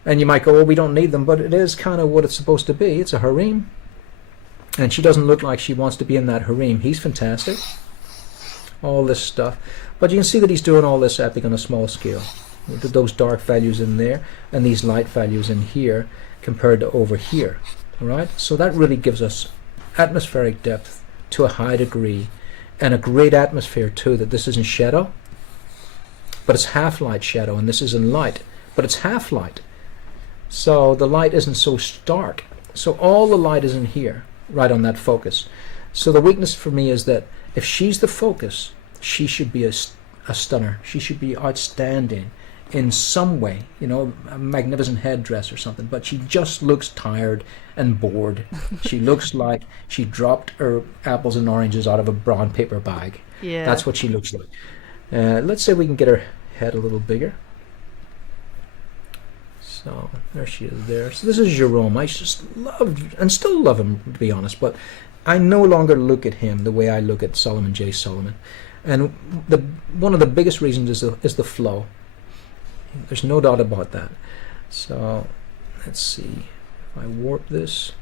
And you might go, oh, we don't need them, but it is kind of what it's supposed to be. It's a harem. And she doesn't look like she wants to be in that harem. He's fantastic. All this stuff. But you can see that he's doing all this epic on a small scale. With those dark values in there and these light values in here compared to over here. All right? So that really gives us atmospheric depth to a high degree, and a great atmosphere too, that this isn't shadow, but it's half light shadow, and this isn't light, but it's half light. So the light isn't so stark. So all the light is in here, right on that focus. So the weakness for me is that if she's the focus, she should be a stunner. She should be outstanding in some way, a magnificent headdress or something. But she just looks tired and bored. She looks like she dropped her apples and oranges out of a brown paper bag. Yeah. That's what she looks like. Let's say we can get her head a little bigger. So there she is there. So this is Jerome. I just loved and still love him, to be honest, but I no longer look at him the way I look at Solomon J. Solomon. And one of the biggest reasons is the flow. There's no doubt about that. So let's see if I warp this.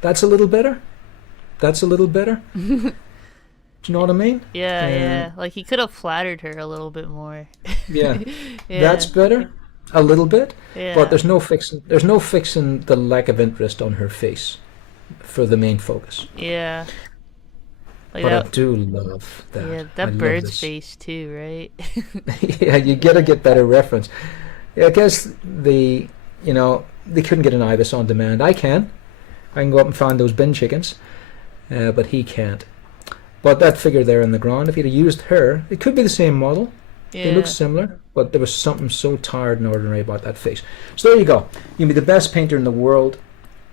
That's a little better. That's a little better. Do you know what I mean? Yeah, yeah. Like he could have flattered her a little bit more. Yeah. Yeah. That's better. A little bit. Yeah. But there's no fixing the lack of interest on her face for the main focus. Yeah. Like But I that. do love that. Yeah, I that love bird's this. face too, right? Yeah, you gotta get better reference. Yeah, I guess they couldn't get an ibis on demand. I can go up and find those bin chickens, but he can't. But that figure there in the ground, if he'd have used her, it could be the same model. Yeah. They look similar, but there was something so tired and ordinary about that face. So there you go. You can be the best painter in the world,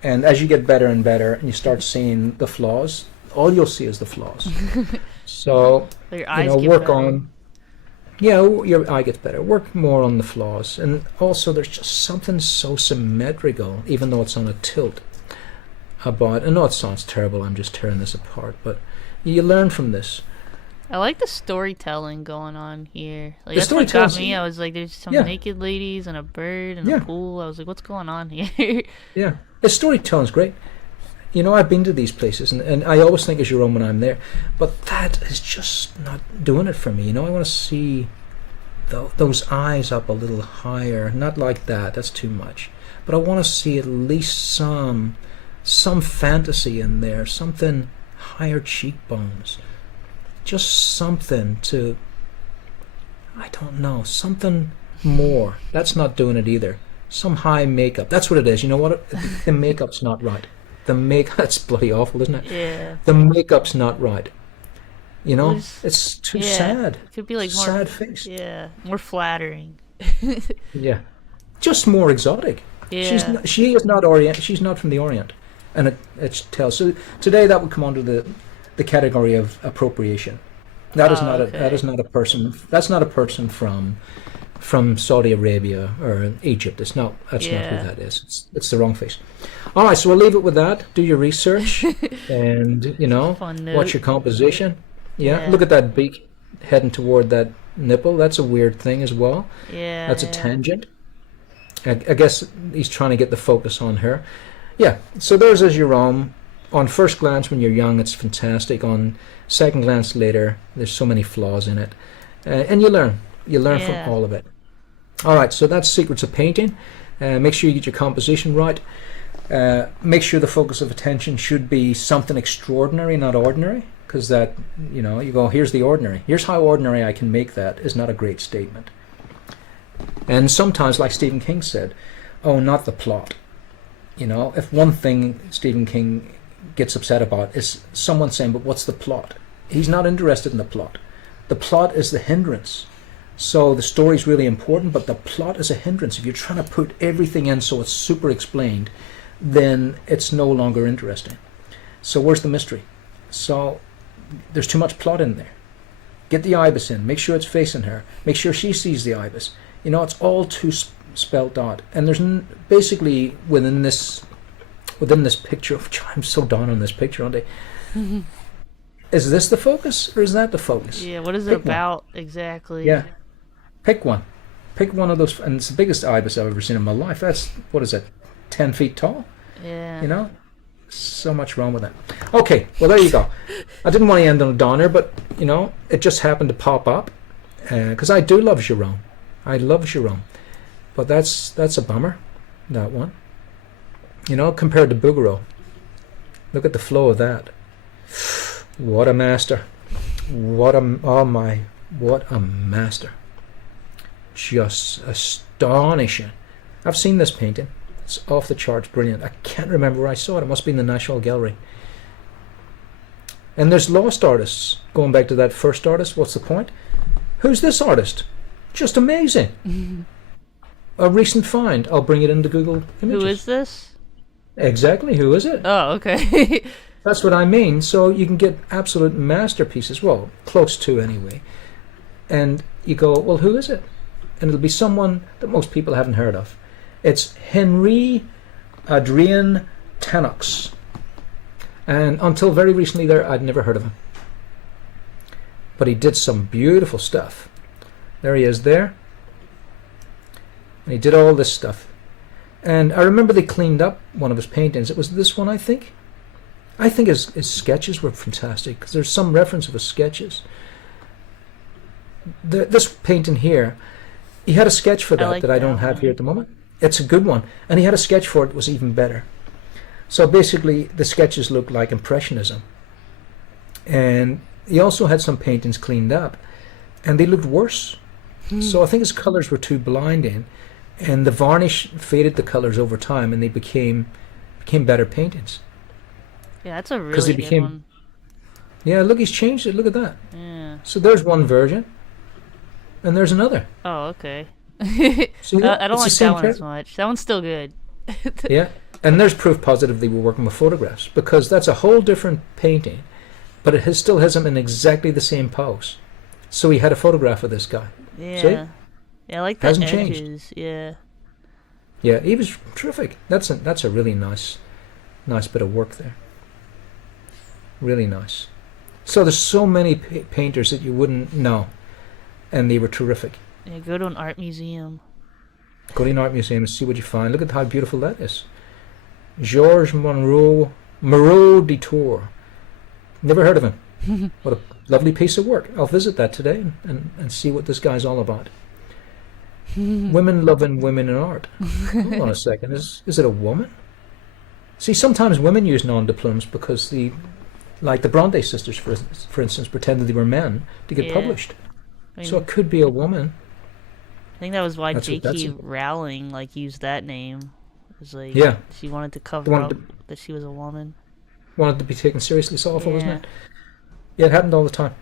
and as you get better and better, and you start seeing the flaws, all you'll see is the flaws. So Your eyes get work better. on. Yeah, your eye gets better. Work more on the flaws, and also there's just something so symmetrical, even though it's on a tilt. About, I know it sounds terrible. I'm just tearing this apart, but you learn from this. I like the storytelling going on here. Like The that's what got storytelling's- me. I was like, there's some Yeah. naked ladies and a bird and Yeah. a pool. I was like, what's going on here? Yeah, the storytelling's great. I've been to these places, and I always think of Jerome when I'm there, but that is just not doing it for me. I want to see those eyes up a little higher. Not like that. That's too much. But I want to see at least some fantasy in there, something higher cheekbones, just something to, I don't know, something more. That's not doing it either. Some high makeup. That's what it is. You know what? The makeup's not right. That's bloody awful, isn't it? Yeah. The makeup's not right. You know, There's- it's too yeah, sad. it could be like more, Sad face. yeah, more flattering. Yeah, just more exotic. Yeah, She is not Orient. She's not from the Orient, and it tells. So today that would come under the category of appropriation. That is oh, not a that okay. is not a person. That's not a person from Saudi Arabia or Egypt. It's not. That's not who Yeah, that is. It's the wrong face. All right, so we'll leave it with that. Do your research, and fun watch note. your composition. Yeah, Yeah, look at that beak heading toward that nipple. That's a weird thing as well. yeah, That's a yeah. tangent. I guess he's trying to get the focus on her. Yeah, so there's a Jerome. On first glance, when you're young, it's fantastic. On second glance later, there's so many flaws in it. And you learn. You learn from Yeah. all of it. All right, so that's Secrets of Painting. Make sure you get your composition right. Make sure the focus of attention should be something extraordinary, not ordinary. Because that, you go, here's the ordinary. Here's how ordinary I can make that is not a great statement. And sometimes, like Stephen King said, oh, not the plot. If one thing Stephen King gets upset about is someone saying, but what's the plot? He's not interested in the plot. The plot is the hindrance. So the story's really important, but the plot is a hindrance. If you're trying to put everything in so it's super explained, then it's no longer interesting. So where's the mystery? So there's too much plot in there. Get the ibis in. Make sure it's facing her. Make sure she sees the ibis. It's all too spelt out. And there's basically within this picture, which I'm so down on this picture, aren't I? Is this the focus or is that the focus? Yeah, what is it Pick one. about exactly? Yeah, pick one. Pick one of those, and it's the biggest ibis I've ever seen in my life. That's what is it, 10 feet tall? Yeah. So much wrong with it. Okay, well there you go. I didn't want to end on a downer, but it just happened to pop up because I do love Jerome. I love Jerome, but that's a bummer. That one, compared to Bouguereau. Look at the flow of that. What a master! What a master! Just astonishing. I've seen this painting. It's off the charts, brilliant. I can't remember where I saw it. It must be in the National Gallery. And there's lost artists. Going back to that first artist, what's the point? Who's this artist? Just amazing. A recent find. I'll bring it into Google Images. Who is this? Exactly. Who is it? Oh, okay. That's what I mean. So you can get absolute masterpieces. Well, close to anyway. And you go, well, who is it? And it'll be someone that most people haven't heard of. It's Henri Adrien Tanox. And until very recently there, I'd never heard of him. But he did some beautiful stuff. There he is there. And he did all this stuff. And I remember they cleaned up one of his paintings. It was this one, I think. I think his sketches were fantastic because there's some reference of his sketches. This painting here, he had a sketch for I that like that I that don't have one. here at the moment. It's a good one. And he had a sketch for it that was even better. So basically, the sketches look like Impressionism. And he also had some paintings cleaned up, and they looked worse. So I think his colors were too blinding, and the varnish faded the colors over time, and they became better paintings. Yeah, that's a 'Cause really he good became- one. Yeah, look, he's changed it. Look at that. Yeah. So there's one version, and there's another. Oh, okay. See that? I don't It's the like same that one as character. much. That one's still good. Yeah, and there's proof positive they were working with photographs because that's a whole different painting, but it still has him in exactly the same pose. So he had a photograph of this guy. Yeah. Yeah, I like the Hasn't edges. changed. Yeah. Yeah, he was terrific. That's a really nice bit of work there. Really nice. So there's so many painters that you wouldn't know, and they were terrific. Yeah, go to an art museum. Go to an art museum and see what you find. Look at how beautiful that is. Georges Moreau de Tours. Never heard of him. What a lovely piece of work. I'll visit that today and see what this guy's all about. Women loving women in art. Hold on a second. Is it a woman? See, sometimes women use non-diplomes because like the Bronte sisters, for instance, pretended they were men to get Yeah. published. I mean, So it could be a woman. I think that was why That's what- that's J.K. it. Rowling used that name. It was like Yeah. she wanted to cover wanted up that she was a woman. Wanted to be taken seriously, so awful, wasn't Yeah. it? Yeah, it happened all the time.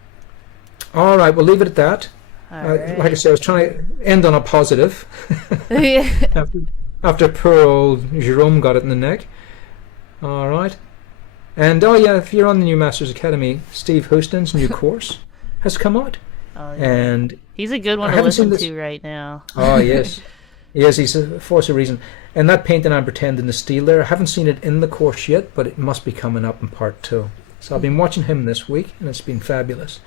All right, we'll leave it at that. All right. Like I said, I was trying to end on a positive Yeah. after poor old Jerome got it in the neck. All right. And oh yeah, if you're on the new Masters Academy, Steve Houston's new course has come out. Oh, yeah. And He's a good one I to haven't seen listen this- to right now. oh yes, yes, he's a force of reason. And that painting I'm pretending to steal there, I haven't seen it in the course yet, but it must be coming up in part 2. So I've been watching him this week, and it's been fabulous.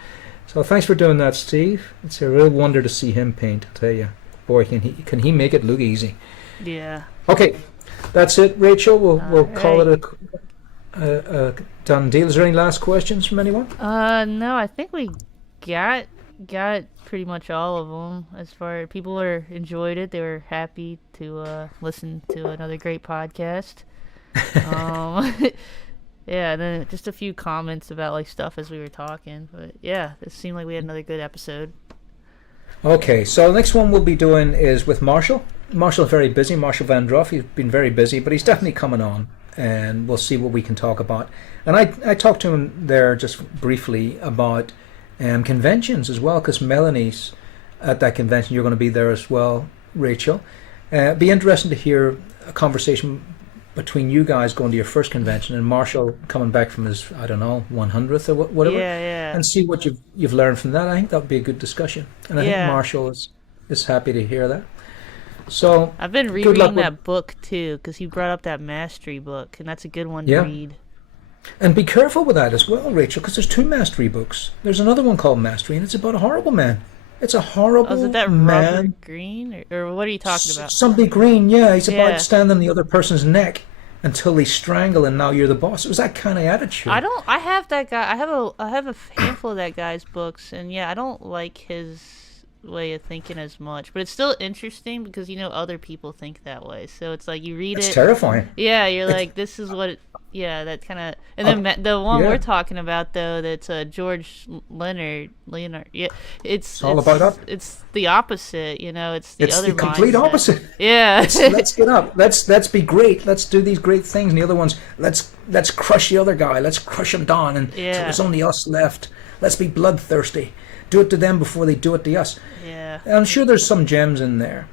So thanks for doing that, Steve. It's a real wonder to see him paint. I tell you, boy, can he make it look easy? Yeah. Okay, that's it, Rachel. We'll call right. it a done deal. Is there any last questions from anyone? No, I think we got pretty much all of them. As far people enjoyed it, they were happy to listen to another great podcast. Yeah, and then just a few comments about like stuff as we were talking. But yeah, it seemed like we had another good episode. Okay, so the next one we'll be doing is with Marshall. Marshall's very busy. Marshall Van Druff. He's been very busy, but he's definitely coming on, and we'll see what we can talk about. And I talked to him there just briefly about conventions as well, because Melanie's at that convention. You're going to be there as well, Rachel. Be interesting to hear a conversation between you guys going to your first convention and Marshall coming back from his, I don't know, 100th or whatever, Yeah. and see what you've learned from that. I think that would be a good discussion, and I think Yeah. Marshall is happy to hear that. So I've been good luck rereading that book too, because he brought up that mastery book, and that's a good one Yeah. to read. and be careful with that as well, Rachel, because there's 2 mastery books. There's another one called Mastery, and it's about a horrible man. It's a horrible Oh, is it that man. Robert Greene, or what are you talking about? Somebody Green, yeah. He's Yeah. about standing on the other person's neck until they strangle, and now you're the boss. It was that kind of attitude. I have that guy. I have a handful of that guy's books, and yeah, I don't like his way of thinking as much. But it's still interesting because other people think that way. So it's like you read It's it. terrifying. Yeah, you're like, this is what. Yeah, that kind of. And then the one yeah. we're talking about though, that's George Leonard. Yeah, it's all about that. It's the opposite. It's the It's other the complete mindset. opposite. Yeah. Let's get up. Let's be great. Let's do these great things. And the other ones, let's crush the other guy. Let's crush him down. And so Yeah. there's only us left. Let's be bloodthirsty. Do it to them before they do it to us. Yeah. I'm sure there's some gems in there,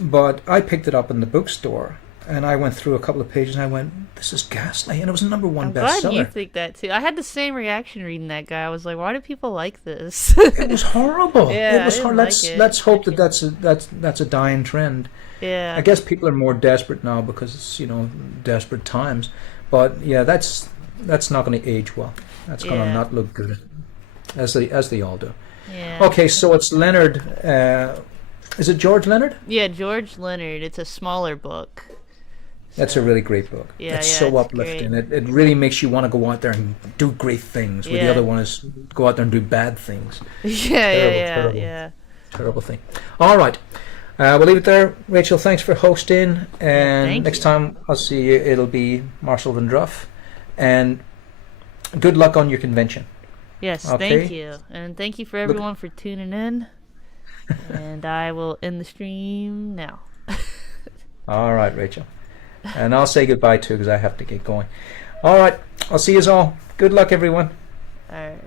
but I picked it up in the bookstore and I went through a couple of pages and I went, "This is ghastly," and it was a #1 I'm glad you bestseller. think that too. I had the same reaction reading that guy. I was like, why do people like this? It was horrible. Yeah, it was I hard. didn't like it. Let's hope that's a dying trend. Yeah. I guess people are more desperate now because it's desperate times, but yeah, that's not going to age well. That's going to Yeah. not look good, as they all do. Yeah. Okay, so it's Leonard. Is it George Leonard? Yeah, George Leonard. It's a smaller book. That's a really great book. Yeah, it's yeah, so it's uplifting. It really makes you want to go out there and do great things. Where the Yeah. other one is go out there and do bad things. Yeah, Terrible. yeah. Terrible thing. All right. We'll leave it there. Rachel, thanks for hosting. And thank next you. time I'll see you, it'll be Marshall Van Druff. And good luck on your convention. Yes, Okay. thank you. And thank you for everyone for tuning in. And I will end the stream now. All right, Rachel. And I'll say goodbye too because I have to get going. All right. I'll see you all. Good luck, everyone. All right.